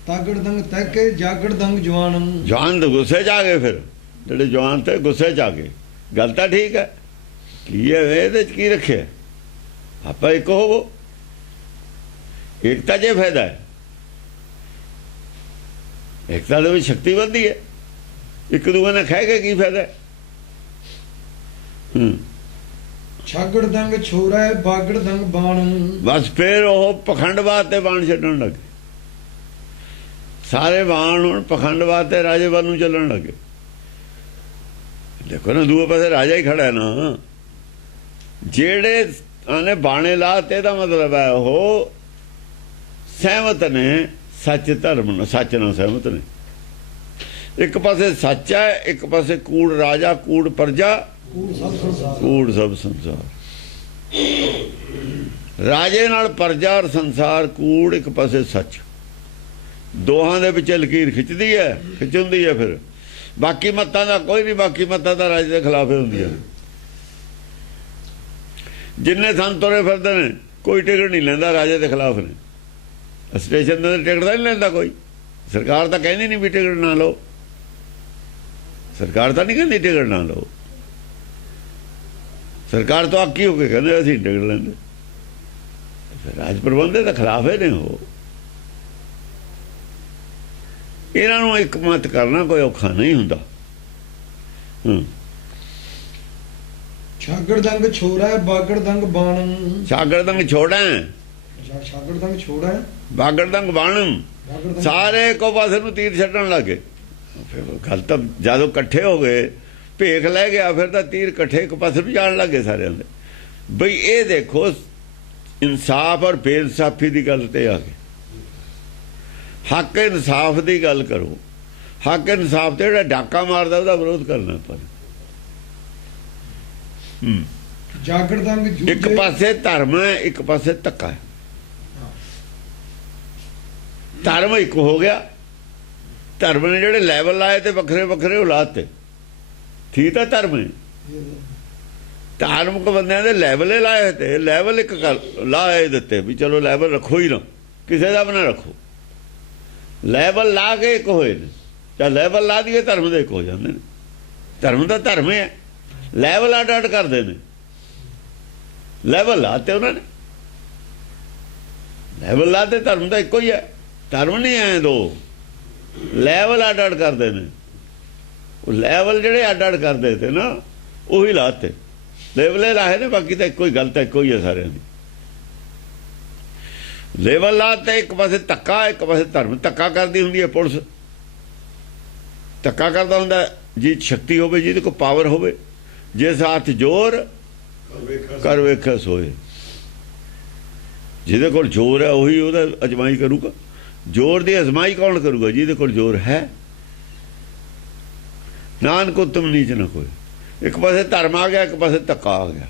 ਤਾਗੜ ਦੰਗ ਤੈਕੇ ਜਾਗੜ ਦੰਗ ਜਵਾਨੰ। ਜਵਾਨ ਤਾਂ ਗੁੱਸੇ 'ਚ ਆ ਗਏ, ਫਿਰ ਜਿਹੜੇ ਜਵਾਨ ਤੇ ਗੁੱਸੇ 'ਚ ਆ ਗਏ। ਗੱਲ ਤਾਂ ਠੀਕ ਹੈ, ਕੀ ਹੈ ਇਹਦੇ 'ਚ ਕੀ ਰੱਖਿਆ? ਆਪਾਂ ਇੱਕ ਹੋਵੋ, ਏਕਤਾ 'ਚ ਫਾਇਦਾ ਹੈ। ਏਕਤਾ ਦੇ ਵਿੱਚ ਸ਼ਕਤੀ ਵੱਧਦੀ ਹੈ। ਇੱਕ ਦੂਜੇ ਨਾਲ ਖਹਿ ਕੇ ਕੀ ਫਾਇਦਾ? ਛਾਗੜ ਦੰਗ ਛੋਰਾ ਬਾਗੜ ਦੰਗ ਬਾਣ। ਬਸ ਫਿਰ ਉਹ ਪਖੰਡਵਾਦ ਤੇ ਬਾਣ ਛੱਡਣ ਲੱਗੇ। ਸਾਰੇ ਬਾਣ ਹੁਣ ਪਖੰਡਵਾਦ ਤੇ ਰਾਜੇ ਵੱਲ ਨੂੰ ਚੱਲਣ ਲੱਗੇ। ਦੇਖੋ ਨਾ, ਦੂਏ ਪਾਸੇ ਰਾਜਾ ਹੀ ਖੜਾ ਹੈ ਨਾ। ਜਿਹੜੇ ਆਨੇ ਬਾਣੇ ਲਾ ਤੇ ਇਹਦਾ ਮਤਲਬ ਹੈ ਉਹ ਸਹਿਮਤ ਨੇ ਸੱਚ ਧਰਮ ਨਾਲ, ਸੱਚ ਨਾਲ ਸਹਿਮਤ ਨੇ। ਇੱਕ ਪਾਸੇ ਸੱਚ ਹੈ, ਇੱਕ ਪਾਸੇ ਕੂੜ ਰਾਜਾ, ਕੂੜ ਪ੍ਰਜਾ, ਕੂੜ ਸਭ ਸੰਸਾਰ। ਰਾਜੇ ਨਾਲ ਪ੍ਰਜਾ ਔਰ ਸੰਸਾਰ, ਕੂੜ ਇੱਕ ਪਾਸੇ ਸੱਚ, ਦੋਹਾਂ ਦੇ ਵਿੱਚ ਲਕੀਰ ਖਿੱਚਦੀ ਹੈ, ਖਿੱਚੁੰਦੀ ਹੈ। ਫਿਰ ਬਾਕੀ ਮਤਾਂ ਦਾ ਕੋਈ ਨਹੀਂ, ਬਾਕੀ ਮਤਾਂ ਦਾ ਰਾਜੇ ਦੇ ਖਿਲਾਫ ਹੁੰਦੀਆਂ। ਜਿੰਨੇ ਸੰਤ ਤੁਰੇ ਫਿਰਦੇ ਨੇ, ਕੋਈ ਟਿਕਟ ਨਹੀਂ ਲੈਂਦਾ ਰਾਜੇ ਦੇ ਖਿਲਾਫ ਨੇ। ਸਟੇਸ਼ਨ ਤੇ ਟਿਕਟ ਤਾਂ ਨਹੀਂ ਲੈਂਦਾ ਕੋਈ। ਸਰਕਾਰ ਤਾਂ ਕਹਿੰਦੀ ਨਹੀਂ ਵੀ ਟਿਕਟ ਨਾ ਲਓ, ਸਰਕਾਰ ਤਾਂ ਨਹੀਂ ਕਹਿੰਦੀ ਟਿਕਟ ਨਾ ਲਓ। ਸਰਕਾਰ ਤਾਂ ਆਕੀ ਹੋ ਕੇ ਕਹਿੰਦੇ ਅਸੀਂ ਟਿਕਟ ਲੈਂਦੇ। ਰਾਜ ਪ੍ਰਬੰਧ ਦੇ ਖਿਲਾਫ ਨੇ ਉਹ। ਇਹਨਾਂ ਨੂੰ ਇੱਕ ਮਤ ਕਰਨਾ ਕੋਈ ਔਖਾ ਨਹੀਂ ਹੁੰਦਾ। ਛਾਗੜ ਦੰਗ ਛੋਰਾ ਬਾਗੜ ਦੰਗ ਬਾਣ। ਛਾਗੜ ਦੰਗ ਛੋੜਾ, ਛਾਗੜ ਦੰਗ ਛੋੜਾ ਬਾਗੜ ਦੰਗ ਬਾਣ, ਸਾਰੇ ਇੱਕੋ ਪਾਸੇ ਨੂੰ ਤੀਰ ਛੱਡਣ ਲੱਗੇ। ਫਿਰ ਗੱਲ ਤਾਂ ਜਦੋਂ ਇਕੱਠੇ ਹੋ ਗਏ, ਭੇਖ ਲੈ ਗਿਆ, ਫਿਰ ਤਾਂ ਤੀਰ ਇਕੱਠੇ ਇੱਕ ਪਾਸੇ ਨੂੰ ਜਾਣ ਲੱਗੇ ਸਾਰਿਆਂ ਦੇ। ਬਈ ਇਹ ਦੇਖੋ, ਇਨਸਾਫ ਔਰ ਬੇਇਨਸਾਫੀ ਦੀ ਗੱਲ ਤੇ ਆ ਗਏ। ਹੱਕ ਇਨਸਾਫ ਦੀ ਗੱਲ ਕਰੋ। ਹੱਕ ਇਨਸਾਫ ਤੇ ਜਿਹੜਾ ਡਾਕਾ ਮਾਰਦਾ ਉਹਦਾ ਵਿਰੋਧ ਕਰਨਾ। ਪਰ ਜਾਗੜ ਦੰਗ ਇੱਕ ਪਾਸੇ ਧਰਮ ਹੈ, ਇੱਕ ਪਾਸੇ ਧੱਕਾ ਹੈ। ਧਰਮ ਇੱਕ ਹੋ ਗਿਆ। ਧਰਮ ਨੇ ਜਿਹੜੇ ਲੈਵਲ ਲਾਏ ਤੇ ਵੱਖਰੇ ਵੱਖਰੇ ਉਲਾਤੇ, ਠੀਕ ਹੈ। ਧਰਮ ਹੈ, ਧਾਰਮਿਕ ਬੰਦਿਆਂ ਦੇ ਲੈਵਲ ਲਾਏ ਤੇ ਲੈਵਲ ਇੱਕ ਲਾਏ ਦਿੱਤੇ ਵੀ ਚਲੋ ਲੈਵਲ ਰੱਖੋ ਹੀ ਨਾ, ਕਿਸੇ ਦਾ ਵੀ ਨਾ ਰੱਖੋ। ਲੈਵਲ ਲਾ ਕੇ ਇੱਕ ਹੋਏ ਨੇ। ਜਾਂ ਲੈਵਲ ਲਾ ਦੀਏ ਧਰਮ ਦੇ ਇੱਕ ਹੋ ਜਾਂਦੇ ਨੇ। ਧਰਮ ਦਾ ਧਰਮ ਹੈ, ਲੈਵਲ ਅੱਡ ਅੱਡ ਕਰਦੇ ਨੇ। ਲੈਵਲ ਲਾਤੇ ਉਹਨਾਂ ਨੇ, ਲੈਵਲ ਲਾਤੇ। ਧਰਮ ਦਾ ਇੱਕੋ ਹੀ ਹੈ, ਧਰਮ ਨਹੀਂ ਹੈ ਦੋ। ਲੈਵਲ ਅੱਡ ਅੱਡ ਕਰਦੇ ਨੇ। ਉਹ ਲੈਵਲ ਜਿਹੜੇ ਅੱਡ ਅੱਡ ਕਰਦੇ ਤੇ ਨਾ, ਉਹੀ ਲਾਤੇ। ਲੈਵਲੇ ਲਾਏ ਨੇ, ਬਾਕੀ ਤਾਂ ਇੱਕੋ ਹੀ ਗੱਲ ਤਾਂ ਇੱਕੋ ਹੀ ਹੈ ਸਾਰਿਆਂ ਦੀ। ਲੈਵਲ ਲਾਤੇ, ਇੱਕ ਪਾਸੇ ਧੱਕਾ, ਇੱਕ ਪਾਸੇ ਧਰਮ। ਧੱਕਾ ਕਰਦੀ ਹੁੰਦੀ ਹੈ ਪੁਲਿਸ, ਧੱਕਾ ਕਰਦਾ ਹੁੰਦਾ ਜੀ ਸ਼ਕਤੀ ਹੋਵੇ, ਜਿਹਦੇ ਕੋਲ ਪਾਵਰ ਹੋਵੇ। ਜਿਸ ਹੱਥ ਜ਼ੋਰ ਕਰ ਵੇਖਿਆ ਸੋਏ। ਜਿਹਦੇ ਕੋਲ ਜ਼ੋਰ ਹੈ ਉਹੀ ਉਹਦਾ ਅਜਮਾਈ ਕਰੂਗਾ। ਜ਼ੋਰ ਦੀ ਅਜ਼ਮਾਈ ਕੌਣ ਕਰੂਗਾ? ਜਿਹਦੇ ਕੋਲ ਜ਼ੋਰ ਹੈ। ਨਾਨਕ ਉਤਮ ਨੀਚ ਨਾ ਕੋਈ। ਇੱਕ ਪਾਸੇ ਧਰਮ ਆ ਗਿਆ, ਇੱਕ ਪਾਸੇ ਧੱਕਾ ਆ ਗਿਆ।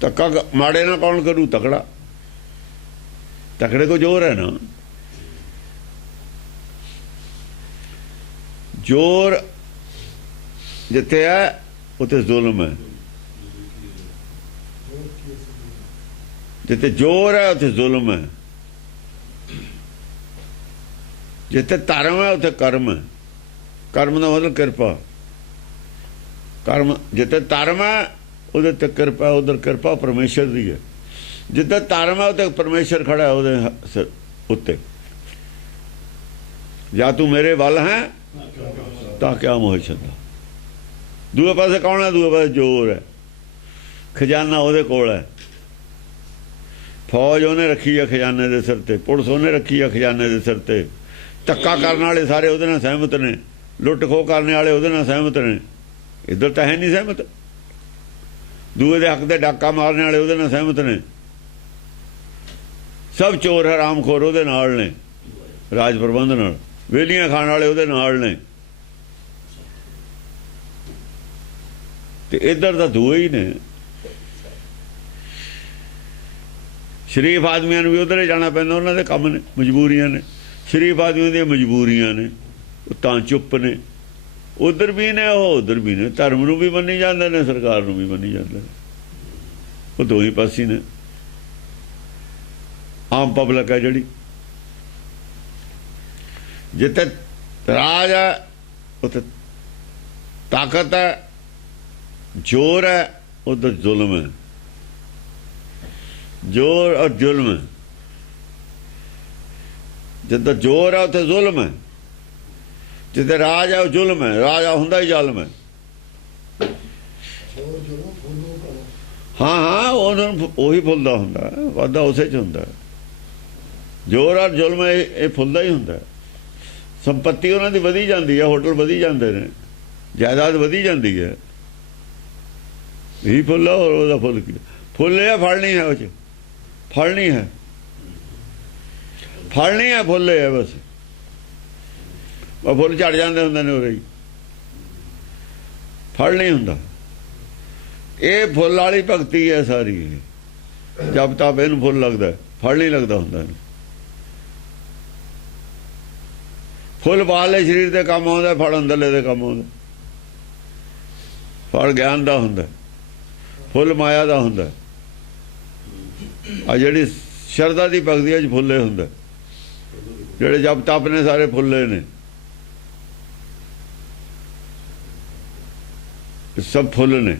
ਧੱਕਾ ਮਾੜੇ ਨਾਲ ਕੌਣ ਕਰੂ? ਤਕੜਾ। ਤਕੜੇ ਕੋ ਜ਼ੋਰ ਹੈ ਨਾ। ਜ਼ੋਰ ਜਿੱਥੇ ਹੈ ਉੱਥੇ ਜ਼ੁਲਮ ਹੈ। ਜਿੱਥੇ ਜ਼ੋਰ ਹੈ ਉੱਥੇ ਜ਼ੁਲਮ ਹੈ। ਜਿੱਥੇ ਧਰਮ ਹੈ ਉੱਥੇ ਕਰਮ ਹੈ। ਕਰਮ ਦਾ ਮਤਲਬ ਕਿਰਪਾ। ਕਰਮ ਜਿੱਥੇ ਧਰਮ ਹੈ ਉਹਦੇ ਤੇ ਕਿਰਪਾ, ਉਧਰ ਕਿਰਪਾ ਪਰਮੇਸ਼ਰ ਦੀ ਹੈ। ਜਿੱਥੇ ਧਰਮ ਹੈ ਉੱਥੇ ਪਰਮੇਸ਼ਰ ਖੜਾ ਹੈ ਉਹਦੇ ਉੱਤੇ। ਜਾਂ ਤੂੰ ਮੇਰੇ ਵੱਲ ਹੈ ਤਾਂ ਕਿਆ ਮੋਹ ਛੱਡਾ। ਦੂਏ ਪਾਸੇ ਕੌਣ ਹੈ? ਦੂਏ ਪਾਸੇ ਜ਼ੋਰ ਹੈ। ਖਜ਼ਾਨਾ ਉਹਦੇ ਕੋਲ ਹੈ। ਫੌਜ ਉਹਨੇ ਰੱਖੀ ਹੈ ਖਜ਼ਾਨੇ ਦੇ ਸਿਰ ਤੇ, ਪੁਲਿਸ ਉਹਨੇ ਰੱਖੀ ਹੈ ਖਜ਼ਾਨੇ ਦੇ ਸਿਰ ਤੇ। ਧੱਕਾ ਕਰਨ ਵਾਲੇ ਸਾਰੇ ਉਹਦੇ ਨਾਲ ਸਹਿਮਤ ਨੇ, ਲੁੱਟ ਖੋਹ ਕਰਨ ਵਾਲੇ ਉਹਦੇ ਨਾਲ ਸਹਿਮਤ ਨੇ। ਇੱਧਰ ਤਾਂ ਹੈ ਨਹੀਂ ਸਹਿਮਤ। ਦੂਏ ਦੇ ਹੱਕ ਦੇ ਡਾਕਾ ਮਾਰਨ ਵਾਲੇ ਉਹਦੇ ਨਾਲ ਸਹਿਮਤ ਨੇ। ਸਭ ਚੋਰ ਹਰਾਮਖੋਰ ਉਹਦੇ ਨਾਲ ਨੇ। ਰਾਜ ਪ੍ਰਬੰਧ ਨਾਲ, ਵੇਲੀਆਂ ਖਾਣ ਵਾਲੇ ਉਹਦੇ ਨਾਲ ਨੇ। ਤੇ ਇੱਧਰ ਤਾਂ ਦੋ ਹੀ ਨੇ। ਸ਼ਰੀਫ ਆਦਮੀਆਂ ਨੂੰ ਵੀ ਉਧਰ ਹੀ ਜਾਣਾ ਪੈਂਦਾ, ਉਹਨਾਂ ਦੇ ਕੰਮ ਨੇ, ਮਜਬੂਰੀਆਂ ਨੇ। ਸ਼ਰੀਫ ਆਦਮੀਆਂ ਦੀਆਂ ਮਜਬੂਰੀਆਂ ਨੇ, ਉਹ ਤਾਂ ਚੁੱਪ ਨੇ। ਉਧਰ ਵੀ ਨੇ, ਉਹ ਉਧਰ ਵੀ ਨੇ। ਧਰਮ ਨੂੰ ਵੀ ਮੰਨੀ ਜਾਂਦੇ ਨੇ, ਸਰਕਾਰ ਨੂੰ ਵੀ ਮੰਨੀ ਜਾਂਦੇ ਨੇ। ਉਹ ਦੋ ਹੀ ਪਾਸੇ ਨੇ। ਆਮ ਪਬਲਿਕ ਹੈ ਜਿਹੜੀ, ਜਿੱਥੇ ਰਾਜ ਹੈ ਉੱਥੇ ਤਾਕਤ ਹੈ, ਜ਼ੋਰ ਹੈ, ਉਧਰ ਜ਼ੁਲਮ ਹੈ। ਜ਼ੋਰ ਔਰ ਜ਼ੁਲਮ ਹੈ। ਜਿੱਦਾਂ ਜ਼ੋਰ ਹੈ ਉੱਥੇ ਜ਼ੁਲਮ ਹੈ, ਜਿੱਥੇ ਰਾਜ ਹੈ ਉਹ ਜ਼ੁਲਮ ਹੈ। ਰਾਜਾ ਹੁੰਦਾ ਹੀ ਜ਼ਾਲਮ ਹੈ। ਹਾਂ ਉਹਨੂੰ ਉਹੀ ਫੁੱਲਦਾ ਹੁੰਦਾ, ਵਾਧਾ ਉਸੇ 'ਚ ਹੁੰਦਾ। ਜ਼ੋਰ ਔਰ ਜ਼ੁਲਮ ਇਹ ਫੁੱਲਦਾ ਹੀ ਹੁੰਦਾ। ਸੰਪੱਤੀ ਉਹਨਾਂ ਦੀ ਵਧੀ ਜਾਂਦੀ ਹੈ, ਹੋਟਲ ਵਧੀ ਜਾਂਦੇ ਨੇ, ਜਾਇਦਾਦ ਵਧੀ ਜਾਂਦੀ ਹੈ। ਇਹੀ ਫੁੱਲ ਆ। ਹੋਰ ਉਹਦਾ ਫੁੱਲ ਕੀ? ਫੁੱਲ ਇਹ ਫੜਨੀ ਹੈ, ਉਹ 'ਚ ਫੜਨੀ ਹੈ, ਫੜਨੀ ਹੈ। ਫੁੱਲ ਹੈ ਬਸ। ਉਹ ਫੁੱਲ ਝੜ ਜਾਂਦੇ ਹੁੰਦੇ ਨੇ, ਉਰੇ ਹੀ ਫੜ ਨਹੀਂ ਹੁੰਦਾ। ਇਹ ਫੁੱਲ ਵਾਲੀ ਭਗਤੀ ਹੈ ਸਾਰੀ। ਜਬ ਤੱਕ ਇਹਨੂੰ ਫੁੱਲ ਲੱਗਦਾ, ਫੜ ਨਹੀਂ ਲੱਗਦਾ ਹੁੰਦਾ। ਫੁੱਲ ਬਾਹਰਲੇ ਸਰੀਰ ਦੇ ਕੰਮ ਆਉਂਦਾ, ਫੜ ਅੰਦਰਲੇ ਦੇ ਕੰਮ ਆਉਂਦਾ। ਫੜ ਗਿਆਨ ਦਾ ਹੁੰਦਾ, ਫੁੱਲ ਮਾਇਆ ਦਾ ਹੁੰਦਾ। ਆ ਜਿਹੜੀ ਸ਼ਰਧਾ ਦੀ ਭਗਤੀ ਹੈ ਫੁੱਲੇ ਹੁੰਦਾ। ਜਿਹੜੇ ਜਪ ਤਪ ਨੇ ਸਾਰੇ ਫੁੱਲੇ ਨੇ, सब फुल ने।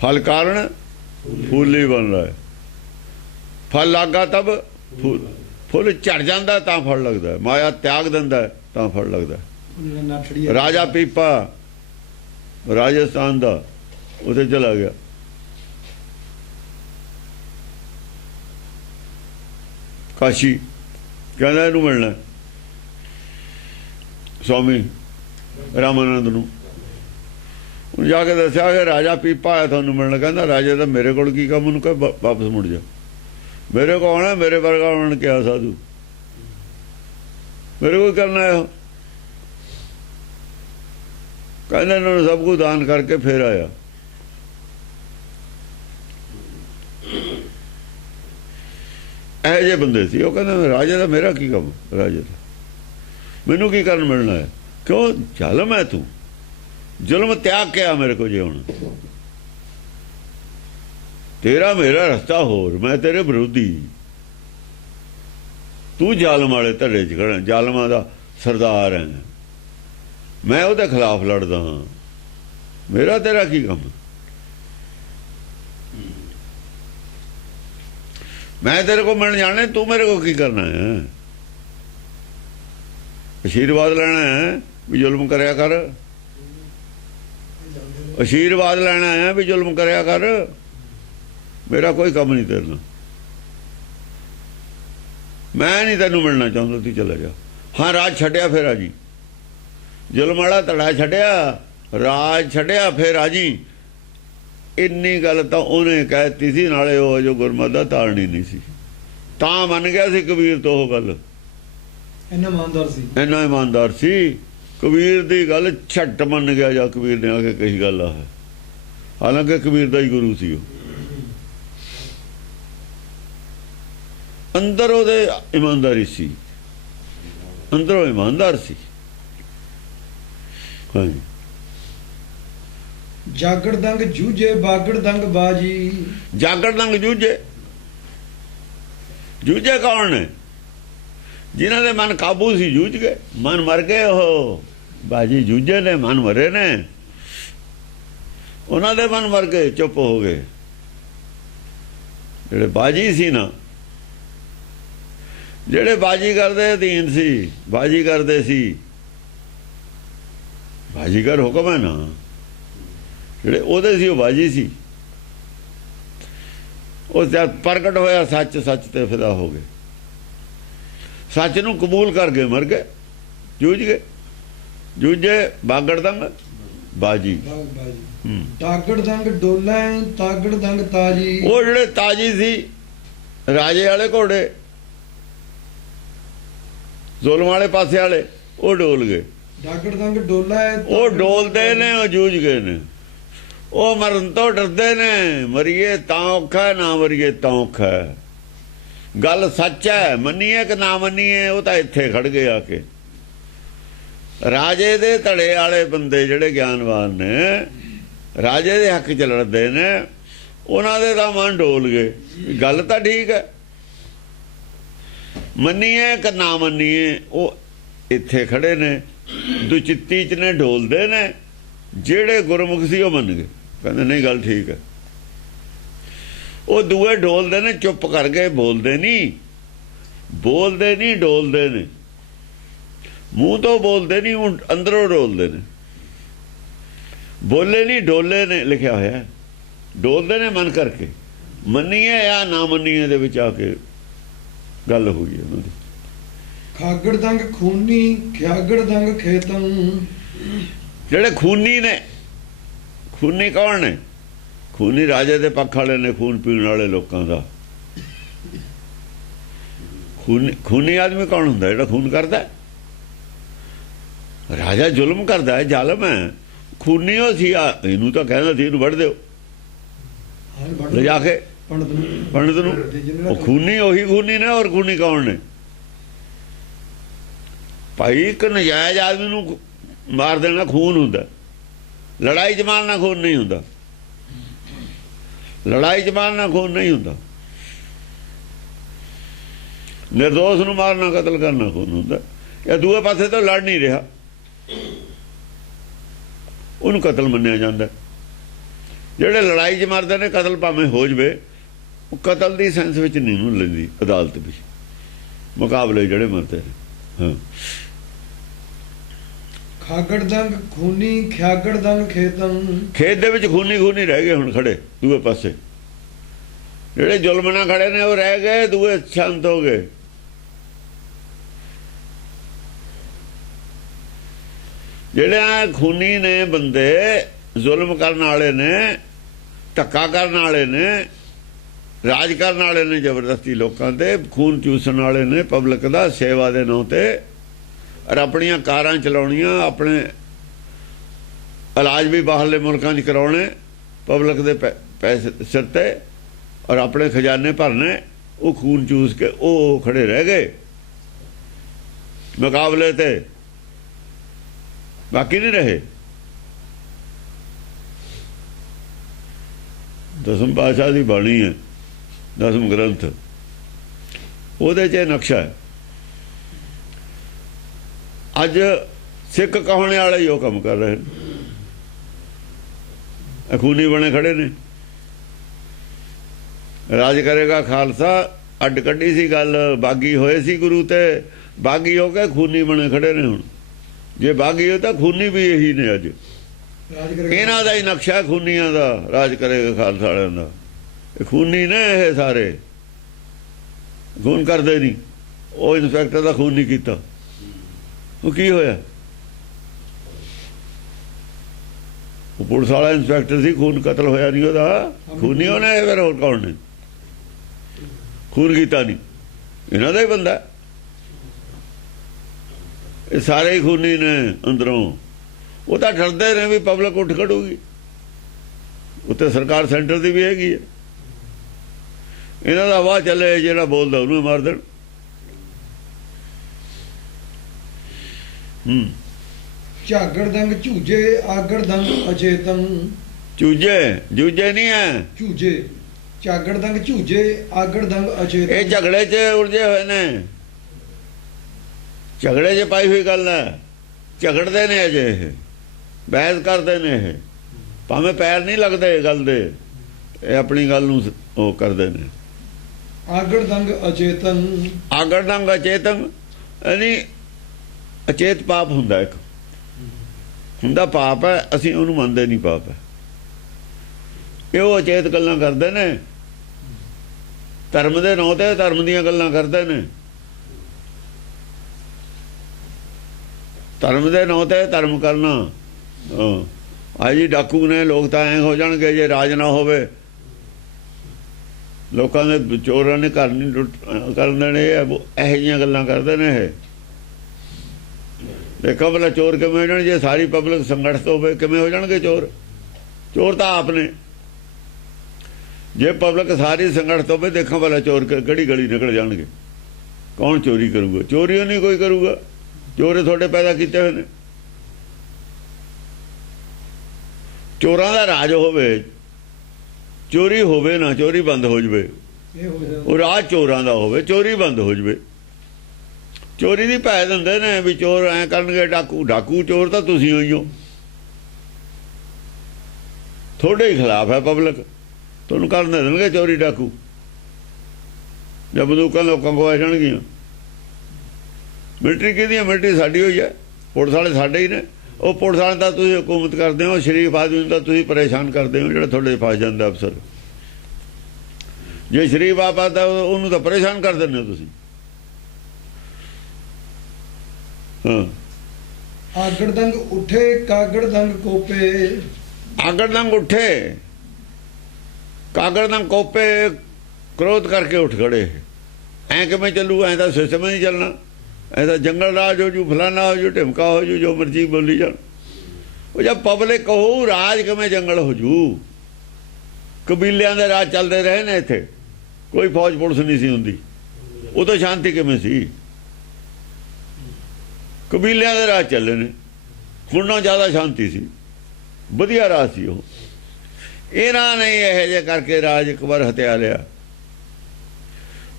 फल कारण फूल ही बन रहा है। फल लागा तब फुल झड़ जाता है, तां फल लगता है। माया त्याग दिंदा है, तां फल लगता है। राजा पीपा राजस्थान का उसे चला गया, काशी, कहना इनू मिलना स्वामी रामानंद नूं। जाके दसिया कि राजा पीपा आया थानू मिलना। कहना राजे का मेरे को की काम, उन्होंने कहा वापस मुड़ जा, मेरे को आना, मेरे वर्गा उन्होंने क्या साधु, मेरे को करना है। कहना इन्होंने सब कुछ दान करके फिर आया। ऐसे बंदे सी। वो कहना राजे का मेरा की काम, राजे का मैनू की करन मिलना है। क्यों? जालम है तू, जुल्म त्याग के आ मेरे को जे होना। तेरा मेरा रास्ता होर, मैं तेरे विरोधी। तू जालम वाले धड़े च खड़ा, जालमां दा सरदार है, मैं उसदे खिलाफ लड़दा हाँ। मेरा तेरा की काम? मैं तेरे को मिलने जाना, तू मेरे को की करना है? आशीर्वाद लेना है भी जुल्म करया कर, आशीर्वाद लेना है भी जुल्म करया कर। मेरा कोई काम नहीं तेरे नाल, मैं नहीं तेनू मिलना चाहता, तू चला जा। हाँ राज छड्या फिर आ जी, जुल्म वाला धड़ा छड्या, राज छड्या फिर आ जी। इन्नी गल तो उन्हें कहती सी, नाले वो जो गुरमत दा तारनी नहीं सी, तां मन गया सी कबीर तो वो गल। इन्ना ईमानदार सी कबीर दी गल झट मन गया। जा कबीर ने आके कही गल है, हालांकि कबीर दा ही गुरु सी। अंदर ओदे ईमानदारी सी, अंदरों ईमानदार सी। हाँ जी। जागड़ दंग जूझे बागड़ दंग बाजी। जागड़ दंग जूझे, जूझे कौन ने? जिन्हों ने मन काबू सी जूझ गए, मन मर गए। हो बाजी जूझे ने, मन मरे ने, उन्होंने मन मर गए, चुप हो गए। जेड़े बाजी सी ना, जेड़े बाजी करते अधीन सी, बाजी करते सी, बाजीगर हुक्म है ना, जेड़े ओदे सी वो बाजी सी। उस जब प्रगट होया सच, सच ते फिदा हो गए। सच नूं कबूल कर गए, मर गए, जूझ गए। जूझे बागड़ दंग बाजी। तागड़ दंग डोला, तागड़ दंग ताजी। वो जेड़े ताजी सी राजे वाले घोड़े, ਜ਼ੁਲਮ ਵਾਲੇ ਪਾਸੇ ਵਾਲੇ ਉਹ ਡੋਲ ਗਏ। ਡਾਗੜ ਦੰਗ ਡੋਲਾ ਹੈ ਉਹ ਡੋਲਦੇ ਨੇ, ਉਹ ਜੂਝ ਗਏ ਨੇ, ਉਹ ਮਰਨ ਤੋਂ ਡਰਦੇ ਨੇ। ਮਰੀਏ ਤਾਂ ਔਖਾ, ਨਾ ਮਰੀਏ ਤਾਂ ਔਖਾ। ਗੱਲ ਸੱਚ ਹੈ, ਮੰਨੀਏ ਕਿ ਨਾ ਮੰਨੀਏ, ਉਹ ਤਾਂ ਇੱਥੇ ਖੜ ਗਏ ਆ ਕੇ। ਰਾਜੇ ਦੇ ਧੜੇ ਵਾਲੇ ਬੰਦੇ ਜਿਹੜੇ ਗਿਆਨਵਾਨ ਨੇ, ਰਾਜੇ ਦੇ ਹੱਕ 'ਚ ਲੜਦੇ ਨੇ, ਉਹਨਾਂ ਦੇ ਤਾਂ ਮਨ ਡੋਲ ਗਏ। ਗੱਲ ਤਾਂ ਠੀਕ ਹੈ, ਮੰਨੀਏ ਕਿ ਨਾ ਮੰਨੀਏ, ਉਹ ਇੱਥੇ ਖੜੇ ਨੇ, ਦੁਚਿੱਤੀ 'ਚ ਨੇ, ਡੋਲਦੇ ਨੇ। ਜਿਹੜੇ ਗੁਰਮੁਖ ਸੀ ਉਹ ਮੰਨ ਗਏ, ਕਹਿੰਦੇ ਨਹੀਂ ਗੱਲ ਠੀਕ ਹੈ। ਉਹ ਦੂਏ ਡੋਲਦੇ ਨੇ, ਚੁੱਪ ਕਰ ਗਏ, ਬੋਲਦੇ ਨਹੀਂ, ਡੋਲਦੇ ਨੇ। ਮੂੰਹ ਤੋਂ ਬੋਲਦੇ ਨਹੀਂ, ਅੰਦਰੋਂ ਡੋਲਦੇ ਨੇ। ਬੋਲੇ ਨਹੀਂ, ਡੋਲੇ ਨੇ, ਲਿਖਿਆ ਹੋਇਆ। ਡੋਲਦੇ ਨੇ ਮਨ ਕਰਕੇ। ਮੰਨੀਏ ਜਾਂ ਨਾ ਮੰਨੀਏ ਦੇ ਵਿੱਚ ਆ ਕੇ ਗੱਲ ਹੋਈ ਉਹਨਾਂ ਦੀ। ਖਾਗੜ ਦੰਗ ਖੂਨੀ ਖਿਆਗੜ ਦੰਗ ਖੇਤਮ। ਜਿਹੜੇ ਖੂਨੀ ਨੇ, ਖੂਨੀ ਕੌਣ ਨੇ? ਖੂਨੀ ਰਾਜੇ ਦੇ ਪੱਖ ਵਾਲੇ ਨੇ, ਖੂਨ ਪੀਣ ਵਾਲੇ ਲੋਕਾਂ ਦਾ। ਖੂਨੀ ਆਦਮੀ ਕੌਣ ਹੁੰਦਾ? ਜਿਹੜਾ ਖੂਨ ਕਰਦਾ। ਰਾਜਾ ਜ਼ੁਲਮ ਕਰਦਾ ਹੈ, ਜ਼ਾਲਮ ਹੈ, ਖੂਨੀ ਉਹ ਸੀ। ਇਹਨੂੰ ਤਾਂ ਕਹਿੰਦਾ ਸੀ ਇਹਨੂੰ ਵੱਢ ਦਿਓ ਲਿਜਾ ਕੇ ਪੰਡਤ ਨੂੰ। ਉਹ ਖੂਨੀ ਉਹੀ ਖੂਨੀ ਨੇ। ਔਰ ਖੂਨੀ ਕੌਣ ਨੇ? ਭਾਈ ਇੱਕ ਨਜਾਇਜ਼ ਆਦਮੀ ਨੂੰ ਮਾਰ ਦੇਣਾ ਖੂਨ ਹੁੰਦਾ। ਲੜਾਈ 'ਚ ਮਾਰਨਾ ਖੂਨ ਨਹੀਂ ਹੁੰਦਾ। ਲੜਾਈ 'ਚ ਮਾਰਨਾ ਖੂਨ ਨਹੀਂ ਹੁੰਦਾ। ਨਿਰਦੋਸ਼ ਨੂੰ ਮਾਰਨਾ, ਕਤਲ ਕਰਨਾ ਖੂਨ ਹੁੰਦਾ। ਇਹ ਦੂਏ ਪਾਸੇ ਤੋਂ ਲੜ ਨਹੀਂ ਰਿਹਾ, ਉਹਨੂੰ ਕਤਲ ਮੰਨਿਆ ਜਾਂਦਾ। ਜਿਹੜੇ ਲੜਾਈ 'ਚ ਮਰਦੇ ਨੇ, ਕਤਲ ਭਾਵੇਂ ਹੋ ਜਵੇ, ਉਹ ਕਤਲ ਦੀ ਸੈਂਸ ਵਿੱਚ ਨਹੀਂ ਨੂੰ ਲੈਂਦੀ ਅਦਾਲਤ ਵਿੱਚ। ਮੁਕਾਬਲੇ ਜਿਹੜੇ ਮਰਦੇ ਨੇ। ਹਾਂ, ਖਾਗੜ ਦੰਗ ਖੂਨੀ ਖਿਆਗੜ ਦੰਗ ਖੇਤਮ। ਖੇਤ ਦੇ ਵਿੱਚ ਖੂਨੀ ਰਹਿ ਗਏ ਹੁਣ ਖੜੇ ਦੂਏ ਪਾਸੇ। ਜਿਹੜੇ ਜ਼ੁਲਮ ਨਾਲ ਖੜੇ ਨੇ ਉਹ ਰਹਿ ਗਏ, ਦੂਏ ਸ਼ਾਂਤ ਹੋ ਗਏ। ਜਿਹੜੇ ਖੂਨੀ ਨੇ ਬੰਦੇ, ਜ਼ੁਲਮ ਕਰਨ ਵਾਲੇ ਨੇ, ਧੱਕਾ ਕਰਨ ਵਾਲੇ ਨੇ, ਰਾਜ ਕਰਨ ਵਾਲੇ ਨੇ, ਜ਼ਬਰਦਸਤੀ ਲੋਕਾਂ ਤੇ ਖੂਨ ਚੂਸਣ ਵਾਲੇ ਨੇ, ਪਬਲਿਕ ਦਾ ਸੇਵਾ ਦੇ ਨਾਂ ਤੇ। ਔਰ ਆਪਣੀਆਂ ਕਾਰਾਂ ਚਲਾਉਣੀਆਂ, ਆਪਣੇ ਇਲਾਜ ਵੀ ਬਾਹਰਲੇ ਮੁਲਕਾਂ 'ਚ ਕਰਾਉਣੇ ਪਬਲਿਕ ਦੇ ਪੈਸੇ ਸਿਰ ਤੇ, ਔਰ ਆਪਣੇ ਖਜ਼ਾਨੇ ਭਰਨੇ। ਉਹ ਖੂਨ ਚੂਸ ਕੇ ਉਹ ਖੜੇ ਰਹਿ ਗਏ ਮੁਕਾਬਲੇ ਤੇ, ਬਾਕੀ ਨਹੀਂ ਰਹੇ। ਦਸਮ ਪਾਤਸ਼ਾਹ ਦੀ ਬਾਣੀ ਹੈ, ਦਸਮ ਗ੍ਰੰਥ, ਉਹਦੇ 'ਚ ਨਕਸ਼ਾ ਹੈ। ਅੱਜ ਸਿੱਖ ਕਹਾਉਣੇ ਵਾਲੇ ਹੀ ਉਹ ਕੰਮ ਕਰ ਰਹੇ ਨੇ, ਖੂਨੀ ਬਣੇ ਖੜੇ ਨੇ। ਰਾਜ ਕਰੇਗਾ ਖਾਲਸਾ, ਅੱਡ ਕੱਢੀ ਸੀ ਗੱਲ, ਬਾਗੀ ਹੋਏ ਸੀ ਗੁਰੂ ਤੇ, ਬਾਗੀ ਹੋ ਕੇ ਖੂਨੀ ਬਣੇ ਖੜੇ ਨੇ। ਹੁਣ ਜੇ ਬਾਗੀ ਹੋ ਤਾਂ ਖੂਨੀ ਵੀ ਇਹੀ ਨੇ। ਅੱਜ ਇਹਨਾਂ ਦਾ ਹੀ ਨਕਸ਼ਾ ਖੂਨੀਆਂ ਦਾ, ਰਾਜ ਕਰੇਗਾ ਖਾਲਸਾ ਵਾਲਿਆਂ ਦਾ। ਇਹ ਖੂਨੀ ਨੇ, ਇਹ ਸਾਰੇ ਖੂਨ ਕਰਦੇ ਨਹੀਂ। ਉਹ ਇੰਸਪੈਕਟਰ ਦਾ ਖੂਨ ਨਹੀਂ ਕੀਤਾ, ਉਹ ਕੀ ਹੋਇਆ? ਉਹ ਪੁਲਿਸ ਵਾਲਾ ਇੰਸਪੈਕਟਰ ਸੀ, ਖੂਨ ਕਤਲ ਹੋਇਆ ਨਹੀਂ ਉਹਦਾ। ਖੂਨੀ ਉਹਨੇ, ਫਿਰ ਹੋਰ ਕੌਣ ਨੇ? ਖੂਨ ਕੀਤਾ ਨਹੀਂ, ਇਹਨਾਂ ਦਾ ਹੀ ਬੰਦਾ। ਇਹ ਸਾਰੇ ਹੀ ਖੂਨੀ ਨੇ ਅੰਦਰੋਂ। ਉਹ ਤਾਂ ਡਰਦੇ ਨੇ ਵੀ ਪਬਲਿਕ ਉੱਠ ਖੜੂਗੀ। ਉੱਤੇ ਸਰਕਾਰ ਸੈਂਟਰ ਦੀ ਵੀ ਹੈਗੀ ਹੈ। ਇਹਨਾਂ ਦਾ ਵਾਹ ਚੱਲੇ, ਜਿਹੜਾ ਬੋਲਦਾ ਉਹਨੂੰ ਮਾਰ ਦੇਣ। ਝਾਗੜ ਦੰਗ ਝੂਜੇ ਆਗੜ ਦੰਗ ਅਚੇਤਨ। ਜੂਝੇ ਨਹੀਂ ਹੈ, ਝੂਜੇ। ਝਾਗੜ ਦੰਗ ਝੂਜੇ ਆਗੜ ਦੰਗ ਅਚੇਤਨ। ਇਹ ਝਗੜੇ 'ਚ ਉਲਝੇ ਹੋਏ ਨੇ, ਝਗੜੇ 'ਚ ਪਾਈ ਹੋਈ ਗੱਲ ਹੈ। ਝਗੜਦੇ ਨੇ ਅਜੇ, ਇਹ ਬਹਿਸ ਕਰਦੇ ਨੇ। ਇਹ ਭਾਵੇਂ ਪੈਰ ਨਹੀਂ ਲੱਗਦੇ ਗੱਲ ਦੇ, ਇਹ ਆਪਣੀ ਗੱਲ ਨੂੰ ਉਹ ਕਰਦੇ ਨੇ। ਆਗੜ ਦੰਗ ਅਚੇਤਨ। ਆਗੜ ਦੰਗ ਅਚੇਤਨ ਯਾਨੀ ਅਚੇਤ ਪਾਪ ਹੁੰਦਾ, ਇੱਕ ਹੁੰਦਾ ਪਾਪ ਹੈ, ਅਸੀਂ ਉਹਨੂੰ ਮੰਨਦੇ ਨਹੀਂ ਪਾਪ ਹੈ। ਇਹ ਉਹ ਅਚੇਤ ਗੱਲਾਂ ਕਰਦੇ ਨੇ, ਧਰਮ ਦੇ ਨਾਂ ਤੇ ਧਰਮ ਦੀਆਂ ਗੱਲਾਂ ਕਰਦੇ ਨੇ। ਧਰਮ ਦੇ ਨਾਂ ਤੇ ਧਰਮ ਕਰਨਾ। ਅੱਜ ਜੀ ਡਾਕੂ ਨੇ, ਲੋਕ ਤਾਂ ਐਂ ਹੋ ਜਾਣਗੇ ਜੇ ਰਾਜ ਨਾ ਹੋਵੇ, ਲੋਕਾਂ ਦੇ ਚੋਰਾਂ ਨੇ ਘਰ ਨਹੀਂ ਕਰਨ ਦੇਣੇ। ਇਹੋ ਜਿਹੀਆਂ ਗੱਲਾਂ ਕਰਦੇ ਨੇ ਇਹ। ਦੇਖੋ ਭਲਾ ਚੋਰ ਕਿਵੇਂ ਹੋ ਜਾਣ ਜੇ ਸਾਰੀ ਪਬਲਿਕ ਸੰਗਠਿਤ ਹੋਵੇ, ਕਿਵੇਂ ਹੋ ਜਾਣਗੇ ਚੋਰ? ਚੋਰ ਤਾਂ ਆਪ ਨੇ। ਜੇ ਪਬਲਿਕ ਸਾਰੀ ਸੰਗਠਿਤ ਹੋਵੇ, ਦੇਖੋ ਭਲਾ ਚੋਰ ਕਿਹੜੀ ਗਲੀ ਨਿਕਲ ਜਾਣਗੇ। ਕੌਣ ਚੋਰੀ ਕਰੂਗਾ? ਚੋਰੀ ਉਹ ਨਹੀਂ ਕੋਈ ਕਰੂਗਾ। ਚੋਰ ਤੁਹਾਡੇ ਪੈਦਾ ਕੀਤੇ ਹੋਏ ਨੇ। ਚੋਰਾਂ ਦਾ ਰਾਜ ਹੋਵੇ, ਚੋਰੀ ਹੋਵੇ ਨਾ, ਚੋਰੀ ਬੰਦ ਹੋ ਜਵੇ। ਉਹ ਰਾਜ ਚੋਰਾਂ ਦਾ ਹੋਵੇ, ਚੋਰੀ ਬੰਦ ਹੋ ਜਵੇ। ਚੋਰੀ ਦੀ ਭੈ ਦਿੰਦੇ ਨੇ ਵੀ ਚੋਰ ਐਂ ਕਰਨਗੇ, ਡਾਕੂ। ਡਾਕੂ ਚੋਰ ਤਾਂ ਤੁਸੀਂ ਹੋਈ ਹੋ। ਤੁਹਾਡੇ ਹੀ ਖਿਲਾਫ ਹੈ ਪਬਲਿਕ, ਤੁਹਾਨੂੰ ਕਰਨ ਦੇ ਦੇਣਗੇ ਚੋਰੀ ਡਾਕੂ। ਜਦ ਬੰਦੂਕਾਂ ਲੋਕਾਂ ਕੋਲ ਆ ਜਾਣਗੀਆਂ। ਮਿਲਟਰੀ ਕਿਹਦੀ ਹੈ? ਮਿਲਟਰੀ ਸਾਡੀ ਹੋਈ ਹੈ। ਪੁਲਿਸ ਵਾਲੇ ਸਾਡੇ ਹੀ ਨੇ। ਉਹ ਪੁਲਿਸ ਵਾਲੇ ਤਾਂ ਤੁਸੀਂ ਹਕੂਮਤ ਕਰਦੇ ਹੋ, ਸ਼ਰੀਫ ਆਦਮੀ ਨੂੰ ਤਾਂ ਤੁਸੀਂ ਪਰੇਸ਼ਾਨ ਕਰਦੇ ਹੋ, ਜਿਹੜਾ ਤੁਹਾਡੇ ਫਸ ਜਾਂਦਾ ਅਫਸਰ। ਜੇ ਸ਼ਰੀਫ ਆਪਾ ਤਾਂ ਉਹਨੂੰ ਤਾਂ ਪਰੇਸ਼ਾਨ ਕਰ ਦਿੰਦੇ ਹੋ ਤੁਸੀਂ। ਹਾਂ, ਆਗੜ ਦੰਗ ਉੱਠੇ ਕਾਗੜ ਦੰਗ ਕੋਪੇ। ਆਗੜ ਦੰਗ ਉੱਠੇ ਕਾਗੜ ਦੰਗ ਕੋਪੇ, ਕ੍ਰੋਧ ਕਰਕੇ ਉੱਠ ਖੜੇ। ਐਂ ਕਿਵੇਂ ਚੱਲੂ? ਐਂ ਤਾਂ ਸਿਸਟਮ ਨਹੀਂ ਚੱਲਣਾ। ਐਂ ਤਾਂ ਜੰਗਲ ਰਾਜ ਹੋ ਜੂ, ਫਲਾਨਾ ਹੋ ਜੂ, ਢਿਮਕਾ ਹੋ ਜੂ, ਜੋ ਮਰਜ਼ੀ ਬੋਲੀ ਜਾਣ। ਉਹ ਜਦ ਪਬਲਿਕ ਕਹੂ ਰਾਜ ਕਿਵੇਂ ਜੰਗਲ ਹੋ ਜੂ? ਕਬੀਲਿਆਂ ਦੇ ਰਾਜ ਚੱਲਦੇ ਰਹੇ ਨੇ ਇੱਥੇ, ਕੋਈ ਫੌਜ ਪੁਲਿਸ ਨਹੀਂ ਸੀ ਹੁੰਦੀ। ਉਹ ਤਾਂ ਸ਼ਾਂਤੀ ਕਿਵੇਂ ਸੀ? ਕਬੀਲਿਆਂ ਦੇ ਰਾਜ ਚੱਲੇ ਨੇ। ਹੁਣ ਨਾ ਜ਼ਿਆਦਾ ਸ਼ਾਂਤੀ ਸੀ, ਵਧੀਆ ਰਾਜ ਸੀ ਉਹ। ਇਹਨਾਂ ਨੇ ਇਹੋ ਜਿਹੇ ਕਰਕੇ ਰਾਜ ਇੱਕ ਵਾਰ ਹਥਿਆ ਲਿਆ।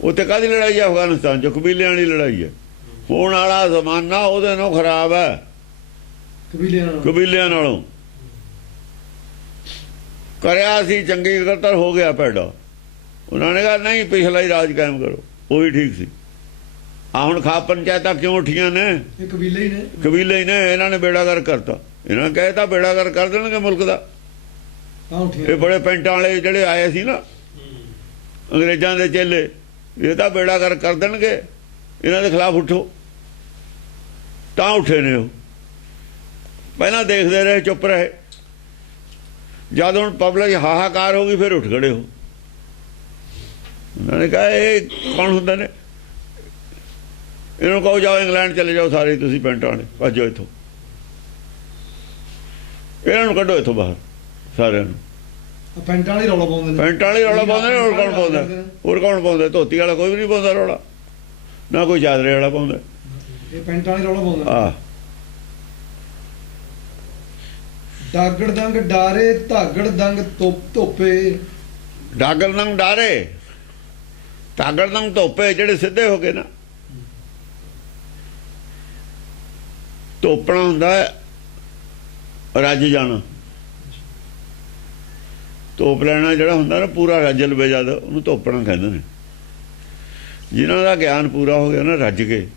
ਉੱਥੇ ਕਾਹਦੀ ਲੜਾਈ ਹੈ? ਅਫਗਾਨਿਸਤਾਨ 'ਚ ਕਬੀਲਿਆਂ ਵਾਲੀ ਲੜਾਈ ਹੈ। ਹੋਣ ਵਾਲਾ ਜ਼ਮਾਨਾ ਉਹਦੇ ਨਾਲੋਂ ਖਰਾਬ ਹੈ, ਕਬੀਲਿਆਂ ਨਾਲੋਂ। ਕਰਿਆ ਸੀ ਚੰਗੀ ਕਰਤਰ, ਹੋ ਗਿਆ ਪੈਡਾ। ਉਹਨਾਂ ਨੇ ਕਿਹਾ ਨਹੀਂ, ਪਿਛਲਾ ਹੀ ਰਾਜ ਕਾਇਮ ਕਰੋ, ਉਹੀ ਠੀਕ ਸੀ। ਆ ਹੁਣ ਖਾਪ ਪੰਚਾਇਤਾਂ ਕਿਉਂ ਉੱਠੀਆਂ ਨੇ? ਇਹ ਕਬੀਲੇ ਹੀ ਨੇ। ਇਹਨਾਂ ਨੇ ਬੇੜਾਗਰ ਕਰਤਾ। ਇਹਨਾਂ ਨੇ ਕਹਿਤਾ ਬੇੜਾਗਰ ਕਰ ਦੇਣਗੇ ਮੁਲਕ ਦਾ। ਇਹ ਬੜੇ ਪੈਂਟਾਂ ਵਾਲੇ ਜਿਹੜੇ ਆਏ ਸੀ ਨਾ, ਅੰਗਰੇਜ਼ਾਂ ਦੇ ਚੇਲੇ, ਇਹ ਤਾਂ ਬੇੜਾਗਰ ਕਰ ਦੇਣਗੇ। ਇਹਨਾਂ ਦੇ ਖਿਲਾਫ ਉੱਠੋ। ਤਾਂ ਉੱਠੇ ਨੇ ਉਹ। ਪਹਿਲਾਂ ਦੇਖਦੇ ਰਹੇ, ਚੁੱਪ ਰਹੇ। ਜਦ ਹੁਣ ਪਬਲਿਕ ਹਾਹਾਕਾਰ ਹੋ ਗਈ, ਫਿਰ ਉੱਠ ਖੜੇ ਹੋ। ਉਹਨਾਂ ਨੇ ਕਿਹਾ ਇਹ ਕੌਣ ਹੁੰਦੇ ਨੇ? ਇਹਨੂੰ ਕਹੋ ਜਾਓ ਇੰਗਲੈਂਡ ਚਲੇ ਜਾਓ ਸਾਰੇ ਤੁਸੀਂ, ਪੈਂਟਾਂ ਵਾਲੇ ਭੱਜੋ ਇੱਥੋਂ। ਇਹਨਾਂ ਨੂੰ ਕੱਢੋ ਇੱਥੋਂ ਬਾਹਰ ਸਾਰਿਆਂ ਨੂੰ। ਪੈਂਟਾਂ ਵਾਲੀ ਰੌਲਾ ਪਾਉਂਦੇ ਨੇ। ਹੋਰ ਕੌਣ ਪਾਉਂਦਾ? ਹੋਰ ਕੌਣ ਪਾਉਂਦਾ? ਧੋਤੀ ਵਾਲਾ ਕੋਈ ਵੀ ਨਹੀਂ ਪਾਉਂਦਾ ਰੌਲਾ, ਨਾ ਕੋਈ ਚਾਦਰੇ ਵਾਲਾ ਪਾਉਂਦਾ। ਇਹ ਪੈਂਟਾਂ ਵਾਲੀ ਰੌਲਾ ਪਾਉਂਦਾ। ਆਹ ਡਾਗੜ ਦੰਗ ਡਾਰੇ ਧਾਗੜ ਦੰਗ ਧੋਪੇ। ਡਾਗੜ ਦੰਗ ਡਾਰੇ ਧਾਗੜ ਦੰਗ ਧੋਪੇ, ਜਿਹੜੇ ਸਿੱਧੇ ਹੋ ਗਏ ਨਾ। ਧੋਪਣਾ ਹੁੰਦਾ ਰੱਜ ਜਾਣਾ। ਧੋਪ ਲੈਣਾ ਜਿਹੜਾ ਹੁੰਦਾ ਨਾ, ਪੂਰਾ ਰੱਜ ਲਵੇ ਜਦ, ਉਹਨੂੰ ਧੋਪਣਾ ਕਹਿੰਦੇ ਨੇ। ਜਿਨ੍ਹਾਂ ਦਾ ਗਿਆਨ ਪੂਰਾ ਹੋ ਗਿਆ ਨਾ ਰੱਜ ਕੇ,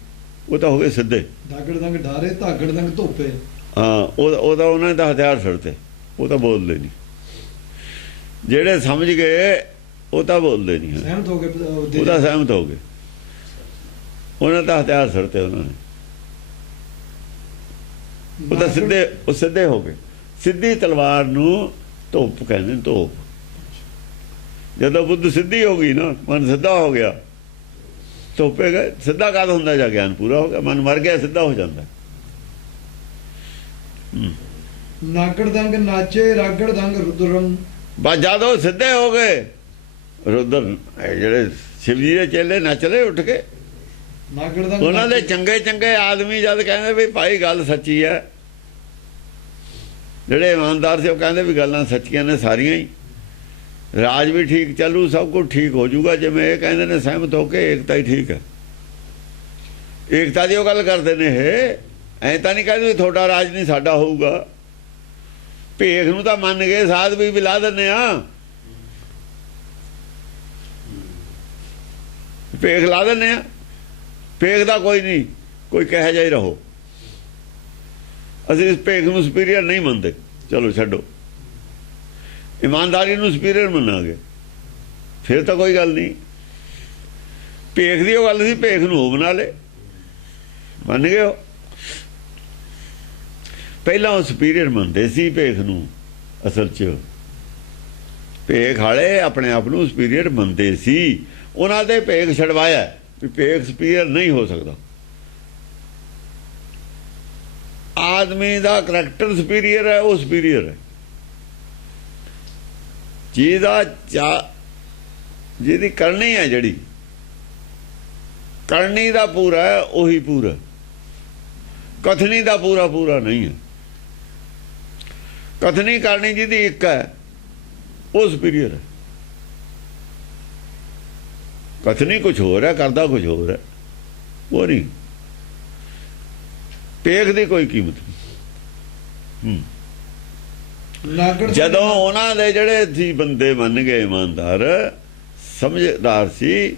ਉਹ ਤਾਂ ਹੋ ਗਏ ਸਿੱਧੇ। ਡਾਗੜ ਦੰਗ ਡਾਰੇ ਧਾਗੜ ਦੰਗ ਧੋਪੇ। ਹਾਂ, ਉਹਦਾ ਉਹਨਾਂ ਦਾ ਹਥਿਆਰ ਛੱਡਤੇ, ਉਹ ਤਾਂ ਬੋਲਦੇ ਨਹੀਂ। ਜਿਹੜੇ ਸਮਝ ਗਏ ਉਹ ਤਾਂ ਬੋਲਦੇ ਨਹੀਂ। ਸਹਿਮਤ ਹੋ ਗਏ, ਉਹ ਤਾਂ ਸਹਿਮਤ ਹੋ ਗਏ। ਉਹਨਾਂ ਦਾ ਹਥਿਆਰ ਛੱਡਤੇ ਉਹਨਾਂ ਨੇ। ਉਹ ਤਾਂ ਸਿੱਧੇ ਹੋ ਗਏ। ਸਿੱਧੀ ਤਲਵਾਰ ਨੂੰ ਧੋਪ ਕਹਿੰਦੇ ਨੇ। ਧੋਪ ਜਦੋਂ ਬੁੱਧ ਸਿੱਧੀ ਹੋ ਗਈ ਨਾ, ਮਨ ਸਿੱਧਾ ਹੋ ਗਿਆ, ਧੋਪੇ ਗਏ। ਸਿੱਧਾ ਕਦ ਹੁੰਦਾ? ਜਾਂ ਗਿਆਨ ਪੂਰਾ ਹੋ ਗਿਆ, ਮਨ ਮਰ ਗਿਆ, ਸਿੱਧਾ ਹੋ ਜਾਂਦਾ। ਨਾਗੜ ਦੰਗ ਨਾਚੇ ਰਾਗੜ ਦੰਗ ਰੁਦਰਮ। ਬਸ ਜਦੋਂ ਸਿੱਧੇ ਹੋ ਗਏ, ਰੁਦਰ ਜਿਹੜੇ ਸ਼ਿਵ ਜੀ ਦੇ ਚੇਲੇ ਨੱਚਦੇ ਉੱਠ ਕੇ। ਉਹਨਾਂ ਦੇ ਚੰਗੇ ਚੰਗੇ ਆਦਮੀ ਜਦ ਕਹਿੰਦੇ ਵੀ ਭਾਈ ਗੱਲ ਸੱਚੀ ਹੈ, ਜਿਹੜੇ ਇਮਾਨਦਾਰ ਸੀ ਉਹ ਕਹਿੰਦੇ ਵੀ ਗੱਲਾਂ ਸੱਚੀਆਂ ਨੇ ਸਾਰੀਆਂ ਹੀ, ਰਾਜ ਵੀ ਠੀਕ ਚੱਲੂ, ਸਭ ਕੁਝ ਠੀਕ ਹੋ ਜਾਊਗਾ। ਜਿਵੇਂ ਇਹ ਕਹਿੰਦੇ ਨੇ ਸਹਿਮਤ ਹੋ ਕੇ, ਏਕਤਾ ਹੀ ਠੀਕ ਹੈ। ਏਕਤਾ ਦੀ ਉਹ ਗੱਲ ਕਰਦੇ ਨੇ। ਇਹ ਐਂ ਤਾਂ ਨਹੀਂ ਕਹਿੰਦੇ ਵੀ ਤੁਹਾਡਾ ਰਾਜ ਨਹੀਂ ਸਾਡਾ ਹੋਊਗਾ। ਭੇਖ ਨੂੰ ਤਾਂ ਮੰਨ ਗਏ, ਸਾਧ ਵੀ ਲਾ ਦਿੰਦੇ ਆ, ਭੇਖ ਲਾ ਦਿੰਦੇ ਆ। ਭੇਖ ਦਾ ਕੋਈ ਨਹੀਂ, ਕੋਈ ਕਹੇ ਜਾ ਹੀ ਰਹੋ। ਅਸੀਂ ਇਸ ਭੇਖ ਨੂੰ ਸੁਪੀਰੀਅਰ ਨਹੀਂ ਮੰਨਦੇ। ਚਲੋ ਛੱਡੋ, ਇਮਾਨਦਾਰੀ ਨੂੰ ਸੁਪੀਰੀਅਰ ਮੰਨਾਂਗੇ, ਫਿਰ ਤਾਂ ਕੋਈ ਗੱਲ ਨਹੀਂ। ਭੇਖ ਦੀ ਉਹ ਗੱਲ ਸੀ, ਭੇਖ ਨੂੰ ਉਹ ਬਣਾ ਲੇ, ਮੰਨ ਗਏ ਹੋ। ਪਹਿਲਾਂ ਉਹ ਸੁਪੀਰੀਅਰ ਮੰਨਦੇ ਸੀ ਭੇਖ ਨੂੰ। ਅਸਲ 'ਚ ਭੇਖ ਵਾਲੇ ਆਪਣੇ ਆਪ ਨੂੰ ਸੁਪੀਰੀਅਰ ਮੰਨਦੇ ਸੀ। ਉਹਨਾਂ ਦੇ ਭੇਖ ਛਡਵਾਇਆ ਵੀ ਭੇਖ ਸੁਪੀਰੀਅਰ ਨਹੀਂ ਹੋ ਸਕਦਾ। ਆਦਮੀ ਦਾ ਕਰੈਕਟਰ ਸੁਪੀਰੀਅਰ ਹੈ ਉਹ ਸੁਪੀਰੀਅਰ ਹੈ। ਜਿਹਦੀ ਕਰਨੀ ਹੈ, ਜਿਹੜੀ ਕਰਨੀ ਦਾ ਪੂਰਾ ਹੈ ਉਹੀ ਪੂਰਾ, ਕਥਨੀ ਦਾ ਪੂਰਾ ਪੂਰਾ ਨਹੀਂ ਹੈ। ਕਥਨੀ ਕਰਨੀ ਜਿਹਦੀ ਇੱਕ ਹੈ ਉਹ ਸੁਪੀਰੀਅਰ ਹੈ। ਕਥਨੀ ਕੁਝ ਹੋਰ ਹੈ, ਕਰਦਾ ਕੁਝ ਹੋਰ ਹੈ, ਉਹ ਨਹੀਂ। ਪੇਖ ਦੀ ਕੋਈ ਕੀਮਤ ਨਹੀਂ। ਜਦੋਂ ਉਹਨਾਂ ਦੇ ਜਿਹੜੇ ਸੀ ਬੰਦੇ ਮੰਨ ਗਏ, ਇਮਾਨਦਾਰ ਸਮਝਦਾਰ ਸੀ,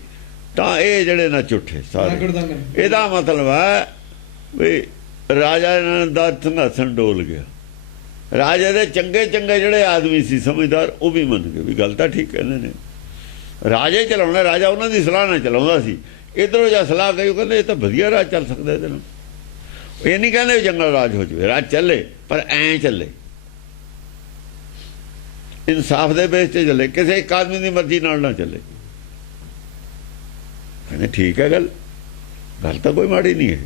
ਤਾਂ ਇਹ ਜਿਹੜੇ ਨਾ ਝੂਠੇ ਸਾਰੇ। ਇਹਦਾ ਮਤਲਬ ਹੈ ਵੀ ਰਾਜਾ ਦਾ ਸਿੰਘਾਸਣ ਡੋਲ ਗਿਆ। ਰਾਜੇ ਦੇ ਚੰਗੇ ਚੰਗੇ ਜਿਹੜੇ ਆਦਮੀ ਸੀ ਸਮਝਦਾਰ, ਉਹ ਵੀ ਮੰਨ ਗਏ ਵੀ ਗੱਲ ਤਾਂ ਠੀਕ ਕਹਿੰਦੇ ਨੇ। ਰਾਜੇ ਚਲਾਉਣਾ, ਰਾਜਾ ਉਹਨਾਂ ਦੀ ਸਲਾਹ ਨਾਲ ਚਲਾਉਂਦਾ ਸੀ। ਇੱਧਰੋਂ ਜਾਂ ਸਲਾਹ ਗਈ, ਉਹ ਕਹਿੰਦੇ ਇਹ ਤਾਂ ਵਧੀਆ ਰਾਜ ਚੱਲ ਸਕਦਾ ਇਹਦੇ ਨਾਲ। ਇਹ ਨਹੀਂ ਕਹਿੰਦੇ ਜੰਗਲ ਰਾਜ ਹੋ ਜਾਵੇ, ਰਾਜ ਚੱਲੇ ਪਰ ਐਂ ਚੱਲੇ, ਇਨਸਾਫ ਦੇ ਬੇਸ ਤੇ ਚੱਲੇ, ਕਿਸੇ ਇੱਕ ਆਦਮੀ ਦੀ ਮਰਜ਼ੀ ਨਾਲ ਨਾ ਚੱਲੇ। ਕਹਿੰਦੇ ਠੀਕ ਹੈ, ਗੱਲ ਤਾਂ ਕੋਈ ਮਾੜੀ ਨਹੀਂ ਹੈ।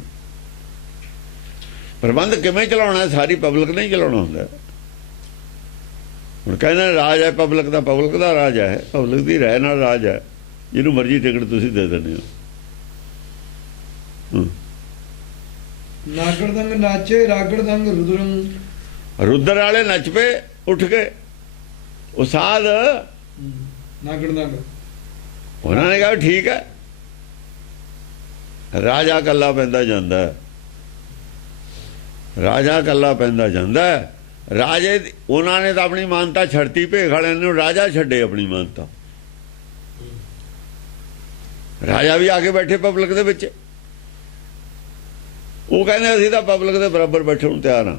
ਪ੍ਰਬੰਧ ਕਿਵੇਂ ਚਲਾਉਣਾ, ਸਾਰੀ ਪਬਲਿਕ ਨਹੀਂ ਚਲਾਉਣਾ ਹੁੰਦਾ। ਹੁਣ ਕਹਿੰਦੇ ਰਾਜ ਹੈ ਪਬਲਿਕ ਦਾ, ਪਬਲਿਕ ਦਾ ਰਾਜ ਹੈ, ਪਬਲਿਕ ਦੀ ਰਾਏ ਨਾਲ ਰਾਜ ਹੈ। ਜਿਹਨੂੰ ਮਰਜ਼ੀ ਟਿਕਟ ਤੁਸੀਂ ਦੇ ਦਿੰਦੇ ਹੋ। ਨਾਗੜ ਦੰਗ ਨਾਚੇ ਰਾਗੜ ਦੰਗ ਰੁਦਰੰ, ਰੁਦਰ ਵਾਲੇ ਨੱਚ ਪਏ ਉੱਠ ਕੇ। ਉਹ ਸਾਧ ਨਾਗੜ ਦੰਗ, ਉਹਨਾਂ ਨੇ ਕਿਹਾ ਠੀਕ ਹੈ। ਰਾਜਾ ਇਕੱਲਾ ਪੈਂਦਾ ਜਾਂਦਾ, ਰਾਜਾ ਇਕੱਲਾ ਪੈਂਦਾ ਜਾਂਦਾ। ਰਾਜੇ ਉਹਨਾਂ ਨੇ ਤਾਂ ਆਪਣੀ ਮਾਨਤਾ ਛੱਡਤੀ, ਭੇਖ ਵਾਲਿਆਂ ਨੇ ਰਾਜਾ ਛੱਡੇ ਆਪਣੀ ਮਾਨਤਾ। ਰਾਜਾ ਵੀ ਆ ਕੇ ਬੈਠੇ ਪਬਲਿਕ ਦੇ ਵਿੱਚ। ਉਹ ਕਹਿੰਦੇ ਅਸੀਂ ਤਾਂ ਪਬਲਿਕ ਦੇ ਬਰਾਬਰ ਬੈਠਣ ਨੂੰ ਤਿਆਰ ਹਾਂ।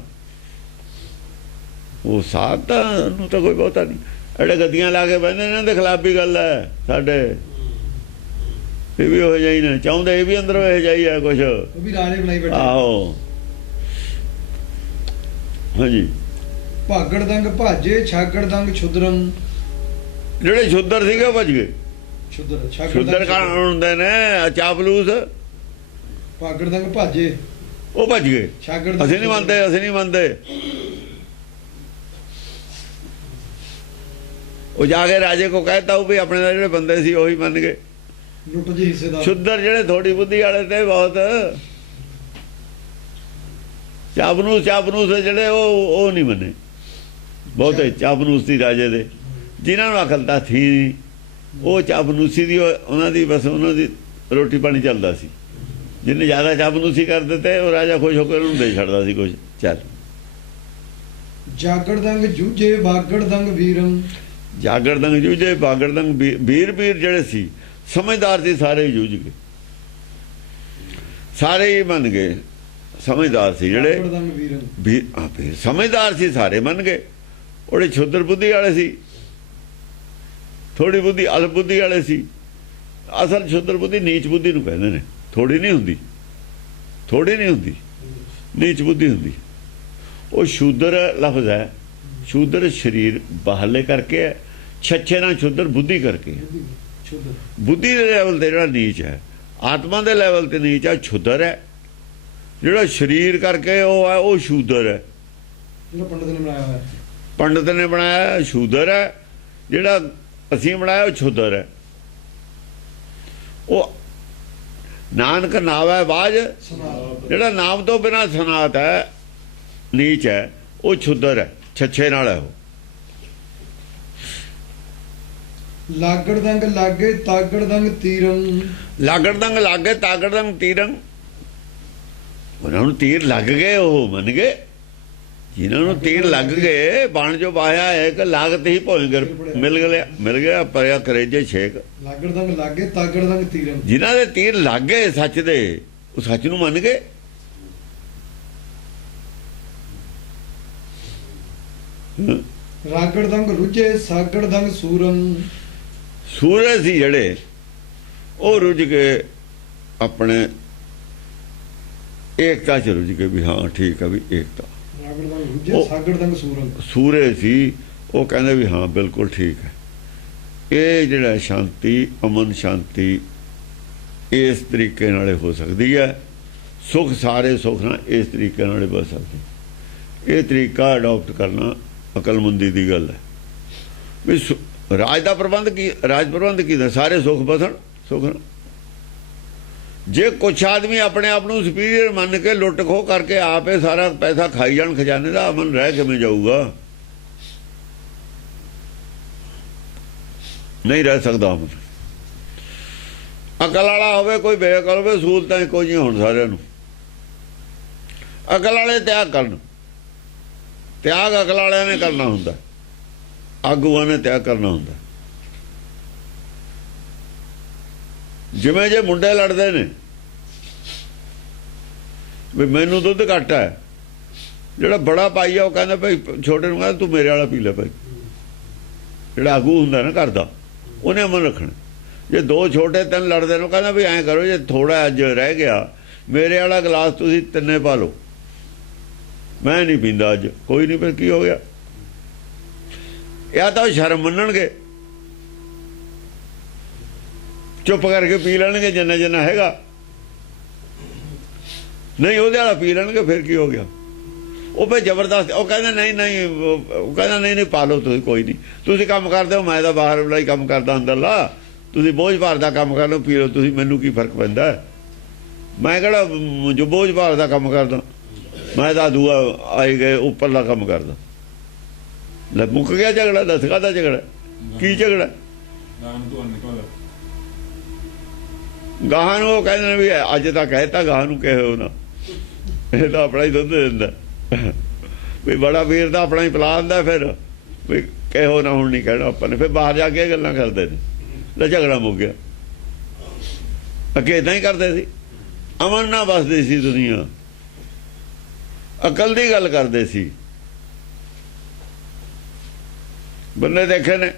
ਉਹ ਸਾਧ ਤਾਂ ਨੂੰ ਤਾਂ ਕੋਈ ਬਹੁਤਾ ਨਹੀਂ, ਐਡੇ ਗੱਦੀਆਂ ਲਾ ਕੇ ਬਹਿੰਦੇ, ਇਹਨਾਂ ਦੇ ਖਿਲਾਫ ਵੀ ਗੱਲ ਹੈ ਸਾਡੇ। ਇਹ ਵੀ ਹੋ ਜਾਈ ਨੇ ਚਾਹੁੰਦੇ, ਇਹ ਵੀ ਅੰਦਰੋਂ ਇਹ ਜਾਈ ਹੈ ਕੁਛ, ਉਹ ਵੀ ਰਾਜੇ ਬਣਾਈ ਬੈਠੇ। ਆਹੋ ਹਾਂਜੀ। ਭਾਗੜ ਦੰਗ ਭਾਜੇ ਛਾਗੜ ਦੰਗ ਛੁਦਰੰ, ਜਿਹੜੇ ਸ਼ੁੱਦਰ ਸੀਗੇ ਉਹ ਭੱਜ ਗਏ। ਸ਼ੁੱਦਰ ਕਾਣ ਹੁੰਦੇ ਨੇ ਚਾਪਲੂਸ। ਭਾਗੜ ਦੰਗ ਭਾਜੇ, ਉਹ ਭੱਜ ਗਏ। ਅਸੀਂ ਨਹੀਂ ਮੰਨਦੇ, ਅਸੀਂ ਨਹੀਂ ਮੰਨਦੇ। ਉਹ ਜਾ ਕੇ ਰਾਜੇ ਕੋ ਕਹਿਤਾ ਉਹ ਵੀ ਆਪਣੇ ਦਾ ਜਿਹੜੇ ਬੰਦੇ ਸੀ ਉਹੀ ਮੰਨ ਗਏ। ਲੁੱਟ ਜੀ ਹਿੱਸੇਦਾਰ। ਸ਼ੁੱਦਰ ਜਿਹੜੇ ਥੋੜੀ ਬੁੱਧੀ ਵਾਲੇ ਤੇ ਬਹੁਤ ਚਾਪਨੂਸ ਜਿਹੜੇ ਉਹ ਨਹੀਂ ਮੰਨੇ। ਬਹੁਤੇ ਚਾਪਨੂਸ ਸੀ ਰਾਜੇ ਦੇ, ਜਿਨ੍ਹਾਂ ਨੂੰ ਅਕਲ ਤਾਂ ਥੀ ਉਹ ਚਾਪਨੂਸੀ ਦੀ, ਉਹਨਾਂ ਦੀ ਬਸ ਉਹਨਾਂ ਦੀ ਰੋਟੀ ਪਾਣੀ ਚੱਲਦਾ ਸੀ। ਜਿਹਨੇ ਜ਼ਿਆਦਾ ਚਾਪਨੂਸੀ ਕਰ ਦਿੱਤੇ ਉਹ ਰਾਜਾ ਖੁਸ਼ ਹੋ ਕੇ ਉਹਨੂੰ ਦੇ ਛੱਡਦਾ ਸੀ ਕੁਝ। ਚੱਲ ਜਾਗੜ ਦੰਗ ਜੂਝੇ ਬਾਗੜ ਦੰਗ ਵੀਰੰ, ਜਾਗੜ ਦੰਗ ਜੂਝੇ ਬਾਗੜ ਦੰਗ ਵੀਰ ਜਿਹੜੇ ਸੀ ਸਮਝਦਾਰ ਸੀ, ਸਾਰੇ ਹੀ ਜੂਝ ਗਏ, ਸਾਰੇ ਹੀ ਮੰਨ ਗਏ। ਸਮਝਦਾਰ ਸੀ ਜਿਹੜੇ ਵੀਰ ਸਮਝਦਾਰ ਸੀ, ਸਾਰੇ ਮੰਨ ਗਏ। ਉਹਦੇ ਛੁੱਦਰ ਬੁੱਧੀ ਵਾਲੇ ਸੀ, ਥੋੜੀ ਬੁੱਧੀ ਅਲਪ ਬੁੱਧੀ ਵਾਲੇ ਸੀ। ਅਸਲ ਛੁੱਦਰ ਬੁੱਧੀ ਨੀਚ ਬੁੱਧੀ ਨੂੰ ਕਹਿੰਦੇ ਨੇ। ਥੋੜੀ ਨਹੀਂ ਹੁੰਦੀ, ਥੋੜੀ ਨਹੀਂ ਹੁੰਦੀ, ਨੀਚ ਬੁੱਧੀ ਹੁੰਦੀ। ਉਹ ਸ਼ੂਦਰ ਲਫ਼ਜ਼ ਹੈ। ਸ਼ੂਦਰ ਸਰੀਰ ਬਾਹਰਲੇ ਕਰਕੇ ਹੈ, ਛੱਛੇ ਨਾਲ ਸ਼ੂਦਰ ਬੁੱਧੀ ਕਰਕੇ। ਬੁੱਧੀ ਦੇ ਲੈਵਲ ਤੇ ਜਿਹੜਾ ਨੀਚ ਹੈ, ਆਤਮਾ ਦੇ ਲੈਵਲ ਤੇ ਨੀਚ ਹੈ, ਛੁੱਦਰ ਹੈ। ਜਿਹੜਾ ਸਰੀਰ ਕਰਕੇ ਉਹ ਹੈ, ਉਹ ਸ਼ੂਦਰ ਹੈ। ਪੰਡਤ ਨੇ ਬਣਾਇਆ ਹੋਇਆ, ਪੰਡਤ ਨੇ ਬਣਾਇਆ ਸ਼ੂਦਰ ਹੈ। ਜਿਹੜਾ ਅਸੀਂ ਬਣਾਇਆ ਉਹ ਛੁੱਦਰ ਹੈ। ਉਹ ਨਾਨਕ ਨਾਵੈ ਬਾਝ, ਜਿਹੜਾ ਨਾਮ ਤੋਂ ਬਿਨਾਂ ਸਨਾਤ ਹੈ, ਨੀਚ ਹੈ, ਉਹ ਛੁੱਦਰ ਹੈ, ਛੱਛੇ ਨਾਲ ਹੈ। ਉਹ ਲਾਗੜ ਦੰਗ ਲਾਗੇ ਤਾਗੜ ਦੰਗ ਤੀਰੰ, ਲਾਗੜ ਦੰਗ ਲਾਗੇ ਤਾਗੜ ਦੰਗ ਤੀਰੰ। ਉਹਨਾਂ ਨੂੰ ਤੀਰ ਲੱਗ ਗਏ, ਉਹ ਮੰਨ ਗਏ। ਜਿਨ੍ਹਾਂ ਨੂੰ ਤੀਰ ਲੱਗ ਗਏ, ਬਣ ਜੋ ਬਾਹਿਆ ਇੱਕ ਲਾਗਤ ਹੀ ਭੋਇੰਗਰ ਮਿਲ ਗਿਆ ਪਰਿਆ ਕਰੇਜੇ ਛੇਕ। ਲਾਗੜ ਦੰਗ ਲਾਗੇ ਤਾਗੜ ਦੰਗ ਤੀਰੰ, ਜਿਨ੍ਹਾਂ ਦੇ ਤੀਰ ਲੱਗ ਗਏ ਸੱਚ ਦੇ, ਉਹ ਸੱਚ ਨੂੰ ਮੰਨ ਗਏ। ਰਾਗੜ ਦੰਗ ਰੁਝੇ ਸਾਗੜ ਦੰਗ ਸੂਰੰ, ਸੂਰੇ ਸੀ ਜਿਹੜੇ ਉਹ ਰੁਝ ਕੇ ਆਪਣੇ ਏਕਤਾ ਚ ਰੁਝ ਕੇ ਵੀ ਹਾਂ ਠੀਕ ਹੈ ਵੀ ਏਕਤਾ। ਰਾਗੜ ਦੰਗ ਰੁਝੇ ਸਾਗੜ ਦੰਗ ਸੂਰੰ, ਸੂਰੇ ਸੀ ਉਹ ਕਹਿੰਦੇ ਵੀ ਹਾਂ ਬਿਲਕੁਲ ਠੀਕ ਹੈ। ਇਹ ਜਿਹੜਾ ਸ਼ਾਂਤੀ, ਅਮਨ ਸ਼ਾਂਤੀ ਇਸ ਤਰੀਕੇ ਨਾਲ ਹੋ ਸਕਦੀ ਹੈ। ਸੁਖ ਸਾਰੇ ਸੁਖ ਨਾਲ ਇਸ ਤਰੀਕੇ ਨਾਲ ਬਚ ਸਕਦੇ। ਇਹ ਤਰੀਕਾ ਅਡਾਪਟ ਕਰਨਾ ਅਕਲਮੰਦੀ ਦੀ ਗੱਲ ਹੈ। ਵੀ ਰਾਜ ਦਾ ਪ੍ਰਬੰਧ ਕੀ, ਰਾਜ ਪ੍ਰਬੰਧ ਕੀ ਦਾ ਸਾਰੇ ਸੁਖ ਬਸਣ ਸੁਖ। ਜੇ ਕੁਛ ਆਦਮੀ ਆਪਣੇ ਆਪ ਨੂੰ ਸੁਪੀਰੀਅਰ ਮੰਨ ਕੇ ਲੁੱਟ ਖੋਹ ਕਰਕੇ ਆਪੇ ਸਾਰਾ ਪੈਸਾ ਖਾਈ ਜਾਣ ਖਜ਼ਾਨੇ ਦਾ, ਅਮਨ ਰਹਿ ਕਿਵੇਂ ਜਾਊਗਾ? ਨਹੀਂ ਰਹਿ ਸਕਦਾ ਅਮਨ। ਅਕਲ ਵਾਲਾ ਹੋਵੇ ਕੋਈ ਬੇਅਕਲ ਹੋਵੇ, ਸਹੂਲਤਾਂ ਇੱਕੋ ਜਿਹੀਆਂ ਹੋਣ ਸਾਰਿਆਂ ਨੂੰ। ਅਕਲ ਵਾਲੇ ਤਿਆਗ ਕਰਨ, ਤਿਆਗ ਅਕਲ ਵਾਲਿਆਂ ਨੇ ਕਰਨਾ ਹੁੰਦਾ, ਆਗੂਆਂ ਨੇ ਤਿਆਗ ਕਰਨਾ ਹੁੰਦਾ। ਜਿਵੇਂ ਜੇ ਮੁੰਡੇ ਲੜਦੇ ਨੇ ਵੀ ਮੈਨੂੰ ਦੁੱਧ ਘੱਟ ਹੈ, ਜਿਹੜਾ ਬੜਾ ਭਾਈ ਆ ਉਹ ਕਹਿੰਦਾ ਭਾਈ ਛੋਟੇ ਨੂੰ ਕਹਿੰਦਾ ਤੂੰ ਮੇਰੇ ਵਾਲਾ ਪੀ ਲੈ ਭਾਈ। ਜਿਹੜਾ ਆਗੂ ਹੁੰਦਾ ਨਾ ਘਰ ਦਾ, ਉਹਨੇ ਅਮਨ ਰੱਖਣਾ। ਜੇ ਦੋ ਛੋਟੇ ਤਿੰਨ ਲੜਦੇ ਨੇ, ਉਹ ਕਹਿੰਦਾ ਵੀ ਐਂ ਕਰੋ ਜੇ ਥੋੜਾ ਅੱਜ ਰਹਿ ਗਿਆ ਮੇਰੇ ਵਾਲਾ ਗਲਾਸ ਤੁਸੀਂ ਤਿੰਨੇ ਪਾ ਲਓ, ਮੈਂ ਨਹੀਂ ਪੀਂਦਾ ਅੱਜ। ਕੋਈ ਨਹੀਂ, ਫਿਰ ਕੀ ਹੋ ਗਿਆ? ਜਾਂ ਤਾਂ ਸ਼ਰਮ ਮੰਨਣਗੇ, ਚੁੱਪ ਕਰਕੇ ਪੀ ਲੈਣਗੇ ਜਿੰਨਾ ਜਿੰਨਾ ਹੈਗਾ, ਨਹੀਂ ਉਹਦੇ ਵਾਲਾ ਪੀ ਲੈਣਗੇ, ਫਿਰ ਕੀ ਹੋ ਗਿਆ? ਉਹ ਫਿਰ ਜ਼ਬਰਦਸਤ, ਉਹ ਕਹਿੰਦਾ ਨਹੀਂ ਨਹੀਂ, ਉਹ ਕਹਿੰਦਾ ਨਹੀਂ ਨਹੀਂ ਪਾ ਲਓ ਤੁਸੀਂ, ਕੋਈ ਨਹੀਂ, ਤੁਸੀਂ ਕੰਮ ਕਰਦੇ ਹੋ, ਮੈਂ ਤਾਂ ਬਾਹਰ ਵਾਲਾ ਹੀ ਕੰਮ ਕਰਦਾ ਅੰਦਰਲਾ, ਤੁਸੀਂ ਬੋਝ ਭਾਰ ਦਾ ਕੰਮ ਕਰ ਲਓ, ਪੀ ਲਓ ਤੁਸੀਂ, ਮੈਨੂੰ ਕੀ ਫਰਕ ਪੈਂਦਾ? ਮੈਂ ਕਿਹੜਾ ਜੋ ਬੋਝ ਭਾਰ ਦਾ ਕੰਮ ਕਰਦਾ, ਮੈਂ ਤਾਂ ਦੂਆ ਆਏ ਗਏ ਉੱਪਰਲਾ ਕੰਮ ਕਰਦਾ। ਲੈ ਮੁੱਕ ਗਿਆ ਝਗੜਾ। ਦੱਸ ਕਾਹਦਾ ਝਗੜਾ? ਕੀ ਝਗੜਾ? ਗਾਹਾਂ ਨੂੰ ਉਹ ਕਹਿੰਦੇ ਨੇ ਵੀ ਅੱਜ ਤਾਂ ਕਹਿਤਾ, ਗਾਹਾਂ ਨੂੰ ਕਹੇ ਨਾ, ਇਹ ਤਾਂ ਆਪਣਾ ਹੀ ਦੁੱਧ ਦਿੰਦਾ ਵੀ ਬੜਾ ਵੀਰ ਦਾ ਆਪਣਾ ਹੀ ਪਿਲਾ ਦਿੰਦਾ। ਫਿਰ ਵੀ ਕਿਹੋ ਨਾ ਹੁਣ ਨਹੀਂ ਕਹਿਣਾ ਆਪਾਂ ਨੇ, ਫਿਰ ਬਾਹਰ ਜਾ ਕੇ ਗੱਲਾਂ ਕਰਦੇ ਨੇ, ਲੈ ਝਗੜਾ ਮੁੱਕ ਗਿਆ। ਅੱਗੇ ਏਦਾਂ ਹੀ ਕਰਦੇ ਸੀ, ਅਮਨ ਨਾਲ ਵਸਦੀ ਸੀ ਦੁਨੀਆ, ਅਕਲ ਦੀ ਗੱਲ ਕਰਦੇ ਸੀ। ਬੰਦੇ ਦੇਖੇ ਨੇ,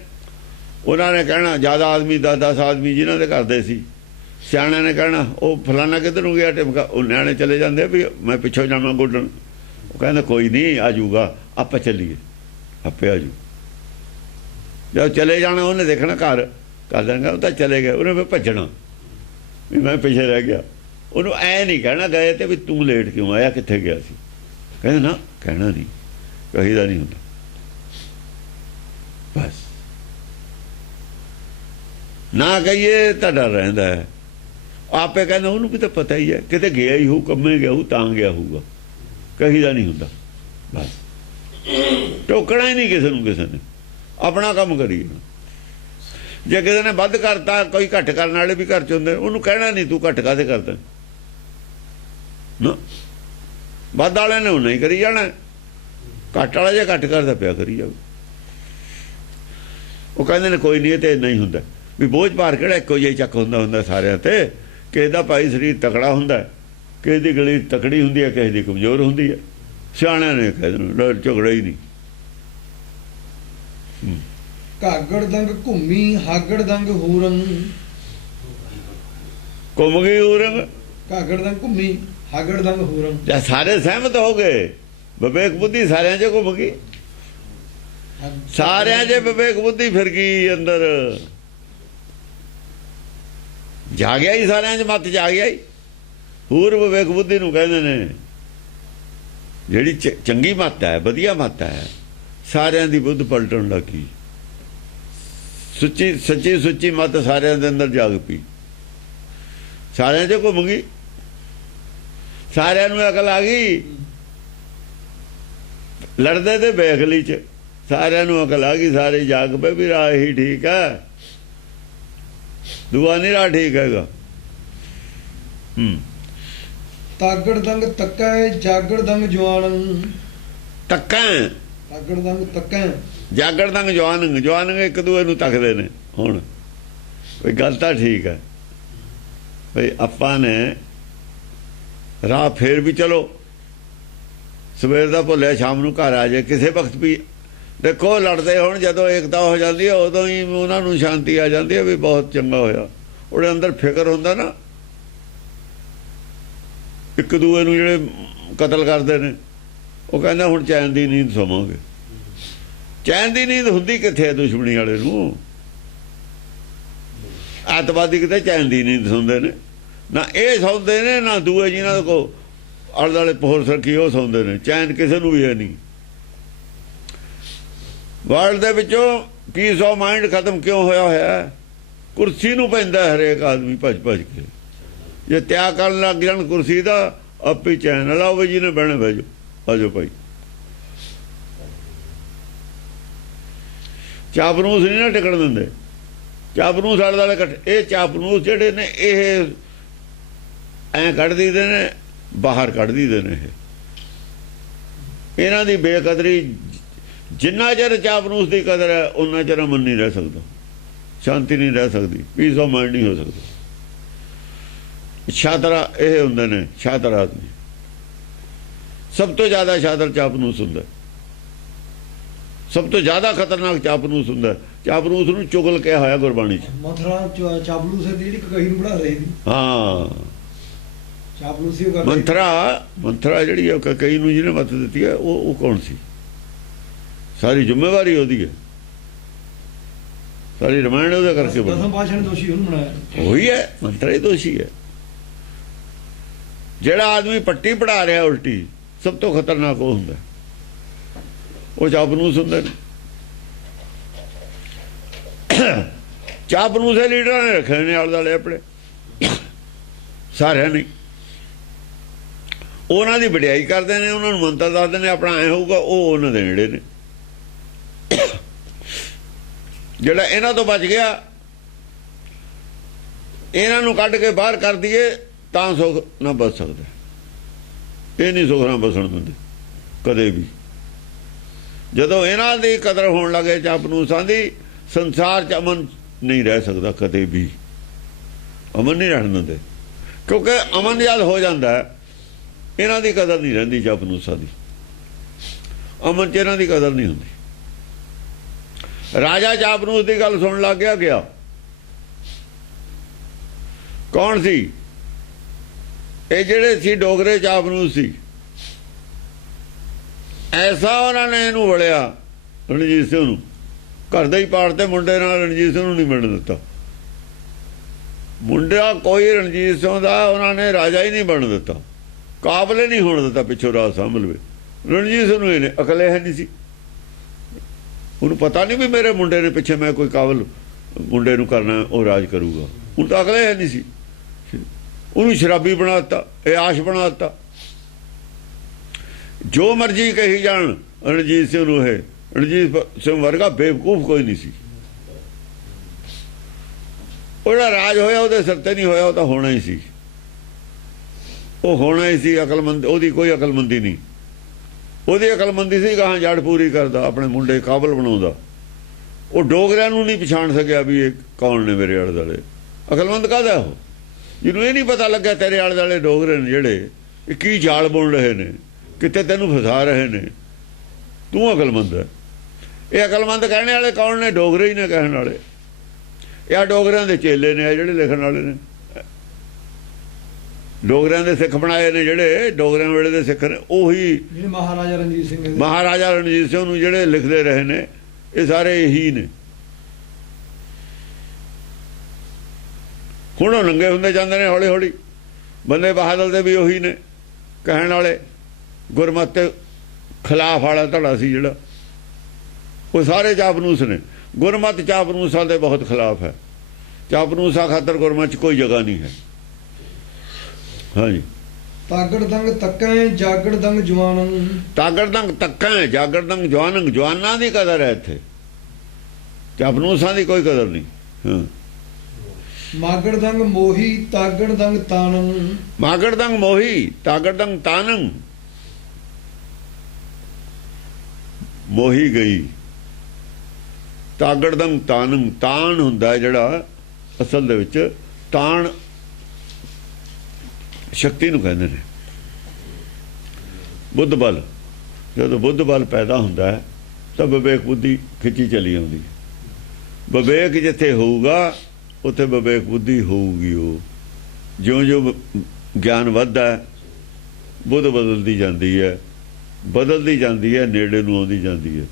ਉਹਨਾਂ ਨੇ ਕਹਿਣਾ ਜ਼ਿਆਦਾ ਆਦਮੀ 10-10 ਆਦਮੀ ਜਿਨ੍ਹਾਂ ਦੇ ਕਰਦੇ ਸੀ, ਸਿਆਣਿਆਂ ਨੇ ਕਹਿਣਾ ਉਹ ਫਲਾਨਾ ਕਿੱਧਰ ਨੂੰ ਗਿਆ ਟਿਮਕਾ, ਉਹ ਨਿਆਣੇ ਚਲੇ ਜਾਂਦੇ ਵੀ ਮੈਂ ਪਿੱਛੋਂ ਜਾਵਾਂ ਗੋਡਣ, ਉਹ ਕਹਿੰਦਾ ਕੋਈ ਨਹੀਂ ਆ ਜਾਊਗਾ, ਆਪਾਂ ਚੱਲੀਏ, ਆਪੇ ਆ ਜੂ। ਜਦ ਚਲੇ ਜਾਣਾ ਉਹਨੇ ਦੇਖਣਾ ਘਰ ਕਰ ਦੇਣਾ, ਉਹ ਤਾਂ ਚਲੇ ਗਏ, ਉਹਨੇ ਫਿਰ ਭੱਜਣਾ ਵੀ ਮੈਂ ਪਿੱਛੇ ਰਹਿ ਗਿਆ। ਉਹਨੂੰ ਐ ਨਹੀਂ ਕਹਿਣਾ ਗਏ ਤੇ ਵੀ ਤੂੰ ਲੇਟ ਕਿਉਂ ਆਇਆ, ਕਿੱਥੇ ਗਿਆ ਸੀ? ਕਹਿੰਦੇ ਨਾ ਕਹਿਣਾ ਨਹੀਂ, ਕਹੀਦਾ ਨਹੀਂ ਹੁੰਦਾ ਬਸ। ਨਾ ਕਹੀਏ ਤਾਂ ਡਰ ਰਹਿੰਦਾ ਹੈ। ਆਪੇ ਕਹਿੰਦਾ ਉਹਨੂੰ ਵੀ ਤਾਂ ਪਤਾ ਹੀ ਹੈ, ਕਿਤੇ ਗਿਆ ਹੀ ਹੋਊ, ਕੰਮੇ ਗਿਆ ਹੋਊ ਤਾਂ ਗਿਆ ਹੋਊਗਾ, ਕਹੀਦਾ ਨਹੀਂ ਹੁੰਦਾ ਬਸ। ਟੋਕਣਾ ਹੀ ਨਹੀਂ ਕਿਸੇ ਨੂੰ, ਕਿਸੇ ਨੇ ਆਪਣਾ ਕੰਮ ਕਰੀਏ। ਜੇ ਕਿਸੇ ਨੇ ਵੱਧ ਕਰਤਾ, ਕੋਈ ਘੱਟ ਕਰਨ ਵਾਲੇ ਵੀ ਘਰ ਚ ਹੁੰਦੇ, ਉਹਨੂੰ ਕਹਿਣਾ ਨਹੀਂ ਤੂੰ ਘੱਟ ਕਾਹਦੇ ਕਰਦਾ ਨਾ, ਵੱਧ ਵਾਲੇ ਨੇ ਉਹ ਨਹੀਂ ਕਰੀ ਜਾਣਾ, ਘੱਟ ਵਾਲਾ ਜੇ ਘੱਟ ਕਰਦਾ ਪਿਆ ਕਰੀ ਜਾਊ। ਉਹ ਕਹਿੰਦੇ ਨੇ ਕੋਈ ਨਹੀਂ, ਤੇ ਨਹੀਂ ਹੁੰਦਾ ਵੀ ਬੋਝ ਭਾਰ ਕਿਹੜਾ ਇੱਕੋ ਜਿਹਾ ਚੱਕ ਹੁੰਦਾ ਸਾਰਿਆਂ ਤੇ। ਕਿਸੇ ਦਾ ਭਾਈ ਸਰੀਰ ਤਕੜਾ ਹੁੰਦਾ, ਕਿਸੇ ਦੀ ਗਲੀ ਤਕੜੀ ਹੁੰਦੀ ਹੈ, ਕਿਸੇ ਦੀ ਕਮਜ਼ੋਰ ਹੁੰਦੀ ਹੈ। ਸਿਆਣਿਆਂ ਨੇ ਕਹਿ ਦੇਣਾ ਝਗੜਾ ਹੀ ਨਹੀਂ। ਘਾਗੜ ਦੰਗ ਘੁੰਮੀ ਹਾਗੜ ਦੰਗ ਹੂਰੰ, ਘੁੰਮ ਗਈ ਹੂਰੰਗ, ਘਾਗੜ ਦੰਗ ਘੁੰਮੀ ਹਾਗੜ ਦੰਗ ਹੂਰੰ। ਜਾਂ ਸਾਰੇ ਸਹਿਮਤ ਹੋ ਗਏ, ਵਿਵੇਕ ਬੁੱਧੀ ਸਾਰਿਆਂ 'ਚ ਘੁੰਮ ਗਈ, ਸਾਰਿਆਂ 'ਚ ਵਿਵੇਕ ਬੁੱਧੀ ਫਿਰ ਗਈ ਅੰਦਰ, ਜਾਗਿਆ ਹੀ ਸਾਰਿਆਂ 'ਚ, ਮੱਤ ਜਾਗਿਆ ਹੀ। ਹੂਰ ਵਿਵੇਕ ਬੁੱਧੀ ਨੂੰ ਕਹਿੰਦੇ ਨੇ, ਜਿਹੜੀ ਚੰਗੀ ਮੱਤ ਹੈ, ਵਧੀਆ ਮੱਤ ਹੈ, ਸਾਰਿਆਂ ਦੀ ਬੁੱਧ ਪਲਟਣ ਲੱਗੀ, ਸੱਚੀ ਸੁੱਚੀ ਮੱਤ ਸਾਰਿਆਂ ਦੇ ਅੰਦਰ ਜਾਗ ਪਈ, ਸਾਰਿਆਂ 'ਚ ਘੁੰਮ ਗਈ, ਸਾਰਿਆਂ ਨੂੰ ਅਕਲ ਆ ਗਈ। ਲੜਦੇ ਤੇ ਬੇਅਕਲੀ 'ਚ ਸਾਰਿਆਂ ਨੂੰ ਅਕਲ ਆ ਗਈ, ਸਾਰੇ ਜਾਗ ਪਏ ਵੀ ਰਾਹ ਹੀ ਠੀਕ ਹੈ, ਦੁਆ ਨਹੀਂ ਰਾਹ ਠੀਕ ਹੈਗਾ। ਤਾਗੜ ਦੰਗ ਤੱਕੈ ਜਾਗੜ ਦੰਗ ਜਵਾਨ, ਤੱਕਾਂ ਤਾਗੜ ਦੰਗ ਤੱਕੈ ਜਾਗੜ ਦੰਗ ਜਵਾਨ, ਜਵਾਨ ਇੱਕ ਦੂਏ ਨੂੰ ਤੱਕਦੇ ਨੇ। ਹੁਣ ਕੋਈ ਗੱਲ ਤਾਂ ਠੀਕ ਹੈ ਬਈ ਆਪਾਂ ਨੇ ਰਾਹ ਫੇਰ ਵੀ ਚਲੋ, ਸਵੇਰ ਦਾ ਭੁੱਲਿਆ ਸ਼ਾਮ ਨੂੰ ਘਰ ਆ ਜਾਏ ਕਿਸੇ ਵਕਤ ਵੀ। ਦੇਖੋ ਲੜਦੇ ਹੁਣ ਜਦੋਂ ਏਕਤਾ ਹੋ ਜਾਂਦੀ ਹੈ, ਉਦੋਂ ਹੀ ਉਹਨਾਂ ਨੂੰ ਸ਼ਾਂਤੀ ਆ ਜਾਂਦੀ ਹੈ ਵੀ ਬਹੁਤ ਚੰਗਾ ਹੋਇਆ। ਉਹਦੇ ਅੰਦਰ ਫਿਕਰ ਹੁੰਦਾ ਨਾ, ਇੱਕ ਦੂਏ ਨੂੰ ਜਿਹੜੇ ਕਤਲ ਕਰਦੇ ਨੇ, ਉਹ ਕਹਿੰਦਾ ਹੁਣ ਚੈਨ ਦੀ ਨੀਂਦ ਸੋਵਾਂਗੇ। ਚੈਨ ਦੀ ਨੀਂਦ ਹੁੰਦੀ ਕਿੱਥੇ ਹੈ ਦੁਸ਼ਮਣੀ ਵਾਲੇ ਨੂੰ? ਅੱਤਵਾਦੀ ਕਿਤੇ ਚੈਨ ਦੀ ਨੀਂਦ ਸੌਂਦੇ ਨੇ? ਨਾ ਇਹ ਸੌਂਦੇ ਨੇ, ਨਾ ਦੂਏ ਜਿਨ੍ਹਾਂ ਕੋ ਆਲੇ ਦੁਆਲੇ ਪੋਹਰ ਸਰਕੀ ਉਹ ਸੌਂਦੇ ਨੇ, ਚੈਨ ਕਿਸੇ ਨੂੰ ਵੀ ਹੈ ਨਹੀਂ। ਵਰਲਡ ਦੇ ਵਿੱਚੋਂ ਪੀਸ ਆਫ ਮਾਈਂਡ ਖਤਮ ਕਿਉਂ ਹੋਇਆ? ਕੁਰਸੀ ਨੂੰ ਪੈਂਦਾ ਹਰੇਕ ਆਦਮੀ ਭੱਜ ਭੱਜ ਕੇ। ਜੇ ਤਿਆਗ ਕਰਨ ਲੱਗ ਜਾਣ ਕੁਰਸੀ ਦਾ, ਆਪੇ ਚੈਨ ਲਾਓ ਵੀ ਜੀ ਨੇ ਬਹਿਣਾ ਬਹਿ ਜਾਓ, ਆ ਜਾਓ ਭਾਈ। ਚਾਪਨੂਸ ਨਹੀਂ ਨਾ ਟਿਕਣ ਦਿੰਦੇ, ਚਾਪਨੂਸ ਆਲੇ ਦੁਆਲੇ ਇਕੱਠੇ। ਇਹ ਚਾਪਨੂਸ ਜਿਹੜੇ ਨੇ ਇਹ ਐਂ ਕੱਢ ਦਿੰਦੇ ਨੇ, ਬਾਹਰ ਕੱਢ ਦਿੰਦੇ ਨੇ। ਇਹਨਾਂ ਦੀ ਬੇਕਦਰੀ, ਜਿੰਨਾ ਚਿਰ ਚਾਪਨੂਸ ਦੀ ਕਦਰ ਹੈ ਉਹਨਾਂ ਚਿਰ ਅਮਨ ਨਹੀਂ ਰਹਿ ਸਕਦਾ, ਸ਼ਾਂਤੀ ਨਹੀਂ ਰਹਿ ਸਕਦੀ, ਪੀਸ ਆਫ ਮਾਈਂਡ ਨਹੀਂ ਹੋ ਸਕਦਾ। ਸ਼ਾਤਰਾ ਇਹ ਹੁੰਦੇ ਨੇ, ਸ਼ਾਤਰ ਆਦਮੀ। ਸਭ ਤੋਂ ਜ਼ਿਆਦਾ ਸ਼ਾਤਰ ਚਾਪਨੂਸ ਹੁੰਦਾ, ਸਭ ਤੋਂ ਜ਼ਿਆਦਾ ਖਤਰਨਾਕ ਚਾਪਨੂਸ ਹੁੰਦਾ। ਚਾਪਨੂਸ ਨੂੰ ਚੁਗਲ ਕਿਹਾ ਹੋਇਆ ਗੁਰਬਾਣੀ 'ਚ। ਮਥਰਾ ਚਾਪਲੂਸ ਦੀ ਜਿਹੜੀ ਕਹੀ ਨੂੰ ਬਣਾ ਰਹੀ ਸੀ। ਹਾਂ, ਚਾਪਲੂਸੀ ਕਰ ਮੰਥਰਾ ਜਿਹੜੀ ਉਹ ਕਈ ਨੂੰ ਜਿਹਨੇ ਮੱਤ ਦਿੱਤੀ ਹੈ, ਉਹ ਕੌਣ ਸੀ? ਸਾਰੀ ਜ਼ਿੰਮੇਵਾਰੀ ਉਹਦੀ ਹੈ, ਸਾਰੀ ਰਮਾਇਣ ਉਹਦਾ ਕਰਕੇ ਬਣੀ। ਦਸਮ ਪਾਤਸ਼ਾਹ ਨੇ ਦੋਸ਼ੀ ਉਹਨੂੰ ਬਣਾਇਆ, ਉਹੀ ਹੈ, ਮੰਤਰਾ ਹੀ ਦੋਸ਼ੀ ਹੈ। ਜਿਹੜਾ ਆਦਮੀ ਪੱਟੀ ਪੜਾ ਰਿਹਾ ਉਲਟੀ, ਸਭ ਤੋਂ ਖਤਰਨਾਕ ਉਹ ਹੁੰਦਾ, ਉਹ ਚਾਪਨੂਸ ਹੁੰਦੇ ਨੇ। ਚਾਪਨੂਸ ਦੇ ਲੀਡਰਾਂ ਨੇ ਰੱਖੇ ਨੇ ਆਲੇ ਦੁਆਲੇ ਆਪਣੇ, ਸਾਰਿਆਂ ਨੇ। ਉਹਨਾਂ ਦੀ ਵਡਿਆਈ ਕਰਦੇ ਨੇ, ਉਹਨਾਂ ਨੂੰ ਮੰਤਰ ਦੱਸਦੇ ਨੇ, ਆਪਣਾ ਐ ਹੋਊਗਾ, ਉਹ ਉਹਨਾਂ ਦੇ ਨੇੜੇ ਨੇ। ਜਿਹੜਾ ਇਹਨਾਂ ਤੋਂ ਬਚ ਗਿਆ, ਇਹਨਾਂ ਨੂੰ ਕੱਢ ਕੇ ਬਾਹਰ ਕਰ ਦਈਏ ਤਾਂ ਸੁੱਖ ਨਾ ਬਚ ਸਕਦਾ। ਇਹ ਨਹੀਂ ਸੁੱਖ ਨਾ ਬਸਣ ਦਿੰਦੇ ਕਦੇ ਵੀ। ਜਦੋਂ ਇਹਨਾਂ ਦੀ ਕਦਰ ਹੋਣ ਲੱਗੇ ਚਾਪਨੂਸਾਂ ਦੀ, ਸੰਸਾਰ 'ਚ ਅਮਨ ਨਹੀਂ ਰਹਿ ਸਕਦਾ ਕਦੇ ਵੀ, ਅਮਨ ਨਹੀਂ ਰਹਿਣ ਦਿੰਦੇ। ਕਿਉਂਕਿ ਅਮਨ ਜਦ ਹੋ ਜਾਂਦਾ, ਇਹਨਾਂ ਦੀ ਕਦਰ ਨਹੀਂ ਰਹਿੰਦੀ ਚਾਪਨੂਸਾਂ ਦੀ, ਅਮਨ 'ਚ ਇਹਨਾਂ ਦੀ ਕਦਰ ਨਹੀਂ ਹੁੰਦੀ। ਰਾਜਾ ਚਾਪਨੂਸ ਦੀ ਗੱਲ ਸੁਣਨ ਲੱਗ ਗਿਆ। ਕੌਣ ਸੀ ਇਹ? ਜਿਹੜੇ ਸੀ ਡੋਗਰੇ ਚਾਪਨੂਸ ਸੀ। ਐਸਾ ਉਹਨਾਂ ਨੇ ਇਹਨੂੰ ਵੜਿਆ ਰਣਜੀਤ ਸਿੰਘ ਨੂੰ, ਘਰ ਦਾ ਹੀ ਪਾੜਤੇ ਮੁੰਡੇ ਨਾਲ। ਰਣਜੀਤ ਸਿੰਘ ਨੂੰ ਨਹੀਂ ਮਿਲਣ ਦਿੱਤਾ। ਮੁੰਡਾ ਕੋਈ ਰਣਜੀਤ ਸਿੰਘ ਦਾ ਉਹਨਾਂ ਨੇ ਰਾਜਾ ਹੀ ਨਹੀਂ ਬਣ ਦਿੱਤਾ, ਕਾਬਲੇ ਨਹੀਂ ਹੋਣ ਦਿੱਤਾ ਪਿੱਛੋਂ ਰਾਜ ਸਾਂਭ ਲਵੇ। ਰਣਜੀਤ ਸਿੰਘ ਨੂੰ ਇਹਨੇ ਅਕਲੇ ਹੈ ਨਹੀਂ ਸੀ, ਉਹਨੂੰ ਪਤਾ ਨਹੀਂ ਵੀ ਮੇਰੇ ਮੁੰਡੇ ਦੇ ਪਿੱਛੇ ਮੈਂ ਕੋਈ ਕਾਬਲ ਮੁੰਡੇ ਨੂੰ ਕਰਨਾ, ਉਹ ਰਾਜ ਕਰੂਗਾ। ਉਹਨੂੰ ਤਾਂ ਅਕਲੇ ਹੈ ਨਹੀਂ ਸੀ। ਉਹਨੂੰ ਸ਼ਰਾਬੀ ਬਣਾ ਦਿੱਤਾ, ਇਹ ਆਸ਼ ਬਣਾ ਦਿੱਤਾ। ਜੋ ਮਰਜ਼ੀ ਕਹੀ ਜਾਣ ਰਣਜੀਤ ਸਿੰਘ ਨੂੰ, ਇਹ ਰਣਜੀਤ ਸਿੰਘ ਵਰਗਾ ਬੇਵਕੂਫ ਕੋਈ ਨਹੀਂ ਸੀ। ਉਹ ਜਿਹੜਾ ਰਾਜ ਹੋਇਆ ਉਹਦੇ ਸਿਰ ਤੇ ਨਹੀਂ ਹੋਇਆ, ਉਹ ਤਾਂ ਹੋਣਾ ਹੀ ਸੀ, ਉਹ ਹੋਣਾ ਹੀ ਸੀ। ਅਕਲਮੰਦ ਉਹਦੀ ਕੋਈ ਅਕਲਮੰਦੀ ਨਹੀਂ, ਉਹਦੀ ਅਕਲਮੰਦੀ ਸੀ ਗਾਹਾਂ ਜੜ ਪੂਰੀ ਕਰਦਾ, ਆਪਣੇ ਮੁੰਡੇ ਕਾਬਲ ਬਣਾਉਂਦਾ। ਉਹ ਡੋਗਰਿਆਂ ਨੂੰ ਨਹੀਂ ਪਛਾਣ ਸਕਿਆ ਵੀ ਇਹ ਕੌਣ ਨੇ ਮੇਰੇ ਆਲੇ ਦੁਆਲੇ। ਅਕਲਮੰਦ ਕਾਹਦਾ ਉਹ, ਜਿਹਨੂੰ ਇਹ ਨਹੀਂ ਪਤਾ ਲੱਗਿਆ ਤੇਰੇ ਆਲੇ ਦੁਆਲੇ ਡੋਗਰੇ ਨੇ ਜਿਹੜੇ, ਇਹ ਕੀ ਜਾਲ ਬੁਣ ਰਹੇ ਨੇ, ਕਿਤੇ ਤੈਨੂੰ ਫਸਾ ਰਹੇ ਨੇ, ਤੂੰ ਅਕਲਮੰਦ ਹੈ। ਇਹ ਅਕਲਮੰਦ ਕਹਿਣੇ ਵਾਲੇ ਕੌਣ ਨੇ? ਡੋਗਰੇ ਹੀ ਨੇ ਕਹਿਣ ਵਾਲੇ। ਇਹ ਆ ਡੋਗਰਿਆਂ ਦੇ ਚੇਲੇ ਨੇ, ਆ ਜਿਹੜੇ ਲਿਖਣ ਵਾਲੇ ਨੇ, ਡੋਗਰਿਆਂ ਦੇ ਸਿੱਖ ਬਣਾਏ ਨੇ, ਜਿਹੜੇ ਡੋਗਰਿਆਂ ਵੇਲੇ ਦੇ ਸਿੱਖ ਨੇ, ਉਹੀ ਮਹਾਰਾਜਾ ਰਣਜੀਤ ਸਿੰਘ ਨੂੰ ਜਿਹੜੇ ਲਿਖਦੇ ਰਹੇ ਨੇ, ਇਹ ਸਾਰੇ ਇਹੀ ਨੇ। ਹੁਣ ਉਹ ਨੰਗੇ ਹੁੰਦੇ ਜਾਂਦੇ ਨੇ ਹੌਲੀ ਹੌਲੀ। ਬੰਦੇ ਬਹਾਦਰ ਦੇ ਵੀ ਉਹੀ ਨੇ ਕਹਿਣ ਵਾਲੇ, ਗੁਰਮਤਿ ਦੇ ਖਿਲਾਫ ਵਾਲਾ ਧੜਾ ਸੀ ਜਿਹੜਾ, ਉਹ ਸਾਰੇ ਚਾਪਨੂਸ ਨੇ। ਗੁਰਮਤਿ ਚਾਪਨੂਸਾਂ ਦੇ ਬਹੁਤ ਖਿਲਾਫ ਹੈ। ਚਾਪਨੂਸਾਂ ਖਾਤਰ ਗੁਰਮਤਿ 'ਚ ਕੋਈ ਜਗ੍ਹਾ ਨਹੀਂ ਹੈ। ਹਾਂਜੀ, ਤਾਗੜ ਦੰਗ ਤੱਕੈ ਜਾਗੜ ਦੰਗ ਜਵਾਨੰ। ਤਾਗੜ ਦੰਗ ਤੱਕੈ ਜਾਗੜ ਦੰਗ ਜਵਾਨੰ। ਜਵਾਨਾਂ ਦੀ ਕਦਰ ਹੈ ਇੱਥੇ, ਚਾਪਨੂਸਾਂ ਦੀ ਕੋਈ ਕਦਰ ਨਹੀਂ। ਹਾਂ, ਮਾਗੜ ਦੰਗ ਮੋਹੀ ਤਾਗੜ ਦੰਗ ਤਾਨੰ। ਮਾਗੜ ਦੰਗ ਮੋਹੀ ਤਾਗੜ ਦੰਗ ਤਾਨੰ। ਮੋਹੀ ਗਈ, ਤਾਗੜ ਦੰਗ ਤਾਨੰ। ਤਾਣ ਹੁੰਦਾ ਜਿਹੜਾ ਅਸਲ ਦੇ ਵਿੱਚ, ਤਾਣ ਸ਼ਕਤੀ ਨੂੰ ਕਹਿੰਦੇ ਨੇ। ਬੁੱਧ ਬਲ, ਜਦੋਂ ਬੁੱਧ ਬਲ ਪੈਦਾ ਹੁੰਦਾ ਹੈ ਤਾਂ ਵਿਵੇਕ ਬੁੱਧੀ ਖਿੱਚੀ ਚਲੀ ਆਉਂਦੀ ਹੈ। ਵਿਵੇਕ ਜਿੱਥੇ ਹੋਊਗਾ ਉੱਥੇ ਵਿਵੇਕ ਬੁੱਧੀ ਹੋਊਗੀ। ਉਹ ਜਿਉਂ-ਜਿਉਂ ਗਿਆਨ ਵੱਧਦਾ ਹੈ, ਬੁੱਧ ਬਦਲਦੀ ਜਾਂਦੀ ਹੈ, ਨੇੜੇ ਨੂੰ ਆਉਂਦੀ ਜਾਂਦੀ ਹੈ।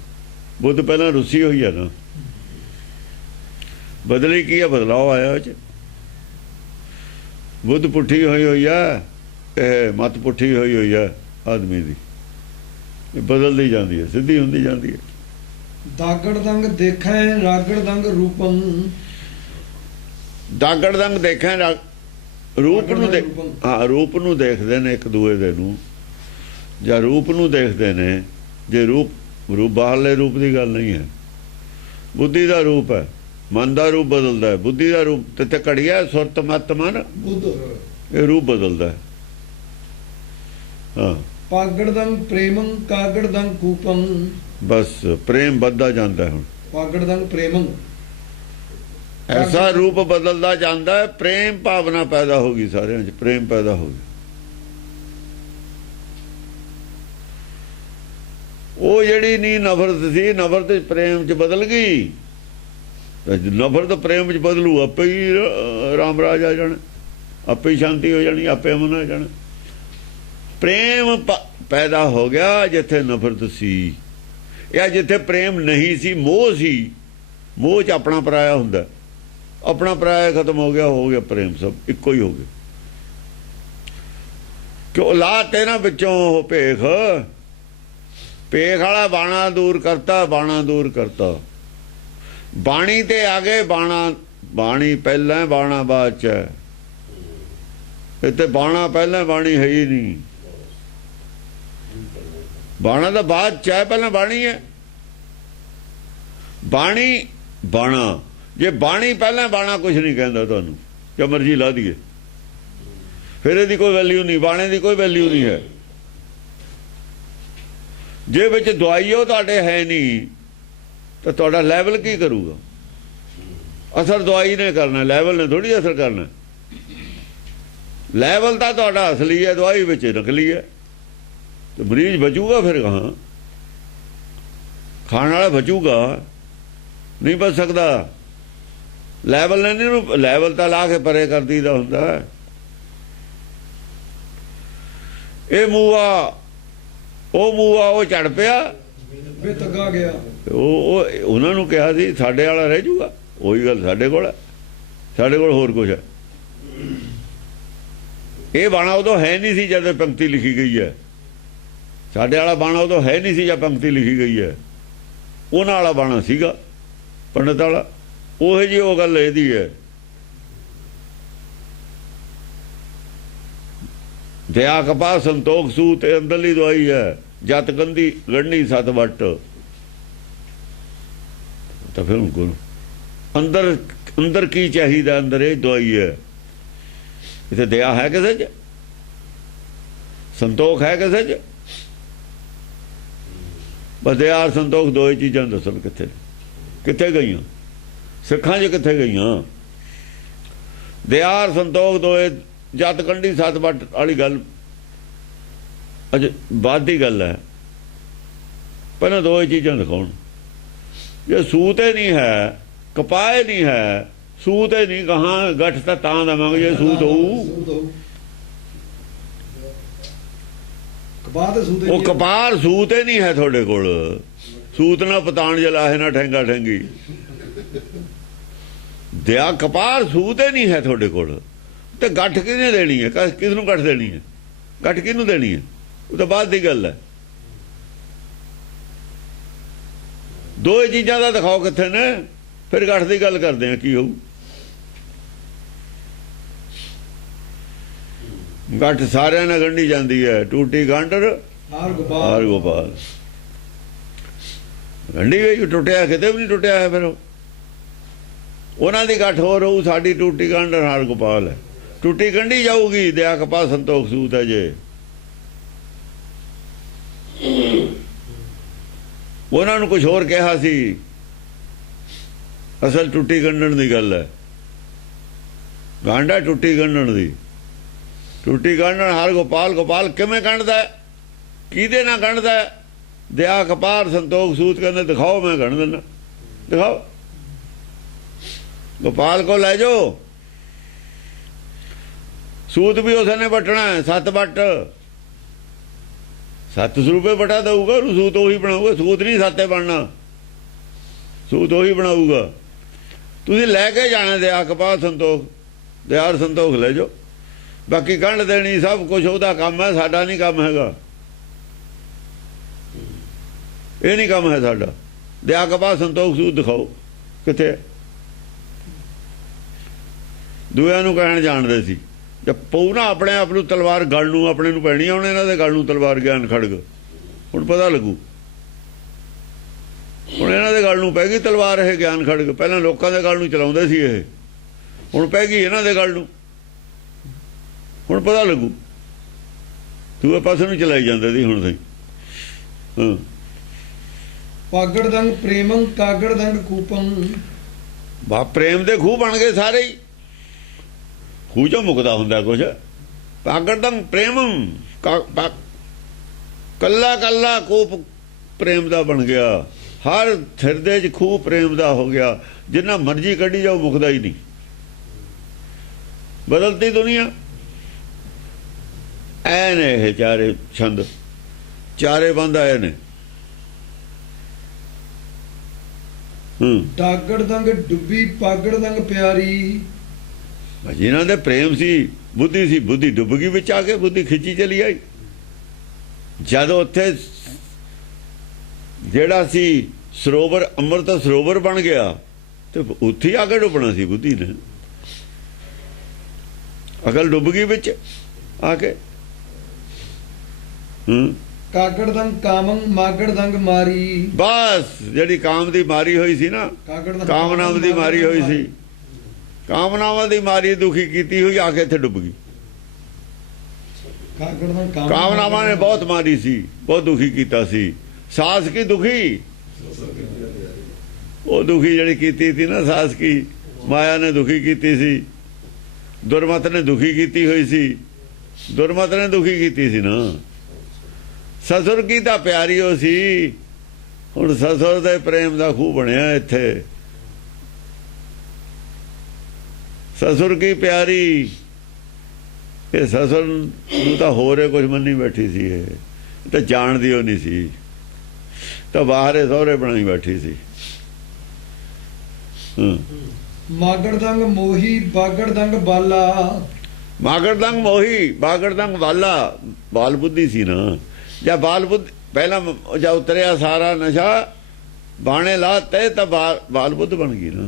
ਬੁੱਧ ਪਹਿਲਾਂ ਰੁੱਸੀ ਹੋਈ ਹੈ ਨਾ, ਬਦਲੀ ਕੀ ਹੈ? ਬਦਲਾਅ ਆਇਆ ਉਹ 'ਚ। ਬੁੱਧ ਪੁੱਠੀ ਹੋਈ ਆ, ਇਹ ਮਤ ਪੁੱਠੀ ਹੋਈ ਹੈ ਆਦਮੀ ਦੀ, ਇਹ ਬਦਲਦੀ ਜਾਂਦੀ ਹੈ, ਸਿੱਧੀ ਹੁੰਦੀ ਜਾਂਦੀ ਹੈ। ਦਾਗੜ ਦੰਗ ਦੇਖੈ ਰਾਗੜ ਦੰਗ ਰੂਪੰ। ਦਾਗੜ ਦੰਗ ਦੇਖਿਆ ਰੂਪ ਨੂੰ ਦੇਖ, ਰੂਪੰ। ਹਾਂ ਰੂਪ ਨੂੰ ਦੇਖਦੇ ਨੇ ਇੱਕ ਦੂਏ ਦੇ ਨੂੰ, ਜਾਂ ਰੂਪ ਨੂੰ ਦੇਖਦੇ ਨੇ। ਜੇ ਰੂਪ ਬਾਹਰਲੇ ਰੂਪ ਦੀ ਗੱਲ ਨਹੀਂ ਹੈ, ਬੁੱਧੀ ਦਾ ਰੂਪ ਹੈ, ਮਨ ਦਾ ਰੂਪ ਬਦਲਦਾ ਹੈ, ਬੁੱਧੀ ਦਾ ਰੂਪ ਤੇ ਘੜੀਆ ਸੁਰਤ ਮਤ ਮਨ ਬੁੱਧ। ਇਹ ਰੂਪ ਬਦਲਦਾ ਹੈ। ਹਾਂ ਪਾਗੜ ਦੰਗ ਪ੍ਰੇਮੰ ਕਾਗੜ ਦੰਗ ਕੂਪੰ। ਬਸ ਪ੍ਰੇਮ ਵੱਧਦਾ ਜਾਂਦਾ ਹੁਣ, ਪਾਗੜ ਦੰਗ ਪ੍ਰੇਮੰ। ਐਸਾ ਰੂਪ ਬਦਲਦਾ ਜਾਂਦਾ ਹੈ, ਪ੍ਰੇਮ ਭਾਵਨਾ ਪੈਦਾ ਹੋ ਗਈ, ਸਾਰਿਆਂ 'ਚ ਪ੍ਰੇਮ ਪੈਦਾ ਹੋ ਗਿਆ। ਉਹ ਜਿਹੜੀ ਨਹੀਂ ਨਫ਼ਰਤ ਸੀ, ਨਫ਼ਰਤ ਪ੍ਰੇਮ 'ਚ ਬਦਲ ਗਈ। ਨਫ਼ਰਤ ਪ੍ਰੇਮ 'ਚ ਬਦਲੂ, ਆਪੇ ਹੀ ਰਾਮ ਰਾਜ ਆ ਜਾਣਾ, ਆਪੇ ਹੀ ਸ਼ਾਂਤੀ ਹੋ ਜਾਣੀ, ਆਪੇ ਅਮਨ ਆ ਜਾਣਾ। ਪ੍ਰੇਮ ਪੈਦਾ ਹੋ ਗਿਆ ਜਿੱਥੇ ਨਫ਼ਰਤ ਸੀ, ਜਾਂ ਜਿੱਥੇ ਪ੍ਰੇਮ ਨਹੀਂ ਸੀ, ਮੋਹ ਸੀ। ਮੋਹ 'ਚ ਆਪਣਾ ਪਰਾਇਆ ਹੁੰਦਾ, ਆਪਣਾ ਪਰਾਇਆ ਖਤਮ ਹੋ ਗਿਆ ਪ੍ਰੇਮ, ਸਭ ਇੱਕੋ ਹੀ ਹੋ ਗਿਆ। ਕਿਉਂ ਲਾਤੇ ਨਾ ਵਿੱਚੋਂ ਉਹ ਭੇਖ ਵਾਲਾ ਬਾਣਾ ਦੂਰ ਕਰਤਾ, ਬਾਣਾ ਦੂਰ ਕਰਤਾ। ਬਾਣੀ ਤੇ ਆ ਗਏ, ਬਾਣੀ ਪਹਿਲਾਂ ਬਾਣਾ ਬਾਅਦ 'ਚ ਹੈ। ਇੱਥੇ ਬਾਣਾ ਪਹਿਲਾਂ ਬਾਣੀ ਹੈ ਹੀ ਨਹੀਂ, ਬਾਣਾ ਦਾ ਬਾਅਦ 'ਚ ਹੈ, ਪਹਿਲਾਂ ਬਾਣੀ ਹੈ। ਬਾਣੀ ਬਾਣਾ, ਜੇ ਬਾਣੀ ਪਹਿਲਾਂ ਬਾਣਾ ਕੁਝ ਨਹੀਂ ਕਹਿੰਦਾ ਤੁਹਾਨੂੰ, ਜੋ ਮਰਜ਼ੀ ਲਾ ਦਈਏ, ਫਿਰ ਇਹਦੀ ਕੋਈ ਵੈਲਿਊ ਨਹੀਂ, ਬਾਣੇ ਦੀ ਕੋਈ ਵੈਲਿਊ ਨਹੀਂ ਹੈ। ਜੇ ਵਿੱਚ ਦਵਾਈ ਉਹ ਤੁਹਾਡੇ ਹੈ ਨਹੀਂ ਤਾਂ ਤੁਹਾਡਾ ਲੈਵਲ ਕੀ ਕਰੂਗਾ? ਅਸਰ ਦਵਾਈ ਨੇ ਕਰਨਾ, ਲੈਵਲ ਨੇ ਥੋੜੀ ਅਸਰ ਕਰਨਾ। ਲੈਵਲ ਤਾਂ ਤੁਹਾਡਾ ਅਸਲੀ ਹੈ, ਦਵਾਈ ਵਿੱਚ ਨਕਲੀ ਹੈ। ਤੇ ਮਰੀਜ਼ ਬਚੂਗਾ ਫਿਰ, ਕਹਾਂ ਖਾਣ ਵਾਲਾ ਬਚੂਗਾ? ਨਹੀਂ ਬਚ ਸਕਦਾ। ਲੈਵਲ ਨੇ ਨਹੀਂ, ਲੈਵਲ ਤਾਂ ਲਾ ਕੇ ਪਰੇ ਕਰ ਦਈਦਾ ਹੁੰਦਾ। ਇਹ ਮੂਆ ਉਹ ਝੜ ਪਿਆ, ਵੇ ਤੱਗਾ ਗਿਆ। ਉਹ ਉਹਨਾਂ ਨੂੰ ਕਿਹਾ ਸੀ ਸਾਡੇ ਵਾਲਾ ਰਹਿ ਜੂਗਾ। ਉਹੀ ਗੱਲ ਸਾਡੇ ਕੋਲ ਹੈ, ਸਾਡੇ ਕੋਲ ਹੋਰ ਕੁਝ ਹੈ। ਇਹ ਬਾਣਾ ਉਦੋਂ ਹੈ ਨਹੀਂ ਸੀ ਜਦ ਪੰਕਤੀ ਲਿਖੀ ਗਈ ਹੈ। ਸਾਡੇ ਵਾਲਾ ਬਾਣਾ ਉਦੋਂ ਹੈ ਨਹੀਂ ਸੀ ਜਦ ਪੰਕਤੀ ਲਿਖੀ ਗਈ ਹੈ। ਉਹਨਾਂ ਵਾਲਾ ਬਾਣਾ ਸੀਗਾ, ਪੰਡਤ ਵਾਲਾ। ਉਹ ਜੀ ਉਹ ਗੱਲ ਇਹਦੀ ਹੈ। ਦਇਆ ਕਪਾ ਸੰਤੋਖ ਸੂਤ, ਇਹ ਅੰਦਰਲੀ ਦਵਾਈ ਹੈ। ਜਤ ਗੰਦੀ ਗੜਨੀ ਸਤ ਵੱਟ, ਤਾਂ ਫਿਰ ਅੰਦਰ ਕੀ ਚਾਹੀਦਾ? ਅੰਦਰ ਇਹ ਦਵਾਈ ਹੈ। ਇੱਥੇ ਦਇਆ ਹੈ ਕਿਸੇ 'ਚ? ਸੰਤੋਖ ਹੈ ਕਿਸੇ 'ਚ? ਬਸ ਦਇਆ ਸੰਤੋਖ ਦੋ ਹੀ ਚੀਜ਼ਾਂ ਦੱਸਣ ਕਿੱਥੇ ਗਈਆਂ ਸਿੱਖਾਂ 'ਚ, ਕਿੱਥੇ ਗਈਆਂ? ਦਇਆ ਸੰਤੋਖ ਦੋਏ, ਜਤ ਕੰਢੀ ਸੱਤ ਵੱਟ ਵਾਲੀ ਗੱਲ ਅਜੇ ਬਾਅਦ ਦੀ ਗੱਲ ਹੈ। ਪਹਿਲਾਂ ਦੋ ਹੀ ਚੀਜ਼ਾਂ ਦਿਖਾਉਣ। ਜੇ ਸੂਤ ਹੀ ਨਹੀਂ ਹੈ, ਕਪਾਹ ਨਹੀਂ ਹੈ, ਸੂਤ ਹੀ ਨਹੀਂ, ਕਹਾਂ ਗੱਠ ਤਾਂ ਦੇਵਾਂਗੇ ਜੇ ਸੂਤ ਹੋਊ। ਉਹ ਕਪਾਰ ਸੂਤ ਹੀ ਨਹੀਂ ਹੈ ਤੁਹਾਡੇ ਕੋਲ। ਸੂਤ ਨਾ ਪਤਾਣ ਜਲਾਹੇ, ਨਾ ਠੈਂਗਾ ਠੈਂਗੀ। ਦਿਆ ਕਪਾਰ ਸੂਤ ਹੀ ਨਹੀਂ ਹੈ ਤੁਹਾਡੇ ਕੋਲ। ਤੇ ਗੱਠ ਕਿਹਨੇ ਦੇਣੀ ਹੈ? ਕਿਸ ਨੂੰ ਗੱਠ ਦੇਣੀ ਹੈ? ਗੱਠ ਕਿਹਨੂੰ ਦੇਣੀ ਹੈ? ਉਹ ਤਾਂ ਬਾਅਦ ਦੀ ਗੱਲ ਹੈ। ਦੋ ਚੀਜ਼ਾਂ ਦਾ ਦਿਖਾਓ ਕਿੱਥੇ ਨੇ, ਫਿਰ ਗੱਠ ਦੀ ਗੱਲ ਕਰਦੇ ਆ ਕੀ ਹੋਊ। ਗੱਠ ਸਾਰਿਆਂ ਨਾਲ ਗੰਢੀ ਜਾਂਦੀ ਹੈ। ਟੂਟੀ ਗਾਂਡਰ ਹਾਰ ਗੋਪਾਲ, ਗੰਢੀ ਗਈ, ਟੁੱਟਿਆ ਕਿਤੇ ਵੀ ਨਹੀਂ ਟੁੱਟਿਆ ਹੈ। ਫਿਰ ਉਹਨਾਂ ਦੀ ਗੱਠ ਹੋਰ ਹੋਊ, ਸਾਡੀ ਟੂਟੀ ਗਾਂਡਰ ਹਾਰ ਗੋਪਾਲ ਹੈ। ਟੁੱਟੀ ਗੰਢੀ ਜਾਊਗੀ, ਦਇਆ ਕਪਾਹ ਸੰਤੋਖ ਸੂਤ ਹੈ। ਜੇ ਉਹਨਾਂ ਨੂੰ ਕੁਝ ਹੋਰ ਕਿਹਾ ਸੀ, ਅਸਲ ਟੁੱਟੀ ਗੰਢਣ ਦੀ ਗੱਲ ਹੈ। ਗਾਂਡਾ ਟੁੱਟੀ ਗੰਢਣ ਦੀ, ਟੁੱਟੀ ਗੰਢਣ ਹਰ ਗੋਪਾਲ। ਗੋਪਾਲ ਕਿਵੇਂ ਗੰਢਦਾ? ਕਿਹਦੇ ਨਾਲ ਗੰਢਦਾ? ਦਇਆ ਕਪਾਹ ਸੰਤੋਖ ਸੂਤ ਕਹਿੰਦੇ ਦਿਖਾਓ, ਮੈਂ ਗੰਢ ਦਿੰਦਾ। ਦਿਖਾਓ, ਗੋਪਾਲ ਕੋ ਲੈ ਜਾਓ। ਸੂਤ ਵੀ ਉਸਨੇ ਵੱਟਣਾ, 7 ਵੱਟ, 7 ਰੁਪਏ ਬਟਾ ਦਊਗਾ, ਸੂਤ ਉਹੀ ਬਣਾਊਗਾ। ਸੂਤ ਨਹੀਂ 7 ਬਣਨਾ, ਸੂਤ ਉਹੀ ਬਣਾਊਗਾ। ਤੁਸੀਂ ਲੈ ਕੇ ਜਾਣਾ ਦਇਆ ਕਪਾਹ ਸੰਤੋਖ, ਦਿਆਰ ਸੰਤੋਖ ਲੈ ਜਾਓ। ਬਾਕੀ ਗੰਢ ਦੇਣੀ ਸਭ ਕੁਝ ਉਹਦਾ ਕੰਮ ਹੈ, ਸਾਡਾ ਨਹੀਂ ਕੰਮ ਹੈਗਾ। ਇਹ ਨਹੀਂ ਕੰਮ ਹੈ ਸਾਡਾ। ਦਿਆ ਕਪਾ ਸੰਤੋਖ ਸੂਦ ਦਿਖਾਓ ਕਿੱਥੇ। ਦੂਆਂ ਨੂੰ ਕਹਿਣ ਜਾਣਦੇ ਸੀ, ਜਦ ਪਊ ਨਾ ਆਪਣੇ ਆਪ ਨੂੰ ਤਲਵਾਰ ਗਲ ਨੂੰ ਆਪਣੇ ਨੂੰ ਪੈਣੀ ਆ, ਹੁਣ ਇਹਨਾਂ ਦੇ ਗਲ ਨੂੰ ਤਲਵਾਰ ਗਿਆਨ ਖੜਗ। ਹੁਣ ਪਤਾ ਲੱਗੂ, ਹੁਣ ਇਹਨਾਂ ਦੇ ਗਲ ਨੂੰ ਪੈ ਗਈ ਤਲਵਾਰ ਇਹ ਗਿਆਨ ਖੜਗ। ਪਹਿਲਾਂ ਲੋਕਾਂ ਦੇ ਗਲ ਨੂੰ ਚਲਾਉਂਦੇ ਸੀ ਇਹ, ਹੁਣ ਪੈ ਗਈ ਇਹਨਾਂ ਦੇ ਗਲ ਨੂੰ। ਹੁਣ ਪਤਾ ਲੱਗੂ, ਦੂਏ ਪਾਸੇ ਨੂੰ ਚਲਾਈ ਜਾਂਦੇ ਸੀ ਹੁਣ ਸਹੀ। ਹਾਂ, ਪਾਗੜ ਦੰਗ ਪ੍ਰੇਮੰ ਕਾਗੜ ਦੰਗ ਕੂਪੰ। ਬਾ ਪ੍ਰੇਮ ਦੇ ਖੂਹ ਬਣ ਗਏ ਸਾਰੇ ਹੀ। ਖੂਹ ਚੋਂ ਮੁਕਦਾ ਹੁੰਦਾ ਕੁਛ। ਪਾਗੜ ਦੰਗ ਪ੍ਰੇਮੰ ਕੱਲਾ ਕੱਲਾ ਕੂਪ ਪ੍ਰੇਮ ਦਾ ਬਣ ਗਿਆ। ਹਰ ਹਿਰਦੇ 'ਚ ਖੂਹ ਪ੍ਰੇਮ ਦਾ ਹੋ ਗਿਆ। ਜਿੰਨਾ ਮਰਜ਼ੀ ਕੱਢੀ ਜਾਓ ਮੁਕਦਾ ਹੀ ਨਹੀਂ। ਬਦਲਤੀ ਦੁਨੀਆ ਐ ਨੇ। ਇਹ ਚਾਰੇ ਛੰਦ ਚਾਰੇ ਬੰਦ ਆਏ ਨੇ। ਡਾਗੜ ਦੰਗ ਡੁੱਬੀ ਪਾਗੜ ਦੰਗ ਪਿਆਰੀ। ਜਿਨ੍ਹਾਂ ਦੇ ਪ੍ਰੇਮ ਸੀ, ਬੁੱਧੀ ਸੀ, ਬੁੱਧੀ ਡੁੱਬ ਗਈ ਵਿੱਚ ਆ ਕੇ, ਬੁੱਧੀ ਖਿੱਚੀ ਚਲੀ ਆਈ। ਜਦ ਉੱਥੇ ਜਿਹੜਾ ਸੀ ਸਰੋਵਰ, ਅੰਮ੍ਰਿਤ ਸਰੋਵਰ ਬਣ ਗਿਆ, ਤੇ ਉੱਥੇ ਆ ਕੇ ਡੁੱਬਣਾ ਸੀ ਬੁੱਧੀ ਨੇ। ਅਕਲ ਡੁੱਬ ਗਈ ਵਿੱਚ ਆ ਕੇ। ਕਾਗੜ ਦੰਗ ਕਾਮੰ ਮਾਗੜ ਦੰਗ ਮਾਰੀ। ਬਸ ਜਿਹੜੀ ਕਾਮ ਦੀ ਮਾਰੀ ਹੋਈ ਸੀ ਨਾ, ਕਾਮਨਾਮ ਦੀ ਮਾਰੀ ਹੋਈ ਸੀ, ਕਾਮਨਾਵਾਂ ਦੀ ਮਾਰੀ ਦੁਖੀ ਕੀਤੀ ਹੋਈ, ਆ ਕੇ ਇੱਥੇ ਡੁੱਬ ਗਈ। ਕਾਮਨਾਵਾਂ ਨੇ ਬਹੁਤ ਮਾਰੀ ਸੀ, ਬਹੁਤ ਦੁਖੀ ਕੀਤਾ ਸੀ। ਸਾਸ ਕੀ ਦੁਖੀ, ਉਹ ਦੁਖੀ ਜਿਹੜੀ ਕੀਤੀ ਸੀ ਨਾ, ਸਾਸ ਕੀ ਮਾਇਆ ਨੇ ਦੁਖੀ ਕੀਤੀ ਸੀ। ਦੁਰਮਤ ਨੇ ਦੁਖੀ ਕੀਤੀ ਹੋਈ ਸੀ, ਦੁਰਮਤ ਨੇ ਦੁਖੀ ਕੀਤੀ ਸੀ ਨਾ। ਸਸੁਰ ਕੀ ਤਾਂ ਪਿਆਰੀ ਉਹ ਸੀ। ਹੁਣ ਸਸੁਰ ਦੇ ਪ੍ਰੇਮ ਦਾ ਖੂਹ ਬਣਿਆ ਇੱਥੇ। ਸਸੁਰ ਕੀ ਪਿਆਰੀ, ਇਹ ਸਸੁਰ ਨੂੰ ਤਾਂ ਹੋਰ ਕੁਝ ਮੰਨੀ ਬੈਠੀ ਸੀ। ਇਹ ਤਾਂ ਜਾਣਦੀ ਉਹ ਨਹੀਂ ਸੀ, ਤਾਂ ਬਾਹਰੇ ਸਹੁਰੇ ਬਣਾਈ ਬੈਠੀ ਸੀ। ਮਾਗੜ ਦੰਗ ਮੋਹੀ ਬਾਗੜ ਦੰਗ ਬਾਲਾ। ਮਾਗੜ ਦੰਗ ਮੋਹੀ ਬਾਗੜ ਦੰਗ ਬਾਲਾ। ਬਾਲ ਬੁੱਧੀ ਸੀ ਨਾ। ਜਾਂ ਬਾਲ ਬੁੱਧ ਪਹਿਲਾਂ ਜਾਂ ਉਤਰਿਆ ਸਾਰਾ ਨਸ਼ਾ ਬਾਣੇ ਲਾ ਤੇ ਤਾਂ ਬਾਲ ਬੁੱਧ ਬਣ ਗਈ ਨਾ।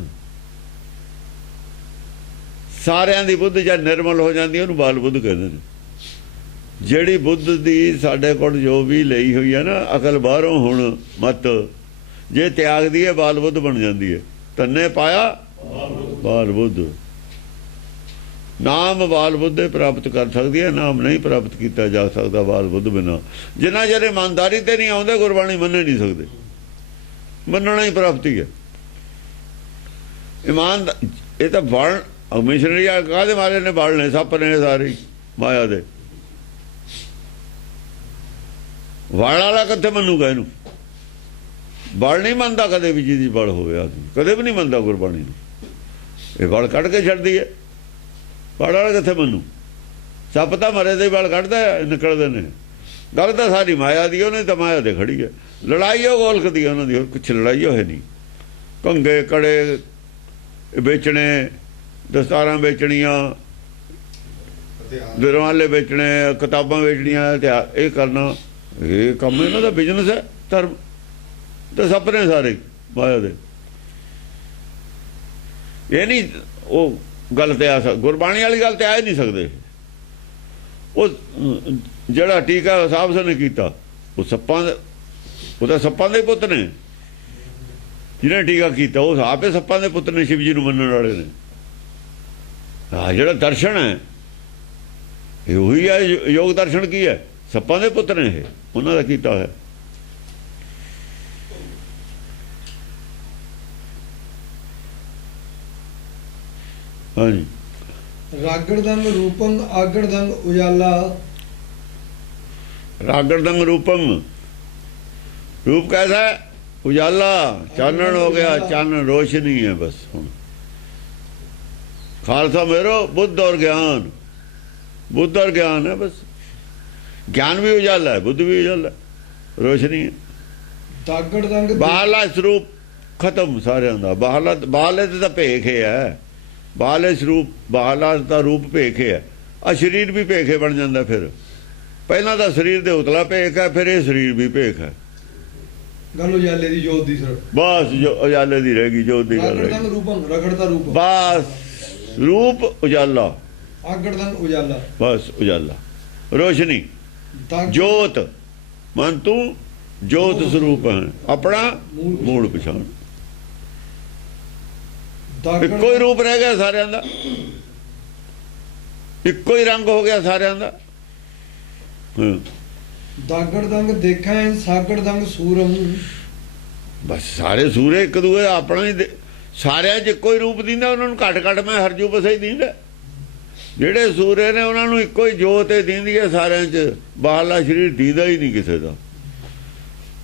ਸਾਰਿਆਂ ਦੀ ਬੁੱਧ ਜਦ ਨਿਰਮਲ ਹੋ ਜਾਂਦੀ ਉਹਨੂੰ ਬਾਲ ਬੁੱਧ ਕਹਿੰਦੇ ਨੇ। ਜਿਹੜੀ ਬੁੱਧ ਦੀ ਸਾਡੇ ਕੋਲ ਜੋ ਵੀ ਲਈ ਹੋਈ ਹੈ ਨਾ ਅਕਲ ਬਾਹਰੋਂ, ਹੁਣ ਮਤ ਜੇ ਤਿਆਗਦੀ ਹੈ ਬਾਲ ਬੁੱਧ ਬਣ ਜਾਂਦੀ ਹੈ। ਤੰਨੇ ਪਾਇਆ ਬਾਲ ਬੁੱਧ। ਨਾਮ ਬਾਲ ਬੁੱਧ ਪ੍ਰਾਪਤ ਕਰ ਸਕਦੀ ਹੈ, ਨਾਮ ਨਹੀਂ ਪ੍ਰਾਪਤ ਕੀਤਾ ਜਾ ਸਕਦਾ ਬਾਲ ਬੁੱਧ ਬਿਨਾਂ। ਜਿੰਨਾ ਚਿਰ ਇਮਾਨਦਾਰੀ ਤੇ ਨਹੀਂ ਆਉਂਦੇ ਗੁਰਬਾਣੀ ਮੰਨੇ ਨਹੀਂ ਸਕਦੇ। ਮੰਨਣਾ ਹੀ ਪ੍ਰਾਪਤੀ ਹੈ। ਇਮਾਨ ਇਹ ਤਾਂ ਬਣ ਮਿਸ਼ਨਰੀ ਕਾਹਦੇ ਮਾਰੇ ਨੇ ਬਾਲਣੇ, ਸੱਪ ਨੇ ਸਾਰੇ ਮਾਇਆ ਦੇ। ਵਾਲ ਵਾਲਾ ਕਿੱਥੇ ਮੰਨੂਗਾ ਇਹਨੂੰ? ਬਲ ਨਹੀਂ ਮੰਨਦਾ ਕਦੇ ਵੀ, ਜਿਹਦੀ ਬਲ ਹੋਵੇ ਆਦਮੀ ਕਦੇ ਵੀ ਨਹੀਂ ਮੰਨਦਾ ਗੁਰਬਾਣੀ ਨੂੰ। ਇਹ ਬਲ ਕੱਢ ਕੇ ਛੱਡਦੀ ਹੈ। ਬਲ ਵਾਲਾ ਕਿੱਥੇ ਮੰਨੂ? ਸੱਪ ਤਾਂ ਮਰੇ ਦੇ ਬਲ ਕੱਢਦਾ ਨਿਕਲਦੇ ਨੇ। ਗੱਲ ਤਾਂ ਸਾਰੀ ਮਾਇਆ ਦੀ, ਉਹਨੇ ਤਾਂ ਮਾਇਆ ਦੇ ਖੜੀ ਹੈ। ਲੜਾਈ ਉਹ ਗੋਲਕ ਦੀ ਉਹਨਾਂ ਦੀ, ਹੋਰ ਕੁਛ ਲੜਾਈ ਉਹ ਹੈ ਨਹੀਂ। ਕੰਗੇ ਕੜੇ ਵੇਚਣੇ, ਦਸਤਾਰਾਂ ਵੇਚਣੀਆਂ, ਦਰਵਾਲੇ ਵੇਚਣੇ, ਕਿਤਾਬਾਂ ਵੇਚਣੀਆਂ, ਇਹ ਕਰਨਾ, ਇਹ ਕੰਮ ਇਹਨਾਂ ਦਾ ਬਿਜ਼ਨਸ ਹੈ। ਧਰਮ ਤੇ ਸਪਨੇ ਸਾਰੇ ਮਾਇਆ ਦੇ। ਇਹ ਨਹੀਂ ਉਹ ਗੱਲ ਤੇ ਆ ਸਕ, ਗੁਰਬਾਣੀ ਵਾਲੀ ਗੱਲ ਤੇ ਆ ਹੀ ਨਹੀਂ ਸਕਦੇ। ਉਹ ਜਿਹੜਾ ਟੀਕਾ ਸਾਹਿਬ ਨੇ ਕੀਤਾ, ਉਹ ਸੱਪਾਂ ਦਾ, ਉਹ ਤਾਂ ਸੱਪਾਂ ਦੇ ਪੁੱਤ ਨੇ। ਜਿਹਨੇ ਟੀਕਾ ਕੀਤਾ ਉਹ ਆਪੇ ਸੱਪਾਂ ਦੇ ਪੁੱਤ ਨੇ, ਸ਼ਿਵ ਜੀ ਨੂੰ ਮੰਨਣ ਵਾਲੇ ਨੇ। ਹਾਂ, ਜਿਹੜਾ ਦਰਸ਼ਨ ਹੈ ਇਹ ਉਹੀ ਹੈ। ਯੋਗ ਦਰਸ਼ਨ ਕੀ ਹੈ? ਸੱਪਾਂ ਦੇ ਪੁੱਤ ਨੇ, ਇਹ ਉਹਨਾਂ ਦਾ ਕੀਤਾ ਹੈ। ਹਾਂਜੀ। ਰਾਗੜ ਦੰਗ ਰੂਪੰ ਆਗੜ ਦੰਗ ਉਜਾਲਾ। ਰਾਗੜ ਦੰਗ ਰੂਪੰ, रूप कैसा है? उजाला, चानन हो गया, चानन रोशनी है बस। हुण खालसा मेरो बुद्ध और ज्ञान, बुद्ध और ज्ञान है बस। ज्ञान भी उजाला है, बुद्ध भी उजाला है, रोशनी है। बाहरला स्वरूप खत्म सारिਆਂ ਦਾ। बाहरले तो भेख है, बाहरले स्वरूप, बाहरला ਦਾ रूप भेख है। ਆ ਸਰੀਰ ਵੀ ਭੇਖੇ ਬਣ ਜਾਂਦਾ। ਫਿਰ ਪਹਿਲਾਂ ਤਾਂ ਸਰੀਰ ਦੇ ਉਤਲਾ ਭੇਖ ਹੈ, ਫਿਰ ਇਹ ਸਰੀਰ ਵੀ ਭੇਖ ਹੈ। ਗੱਲ ਉਜਾਲੇ ਦੀ ਜੋਤ ਦੀ ਸਰ, ਬਸ ਜੋ ਉਜਾਲੇ ਦੀ ਰਹਿ ਗਈ, ਜੋਤ ਦੀ ਗੱਲ ਰਹਿ ਆਗੜਦੰਗ ਰੂਪੰ ਰਗੜ ਦਾ ਰੂਪ, ਬਸ ਰੂਪ ਉਜਾਲਾ, ਆਗੜਦੰਗ ਉਜਾਲਾ, ਬਸ ਉਜਾਲਾ ਰੋਸ਼ਨੀ ਦਾਗੜ ਜੋਤ। ਮਨ ਤੂੰ ਜੋਤ ਸਰੂਪ ਹੈ, ਆਪਣਾ ਮੂਲ ਪਛਾਣ। ਇੱਕੋ ਹੀ ਰੂਪ ਰਹਿ ਗਿਆ ਸਾਰਿਆਂ ਦਾ, ਇੱਕੋ ਹੀ ਰੰਗ ਹੋ ਗਿਆ ਸਾਰਿਆਂ ਦਾ। ਦਾਗੜਦੰਗ ਦੇਖੈ ਸਾਗੜਦੰਗ ਸੂਰਮ, ਬਸ ਸਾਰੇ ਸੂਰੇ ਇੱਕ ਦੂਏ ਦਾ ਆਪਣਾ ਹੀ ਸਾਰਿਆਂ 'ਚ ਇੱਕੋ ਹੀ ਰੂਪ ਦਿੰਦਾ। ਉਹਨਾਂ ਨੂੰ ਘੱਟ ਘੱਟ ਮੈਂ ਹਰਜੂ ਬਸੇ ਹੀ ਦਿੰਦਾ। ਜਿਹੜੇ ਸੂਰੇ ਨੇ ਉਹਨਾਂ ਨੂੰ ਇੱਕੋ ਹੀ ਜੋਤ ਹੀ ਦਿੰਦੀ ਹੈ ਸਾਰਿਆਂ 'ਚ, ਬਾਹਰਲਾ ਸਰੀਰ ਦੀਦਾ ਹੀ ਨਹੀਂ ਕਿਸੇ ਦਾ।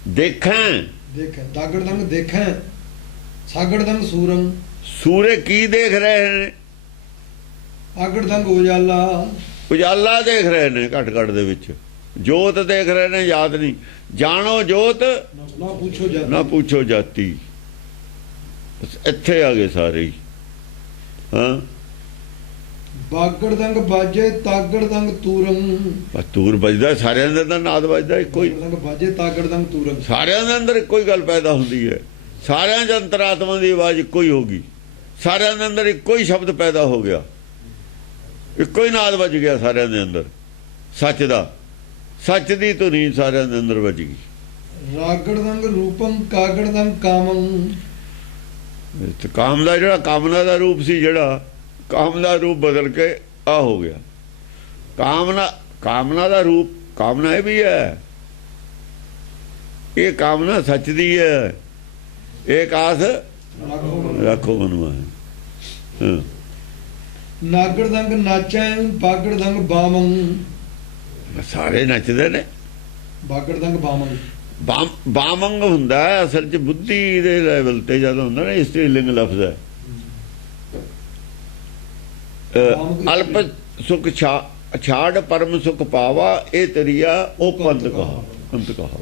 ਦੇਖਾਂ ਦੇਖੈ ਦਾਗੜਦੰਗ ਦੇਖੈ ਸਾਗੜਦੰਗ ਸੂਰਮ, ਸੂਰੇ ਕੀ ਦੇਖ ਰਹੇ ਨੇ? ਆਗੜਦੰਗ ਉਜਾਲਾ, ਉਜਾਲਾ ਦੇਖ ਰਹੇ ਨੇ ਘੱਟ ਘੱਟ ਦੇ ਵਿੱਚ, ਜੋਤ ਦੇਖ ਰਹੇ ਨੇ, ਯਾਦ ਨਹੀਂ। ਜਾਣੋ ਜੋਤ ਨਾ ਪੁੱਛੋ ਜਾ, ਨਾ ਪੁੱਛੋ ਜਾਤੀ। ਬਸ ਇੱਥੇ ਆ ਗਏ ਸਾਰੇ ਹੀ। ਹਾਂ ਬਾਗੜਦੰਗ ਬਾਜੇ ਤਾਗੜਦੰਗ ਤੂਰਮ, ਬਸ ਤੂਰ ਵੱਜਦਾ, ਸਾਰਿਆਂ ਦੇ ਅੰਦਰ ਨਾਦ ਵੱਜਦਾ ਇੱਕੋ ਹੀ। ਬਾਗੜਦੰਗ ਬਾਜੇ ਤਾਗੜਦੰਗ ਤੂਰਮ, ਸਾਰਿਆਂ ਦੇ ਅੰਦਰ ਇੱਕੋ ਹੀ ਗੱਲ ਪੈਦਾ ਹੁੰਦੀ ਹੈ। ਸਾਰਿਆਂ 'ਚ ਅੰਤਰਾਤਮਾ ਦੀ ਆਵਾਜ਼ ਇੱਕੋ ਹੀ ਹੋਗੀ। ਸਾਰਿਆਂ ਦੇ ਅੰਦਰ ਇੱਕੋ ਹੀ ਸ਼ਬਦ ਪੈਦਾ ਹੋ ਗਿਆ, ਇੱਕੋ ਹੀ ਨਾਦ ਵੱਜ ਗਿਆ ਸਾਰਿਆਂ ਦੇ ਅੰਦਰ, ਸੱਚ ਦਾ। ਸੱਚ ਦੀ ਧੁਨੀ ਸਾਰਿਆਂ ਦੇ ਅੰਦਰ ਵੱਜ ਗਈ। ਰਾਗੜਦੰਗ ਰੂਪਮ ਕਾਗੜਦੰਗ ਕਾਮੰ, ਤੇ ਕਾਮ ਦਾ ਜਿਹੜਾ ਕਾਮਨਾ ਦਾ ਰੂਪ ਸੀ, ਜਿਹੜਾ ਕਾਮ ਦਾ ਰੂਪ ਬਦਲ ਕੇ ਆ ਹੋ ਗਿਆ ਕਾਮਨਾ ਦਾ ਰੂਪ। ਕਾਮਨਾ ਇਹ ਵੀ ਹੈ, ਇਹ ਕਾਮਨਾ ਸੱਚ ਦੀ ਹੈ। ਇੱਕ ਆਸ ਰੱਖੋ ਮਨੁਆ ਹੈ। ਨਾਗੜਦੰਗ ਨਾਚੈ ਬਾਗੜਦੰਗ ਬਾਮੰ, ਸਾਰੇ ਨੱਚਦੇ ਨੇ। ਬਾਗੜਦੰਗ ਬਾਮੰ, ਬਾਮੰਗ ਹੁੰਦਾ ਹੈ ਅਸਲ 'ਚ ਬੁੱਧੀ ਦੇ ਲੈਵਲ ਤੇ ਜਦੋਂ ਹੁੰਦਾ ਨਾ, ਇਸਤਰੀ ਲਿੰਗ ਲਫ਼ਜ਼ ਹੈ। ਅਲਪ ਸੁਖ ਛਾੜ ਪਰਮ ਸੁਖ ਪਾਵਾ, ਇਹ ਤਰੀਆ ਉਹ ਪੰਥ ਕਹਾ, ਪੰਥ ਕਹਾ।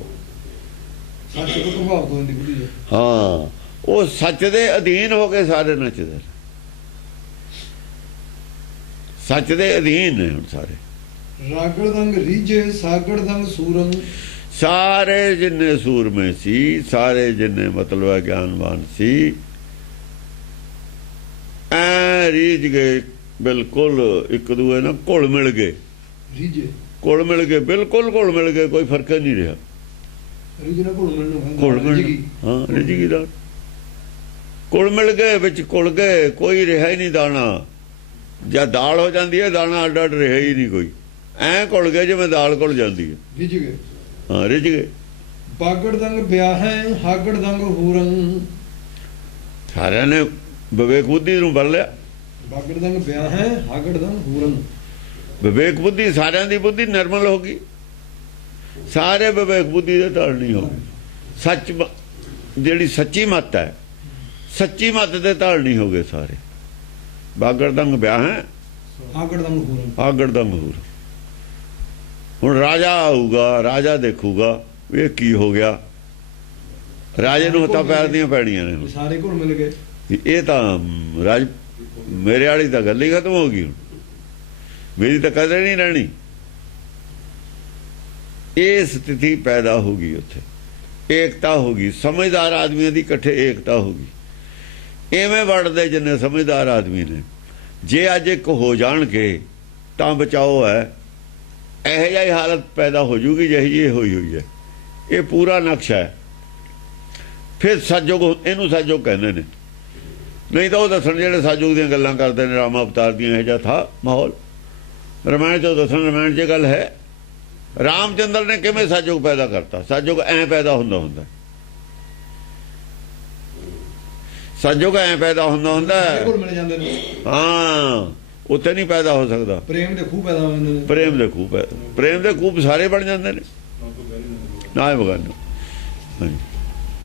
ਸੱਚ ਤੋਂ ਪ੍ਰਭਾਵਿਤ ਹੋਣ ਦੀ ਬੁੱਧੀ ਹੈ। ਹਾਂ, ਉਹ ਸੱਚ ਦੇ ਅਧੀਨ ਹੋ ਕੇ ਸਾਰੇ ਨੱਚਦੇ ਨੇ, ਸੱਚ ਦੇ ਅਧੀਨ ਨੇ ਹੁਣ ਸਾਰੇ। ਰਾਗੜਦੰਗ ਰੀਝੇ ਸਾਗੜਦੰਗ ਸੂਰਮ, ਸਾਰੇ ਜਿੰਨੇ ਸੂਰਮੇ ਸੀ, ਸਾਰੇ ਜਿੰਨੇ ਮਤਲਬ ਗਿਆਨਵਾਨ ਸੀ, ਐ ਰੀਝ ਗਏ ਬਿਲਕੁਲ ਇੱਕ ਦੂਏ ਨਾਲ, ਘੁਲ ਮਿਲ ਗਏ। ਰੀਝੇ ਘੁਲ ਮਿਲ ਗਏ, ਬਿਲਕੁਲ ਘੁਲ ਮਿਲ ਗਏ, ਕੋਈ ਫਰਕ ਨਹੀਂ ਰਿਹਾ। ਰੀਝ ਨਾਲ ਘੁਲ ਮਿਲਣ ਨੂੰ ਘੁਲ ਮਿਲ, ਹਾਂ ਰਿਜਗੀ ਦਾ ਘੁਲ ਮਿਲ ਗਏ, ਵਿੱਚ ਘੁਲ ਗਏ, ਕੋਈ ਰਿਹਾ ਹੀ ਨਹੀਂ ਦਾਣਾ। ਜਦ ਦਾਲ ਹੋ ਜਾਂਦੀ ਹੈ, ਦਾਣਾ ਅੱਡ ਅੱਡ ਰਿਹਾ ਹੀ ਨਹੀਂ ਕੋਈ, ਐਂ ਘੁਲ ਗਏ ਜਿਵੇਂ ਦਾਲ ਘੁਲ ਜਾਂਦੀ ਹੈ। ਰਿਝ ਗਏ, ਹਾਂ ਰਿਝ ਗਏ। ਬਾਗੜਦੰਗ ਵਿਆਹੈ ਹਾਗੜਦੰਗ ਹੂਰੰ, ਸਾਰਿਆਂ ਨੇ ਵਿਵੇਕ ਬੁੱਧੀ ਨੂੰ ਬਲ ਲਿਆ। ਬਾਗੜਦੰਗ ਵਿਆਹੈ ਹਾਗੜਦੰਗ ਹੂਰੰ, ਵਿਵੇਕ ਬੁੱਧੀ, ਸਾਰਿਆਂ ਦੀ ਬੁੱਧੀ ਨਿਰਮਲ ਹੋ ਗਈ। ਸਾਰੇ ਵਿਵੇਕ ਬੁੱਧੀ ਦੇ ਧਾਰਨੀ ਹੋ ਗਏ। ਸੱਚ ਜਿਹੜੀ ਸੱਚੀ ਮੱਤ ਹੈ, ਸੱਚੀ ਮੱਤ ਦੇ ਧਾਰਨੀ ਹੋ ਗਏ ਸਾਰੇ। ਬਾਗੜਦੰਗ ਵਿਆਹੈ ਹਾਗੜਦੰਗ ਹੂਰੰ, ਹਾਗੜਦੰਗ ਹੂਰ। ਹੁਣ ਰਾਜਾ ਆਊਗਾ, ਰਾਜਾ ਦੇਖੂਗਾ ਵੀ ਇਹ ਕੀ ਹੋ ਗਿਆ। ਰਾਜੇ ਨੂੰ ਹੱਥਾਂ ਪੈਰ ਦੀਆਂ ਪੈਣੀਆਂ ਨੇ। ਸਾਰੇ ਘੁਲ ਮਿਲ ਗਏ। ਇਹ ਤਾਂ ਰਾਜ ਮੇਰੇ ਵਾਲੀ ਤਾਂ ਗੱਲ ਹੀ ਖਤਮ ਹੋ ਗਈ। ਹੁਣ ਮੇਰੀ ਤਾਂ ਕਦਰ ਨਹੀਂ ਰਹਿਣੀ। ਇਹ ਸਥਿਤੀ ਪੈਦਾ ਹੋ ਗਈ, ਉੱਥੇ ਏਕਤਾ ਹੋ ਗਈ। ਸਮਝਦਾਰ ਆਦਮੀਆਂ ਦੀ ਇਕੱਠੇ ਏਕਤਾ ਹੋ ਗਈ। ਐਵੇਂ ਵੜਦੇ ਜਿੰਨੇ ਸਮਝਦਾਰ ਆਦਮੀ ਨੇ, ਜੇ ਅੱਜ ਇੱਕ ਹੋ ਜਾਣਗੇ ਤਾਂ ਬਚਾਓ ਹੈ। ਇਹੋ ਜਿਹੀ ਹਾਲਤ ਪੈਦਾ ਹੋ ਜੂਗੀ ਜਿਹੀ ਜਿਹੀ ਹੋਈ ਹੋਈ ਹੈ। ਇਹ ਪੂਰਾ ਨਕਸ਼ਾ ਹੈ। ਫਿਰ ਸਤਜੁਗ, ਇਹਨੂੰ ਸਤਜੁਗ ਕਹਿੰਦੇ ਨੇ। ਨਹੀਂ ਤਾਂ ਉਹ ਦੱਸਣ ਜਿਹੜੇ ਸਤਜੁਗ ਦੀਆਂ ਗੱਲਾਂ ਕਰਦੇ ਨੇ, ਰਾਮ ਅਵਤਾਰ ਦੀਆਂ, ਇਹੋ ਜਿਹਾ ਥਾ ਮਾਹੌਲ। ਰਮਾਇਣ 'ਚ ਦੱਸਣ, ਰਮਾਇਣ 'ਚ ਗੱਲ ਹੈ ਰਾਮਚੰਦਰ ਨੇ ਕਿਵੇਂ ਸਤਜੁਗ ਪੈਦਾ ਕਰਤਾ। ਸਤਜੁਗ ਐਂ ਪੈਦਾ ਹੁੰਦਾ ਸਤਜੁਗ ਐਂ ਪੈਦਾ ਹੁੰਦਾ ਘੁਲ ਮਿਲ ਜਾਂਦੇ ਨੇ। ਹਾਂ, ਉੱਥੇ ਨਹੀਂ ਪੈਦਾ ਹੋ ਸਕਦਾ। ਪ੍ਰੇਮ ਦੇ ਖੂਹ ਪੈਦਾ ਹੋ ਜਾਂਦੇ ਨੇ। ਪ੍ਰੇਮ ਦੇ ਖੂਹ, ਪ੍ਰੇਮ ਦੇ ਖੂਹ ਸਾਰੇ ਬਣ ਜਾਂਦੇ ਨੇ। ਨਾ ਬਗਾਨਾ। ਹਾਂਜੀ।